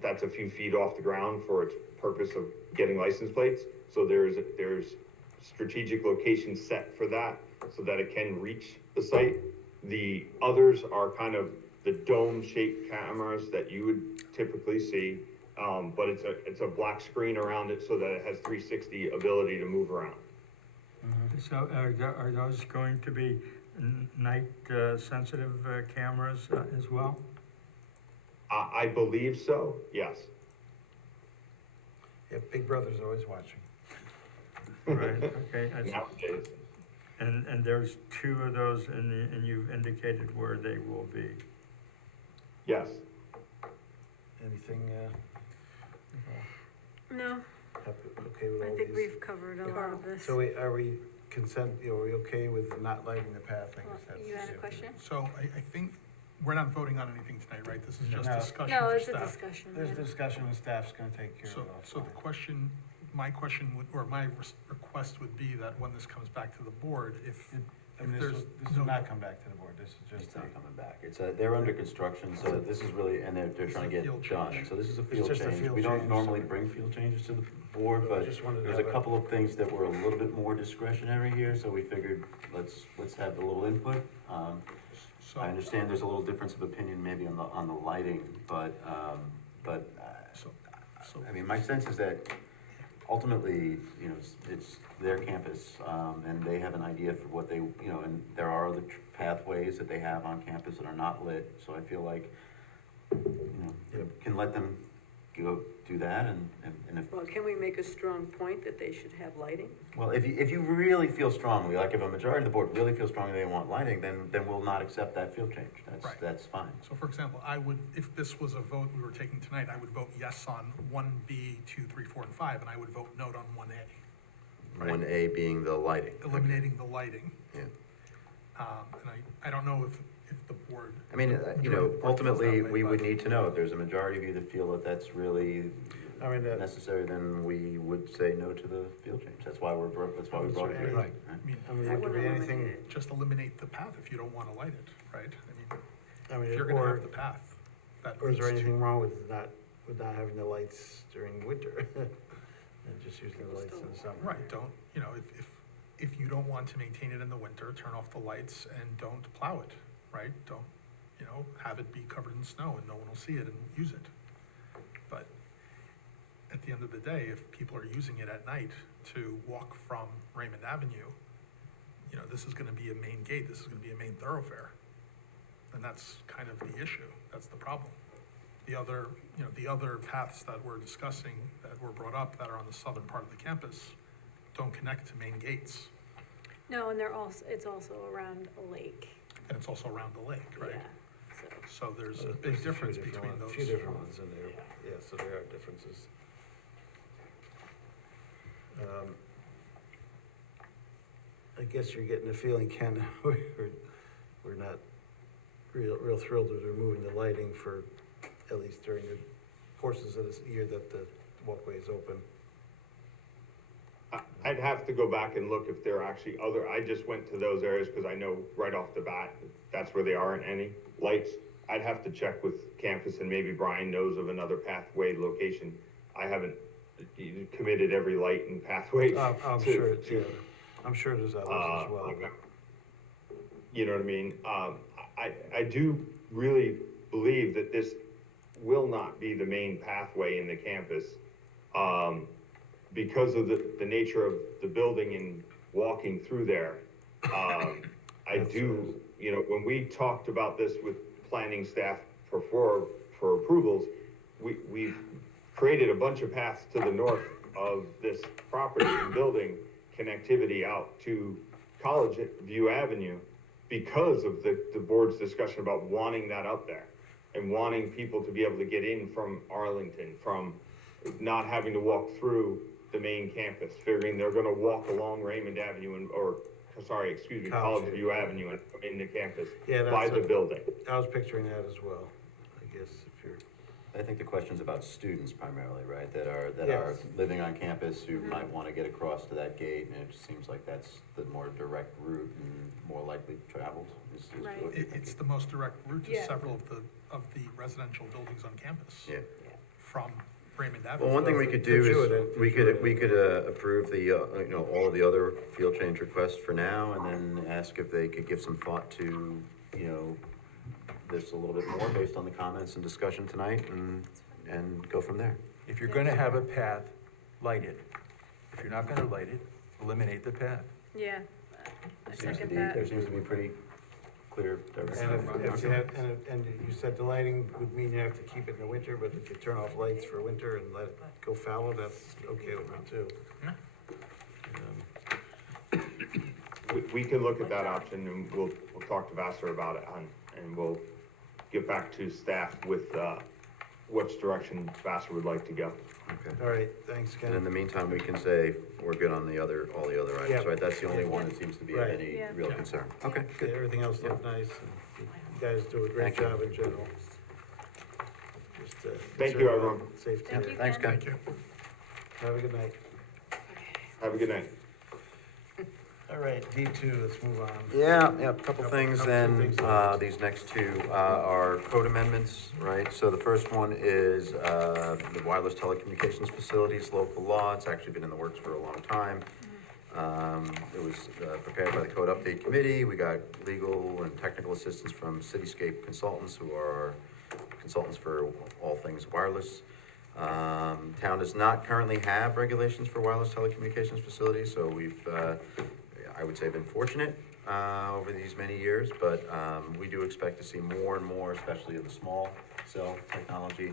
That's a few feet off the ground for its purpose of getting license plates. So there's strategic location set for that so that it can reach the site. The others are kind of the dome-shaped cameras that you would typically see, but it's a black screen around it so that it has 360 ability to move around. So are those going to be night sensitive cameras as well? I believe so, yes. Yeah, Big Brother's always watching. Right, okay. Nowadays. And there's 2 of those, and you've indicated where they will be. Yes. Anything, No, okay with all I these? think we've covered a lot of this. So are we are we okay with not lighting the path? I guess that's. You had a question? so I think we're not voting on anything tonight, right? This is just No. discussion No, for it's a staff. discussion. There's yeah. discussion and staff's gonna take care of So, it so the offline. question, my question would, or my request would be that when this comes back to the board, if I mean, there's this will not come back to the board, this is just. It's not coming back. They're under construction, so this is really, and they're trying to get field done. change. So this is a It's field just a change. field We don't change, normally so- bring field changes to the board, I but just wanted to there's have a couple of things that were a little bit more discretionary here, so we figured, let's have a little input. So, I understand there's a little difference of opinion maybe on the lighting, but, so, I mean, my sense is that ultimately, you know, it's their campus, and they have an idea for what they, you know, and there are other pathways that they have on campus that are not lit, so I feel like, you know, can let them go do that, and if, Well, can we make a strong point that they should have lighting? well, if you really feel strongly, like if a majority of the board really feels strongly they want lighting, then we'll not accept that field change, Right. that's fine. so for example, I would, if this was a vote we were taking tonight, I would vote yes on 1B, 2, 3, 4, and 5, and I would vote no on 1A. Right. 1A being the lighting. Eliminating the lighting. Yeah. And I don't know if the board. I mean, majority you know, of the board feels ultimately, that way, we would but- need to know if there's a majority of you that feel that that's really I mean, necessary, then we would say no to the field change. That's why that's why we brought it here. Right. I mean, would there be anything, Just eliminate the path if you don't wanna light it, right? I mean, If you're gonna or, have the path. that or is there leads to- anything wrong with not having the lights during winter? And just using the lights in the summer? Right, don't, you know, if you don't want to maintain it in the winter, turn off the lights and don't plow it, right? Don't, you know, have it be covered in snow and no one will see it and use it. But at the end of the day, if people are using it at night to walk from Raymond Avenue, you know, this is gonna be a main gate, this is gonna be a main thoroughfare. And that's kind of the issue, that's the problem. The other paths that we're discussing, that were brought up, that are on the southern part of the campus, don't connect to main gates. No, and it's also around a lake. And it's also around the lake, right? Yeah, So there's a There's big a few difference different between ones- those. A few different ones in there, yeah, so there are differences. I guess you're getting the feeling, Ken, we're not real thrilled with removing the lighting for, at least during the portions of this year that the walkway is open. I'd have to go back and look if there are actually I just went to those areas because I know right off the bat, that's where there aren't any lights. I'd have to check with campus and maybe Brian knows of another pathway location. I haven't committed every light and pathway. I'm sure, yeah, I'm sure there's others as well. You know what I mean? I do really believe that this will not be the main pathway in the campus. Because of the nature of the building and walking through there. I do, you know, when we talked about this with planning staff for approvals, we've created a bunch of paths to the north of this property and building connectivity out to College View Avenue because of the board's discussion about wanting that up there and wanting people to be able to get in from Arlington, from not having to walk through the main campus, figuring they're gonna walk along Raymond Avenue College View Avenue and come into campus Yeah, by that's the building. I was picturing that as well, I guess, if you're. I think the question's about students primarily, right, that are Yes. living on campus who might wanna get across to that gate, and it just seems like that's the more direct route and more likely traveled. is Right. what you're thinking. It's the most direct route to Yeah. several of the residential buildings on campus. Yeah. From Raymond Avenue. Well, one thing we could do is, we could approve the, you know, all of the other field change requests for now, and then ask if they could give some thought to, you know, this a little bit more based on the comments and discussion tonight, and go from there. If you're gonna have a path, light it. If you're not gonna light it, eliminate the path. Yeah, I Seems to second be, that. there seems to be pretty clear direction. And if you have, and you said the lighting would mean you have to keep it in the winter, but if you turn off lights for winter and let it go fallow, that's okay with me too. We can look at that option and we'll talk to Vassar about it and we'll get back to staff with, which direction Vassar would like to go. Okay. All right, thanks, Ken. And in the meantime, we can say we're good on all the other items, Yeah. right? That's the only one that seems to be of Right. any Yeah. real concern. Okay, Yeah, good. everything else looked nice, and you guys do a great Thank you. job in general. Just, Thank concerned you, about everyone. Safety. Thank you, Thanks, Ken. Ken. Have a good night. Have a good night. All right, D2, let's move on. Yeah, a couple things couple then, things left. these next two, are code amendments, right? So the first one is, the wireless telecommunications facilities local law, it's actually been in the works for a long time. It was, prepared by the Code Update Committee, we got legal and technical assistance from Cityscape Consultants, who are consultants for all things wireless. Town does not currently have regulations for wireless telecommunications facilities, so we've, I would say, been fortunate over these many years, but we do expect to see more and more, especially of the small cell technology.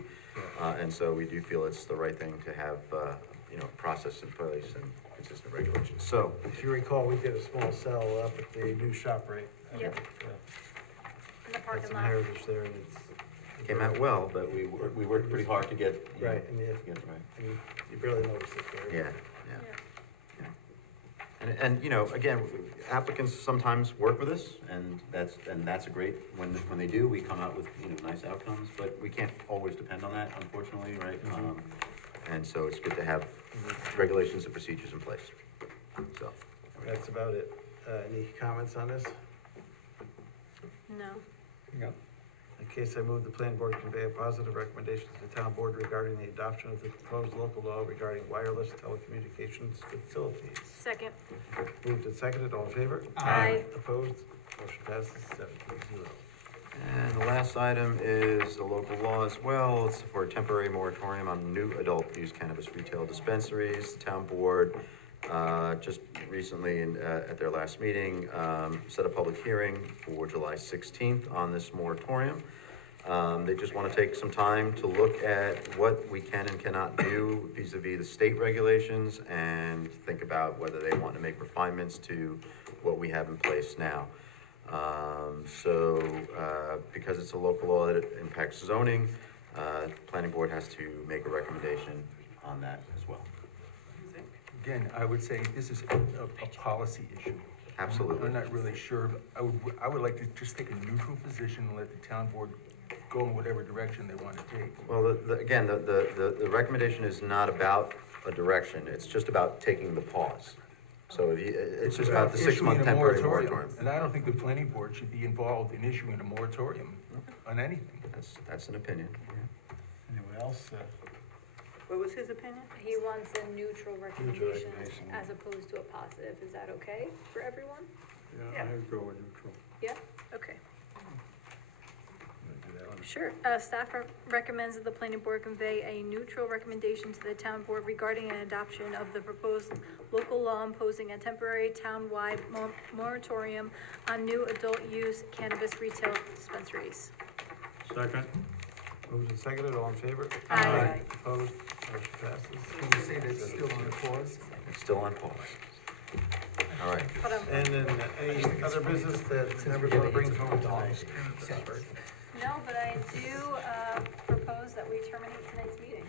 And so we do feel it's the right thing to have, you know, process in place and consistent regulations. So, If you recall, we did a small cell up at the new shop, right? Yep. In the Had parking some lot. heritage there, and it's. came out well, but we worked pretty hard to get, you know, Right, and to get it right. you barely noticed it there. Yeah, yeah. And, you know, again, applicants sometimes work with us, and that's a great, when they do, we come out with, you know, nice outcomes, but we can't always depend on that, unfortunately, right? And so it's good to have regulations and procedures in place, so. That's about it. Any comments on this? No. Yep. In case I move, the planning board convey a positive recommendation to the town board regarding the adoption of the proposed local law regarding wireless telecommunications facilities. Second. Moved and seconded, all in favor? Aye. Opposed? Motion passes 7-0. And the last item is a local law as well. It's for a temporary moratorium on new adult use cannabis retail dispensaries. The town board, just recently at their last meeting, set a public hearing for July 16th on this moratorium. They just want to take some time to look at what we can and cannot do vis-a-vis the state regulations and think about whether they want to make refinements to what we have in place now. Because it's a local law that impacts zoning, planning board has to make a recommendation on that as well. Again, I would say this is a policy issue. Absolutely. I'm not really sure, but I would like to just take a neutral position and let the town board go in whatever direction they want to take. Well, again, the recommendation is not about a direction, it's just about taking the pause. So it's just about the 6-month issuing a temporary moratorium. And I don't think the planning board should be involved in issuing a moratorium on anything. That's an opinion. Anyone else? What was his opinion? He wants a neutral recommendation recommendation. as opposed to a positive. Is that okay for everyone? Yeah, I would go with neutral. Yeah? Okay. Do that one. Sure. Staff recommends that the planning board convey a neutral recommendation to the town board regarding an adoption of the proposed local law imposing a temporary town-wide moratorium on new adult use cannabis retail dispensaries. Second. Moved and seconded, all in favor? Aye. Opposed? Motion passes. Can you say that's still on the pause? It's still on pause. All right. And then any other business that members want to bring forward tonight? No, but I do propose that we terminate tonight's meeting.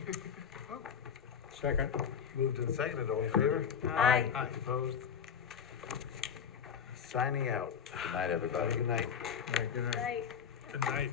Second. Moved and seconded, all in favor? Aye. Opposed? Signing out. Good night, everybody. Good night. Good night. Night. Good night.